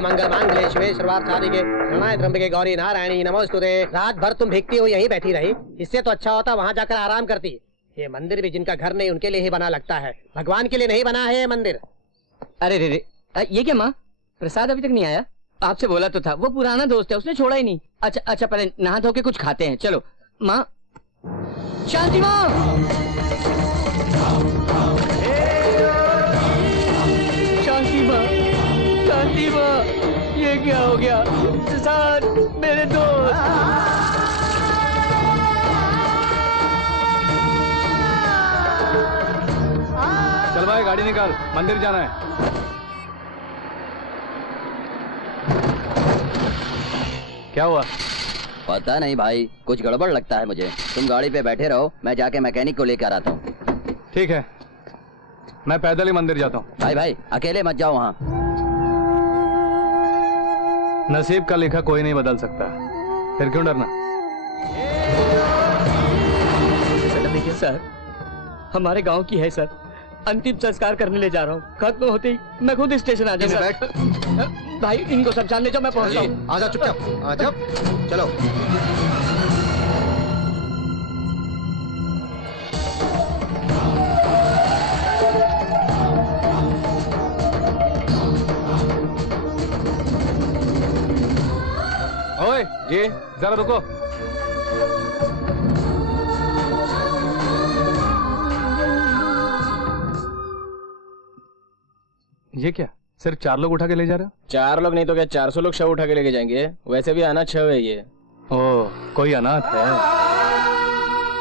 मंगल मांगल्ये शिवे सर्वार्थ साधिके शरणाय त्र्यंबके गौरी नारायणी नमोस्तुते। रात भर तुम भीगती हुई यहीं बैठी रही, इससे तो अच्छा होता वहाँ जाकर आराम करती। ये मंदिर भी जिनका घर नहीं उनके लिए ही बना लगता है, भगवान के लिए नहीं बना है ये मंदिर। अरे रे ये क्या माँ, प्रसाद अभी तक नहीं आया? आपसे बोला तो था, वो पुराना दोस्त है, उसने छोड़ा ही नहीं। अच्छा अच्छा, पहले नहा धो के कुछ खाते हैं। चलो माँ। शांति माँ, शांति माँ, शांति माँ, ये क्या हो गया? प्रसाद मेरे दोस्त। चल भाई गाड़ी निकाल, मंदिर जाना है। क्या हुआ? पता नहीं भाई, कुछ गड़बड़ लगता है मुझे। तुम गाड़ी पे बैठे रहो, मैं जाके मैकेनिक को लेकर आता हूँ। ठीक है, मैं पैदल ही मंदिर जाता हूँ। भाई भाई अकेले मत जाओ वहाँ। नसीब का लिखा कोई नहीं बदल सकता, फिर क्यों डरना? देखिए सर, हमारे गांव की है सर, अंतिम संस्कार करने ले जा रहा हूँ। खत्म होते ही मैं खुद स्टेशन आ जाऊंगा। भाई इनको सब जान ले जाओ, मैं पहुंचता हूँ। आजा चुपचाप, आजा चलो। ओए जी, जरा रुको। ये क्या, सिर्फ 4 लोग उठा के ले जा रहे हो? 4 लोग नहीं तो क्या 400 लोग शव उठा के लेके जाएंगे। वैसे भी अनाथ शव है ये। ओह, कोई अनाथ है?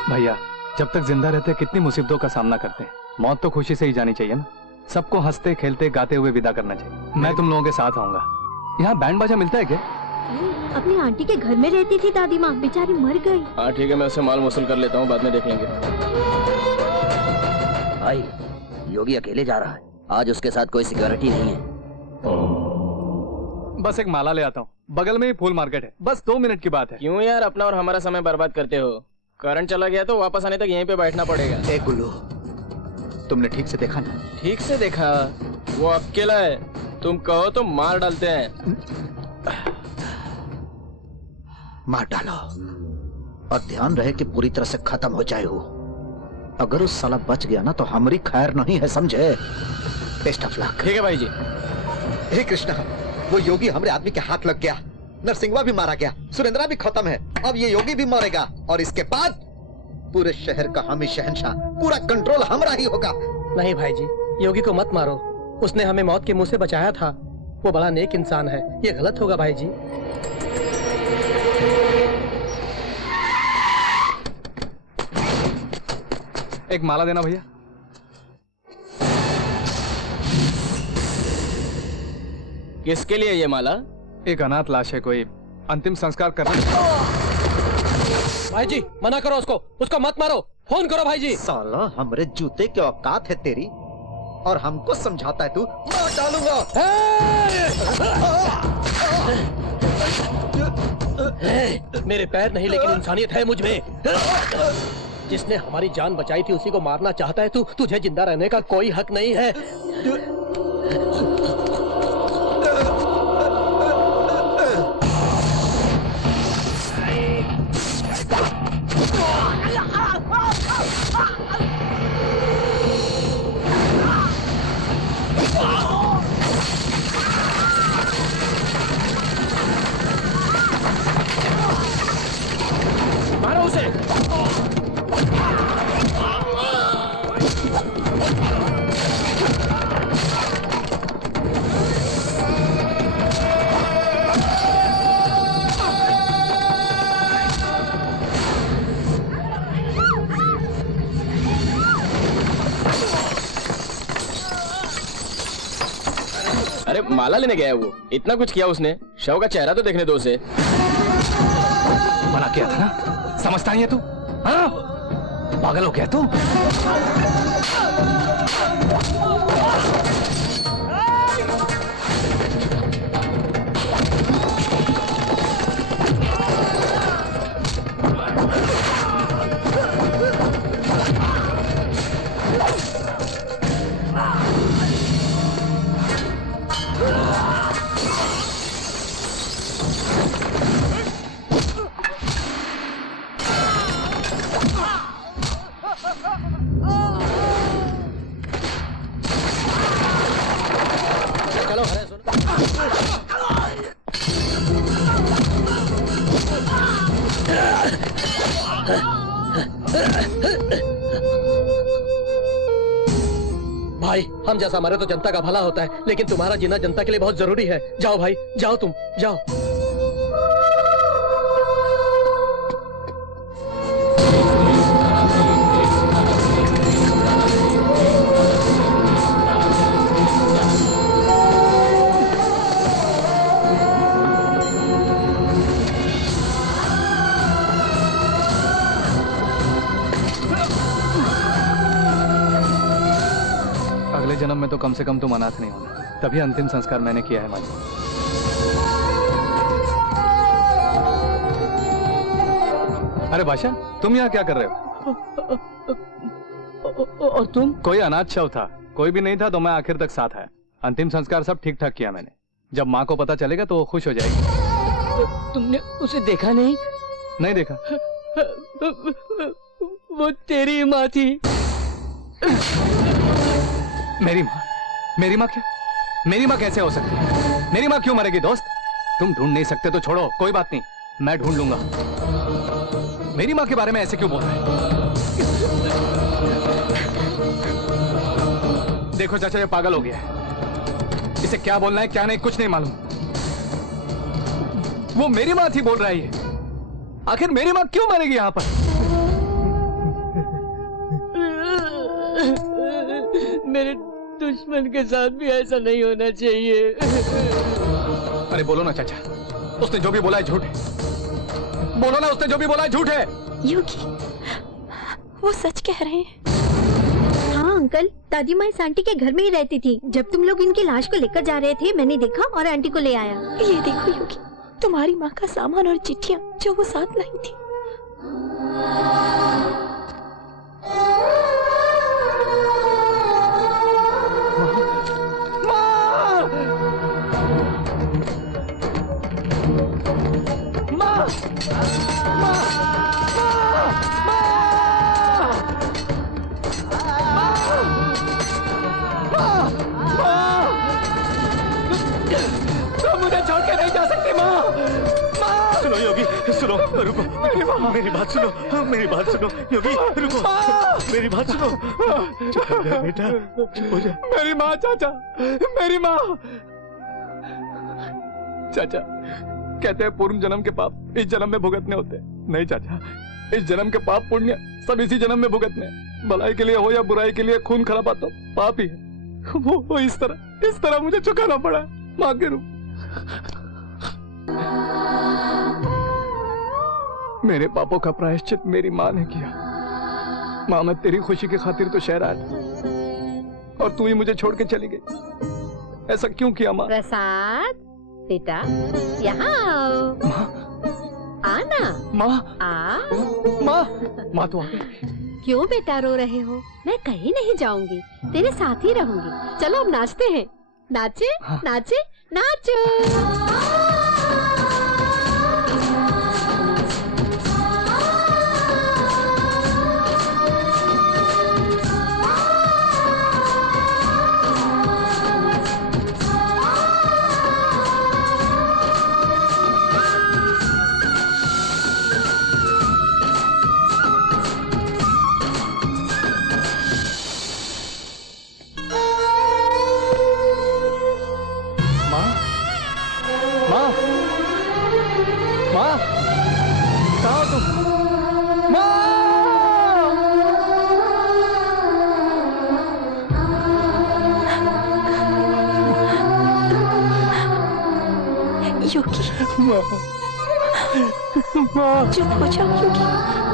भैया, जब तक जिंदा रहते कितनी मुसीबतों का सामना करते हैं। मौत तो खुशी से ही जानी चाहिए ना। सबको हंसते खेलते गाते हुए विदा करना चाहिए। मैं तुम लोगों के साथ आऊंगा। यहाँ बैंड बाजा मिलता है क्या? अपनी आंटी के घर में रहती थी दादी माँ, बेचारी मर गई। हाँ ठीक है, मैं उससे माल वसूल कर लेता हूँ, बाद में देख लेंगे। भाई योगी अकेले जा रहा है, आज उसके साथ कोई सिक्योरिटी नहीं है। बस एक माला ले आता हूँ, बगल में ही फूल मार्केट है, बस 2 मिनट की बात है। क्यों यार अपना और हमारा समय बर्बाद करते हो? करंट चला गया तो वापस आने तक यहीं पे बैठना पड़ेगा। ए गुल्लू, तुमने ठीक से देखा ना? ठीक से देखा, वो अकेला है, तुम कहो तो मार डालते हैं। मार डालो और ध्यान रहे कि पूरी तरह से खत्म हो जाए वो। अगर उस साला बच गया ना तो हमारी खैर नहीं है, समझे? Best of luck. ठीक है भाई जी। हे कृष्णा, वो योगी हमारे आदमी के हाथ लग गया, नरसिंहवा भी मारा गया, सुरेंद्रा भी खत्म है, अब ये योगी भी मरेगा और इसके बाद पूरे शहर का हम ही शहंशाह, पूरा कंट्रोल हमारा ही होगा। नहीं भाई जी, योगी को मत मारो, उसने हमें मौत के मुंह से बचाया था, वो बड़ा नेक इंसान है, ये गलत होगा भाई जी। एक माला देना भैया। किसके लिए ये माला? एक अनाथ लाश है, कोई अंतिम संस्कार करना। भाई जी मना करो उसको, उसको मत मारो, फोन करो भाई जी। साला हमरे जूते के औकात है तेरी और हमको समझाता है तू? मार डालूंगा। मेरे पैर नहीं लेकिन इंसानियत है मुझ में। जिसने हमारी जान बचाई थी उसी को मारना चाहता है तू? तुझे जिंदा रहने का कोई हक नहीं है। मारो उसे। अरे माला लेने गया है वो, इतना कुछ किया उसने, शव का चेहरा तो देखने दो उसे। मना किया था ना, समझता नहीं है तू? हाँ? पागल हो गया तू? चलो हरे सुनो। भाई हम जैसा मरे तो जनता का भला होता है, लेकिन तुम्हारा जीना जनता के लिए बहुत जरूरी है। जाओ भाई, जाओ तुम, जाओ। अगले जन्म में तो कम से कम तुम अनाथ नहीं होना, तभी अंतिम संस्कार मैंने किया है माजी। अरे बादशाह, तुम यहाँ क्या कर रहे हो? और तुम? कोई अनाथ शव था, कोई भी नहीं था तो मैं आखिर तक साथ आया। अंतिम संस्कार सब ठीक ठाक किया मैंने, जब माँ को पता चलेगा तो वो खुश हो जाएगी। तुमने उसे देखा नहीं? नहीं देखा। वो तेरी माँ थी। मेरी माँ? मेरी माँ क्या? मेरी माँ कैसे हो सकती है? मेरी माँ क्यों मरेगी दोस्त? तुम ढूंढ नहीं सकते तो छोड़ो, कोई बात नहीं, मैं ढूंढ लूंगा। मेरी माँ के बारे में ऐसे क्यों बोल रहे हैं? देखो चाचा, ये पागल हो गया है, इसे क्या बोलना है क्या नहीं कुछ नहीं मालूम। वो मेरी माँ थी बोल रहा है ये। आखिर मेरी माँ क्यों मरेगी यहाँ पर? मेरे दुश्मन के साथ भी ऐसा नहीं होना चाहिए। अरे बोलो ना चाचा, उसने जो भी बोला है झूठ है। बोलो ना, उसने जो भी बोला है झूठ है। योगी, वो सच कह रहे हैं। हाँ अंकल, दादी माँ इस आंटी के घर में ही रहती थी। जब तुम लोग इनकी लाश को लेकर जा रहे थे मैंने देखा और आंटी को ले आया। ये देखो योगी, तुम्हारी माँ का सामान और चिट्ठियाँ जो वो साथ लाई थी। मुझे छोड़ के नहीं जा सकती माँ। सुनो योगी, सुनो, रुको, मेरी बात सुनो, मेरी बात सुनो योगी, रुको, मेरी बात सुनो। चुप हो जा बेटा, चुप हो जा। मेरी माँ चाचा, मेरी माँ। चाचा कहते हैं पूर्व जन्म के पाप इस जन्म में भुगतने होते हैं। नहीं चाचा, इस जन्म के पाप पुण्य सब इसी जन्म में भुगतने हैं। भलाई के लिए हो या बुराई के लिए खून खराबा तो पाप ही है। वो इस तरह मुझे चुकाना पड़ा माँ के रूप। मेरे पापों का प्रायश्चित मेरी माँ ने किया। माँ, मैं तेरी खुशी की खातिर तो शहर आया था और तू ही मुझे छोड़ के चली गई। ऐसा क्यों किया माँ? प्रसाद बेटा, यहाँ आओ। माँ, आना। माँ, आ। माँ तो आ गई। क्यों बेटा रो रहे हो? मैं कहीं नहीं जाऊंगी, तेरे साथ ही रहूंगी। चलो अब नाचते हैं। नाचे, हाँ। नाचे, नाचो। माँ, कहाँ हो तुम? माँ! योगी, माँ, चुप हो जाओ योगी।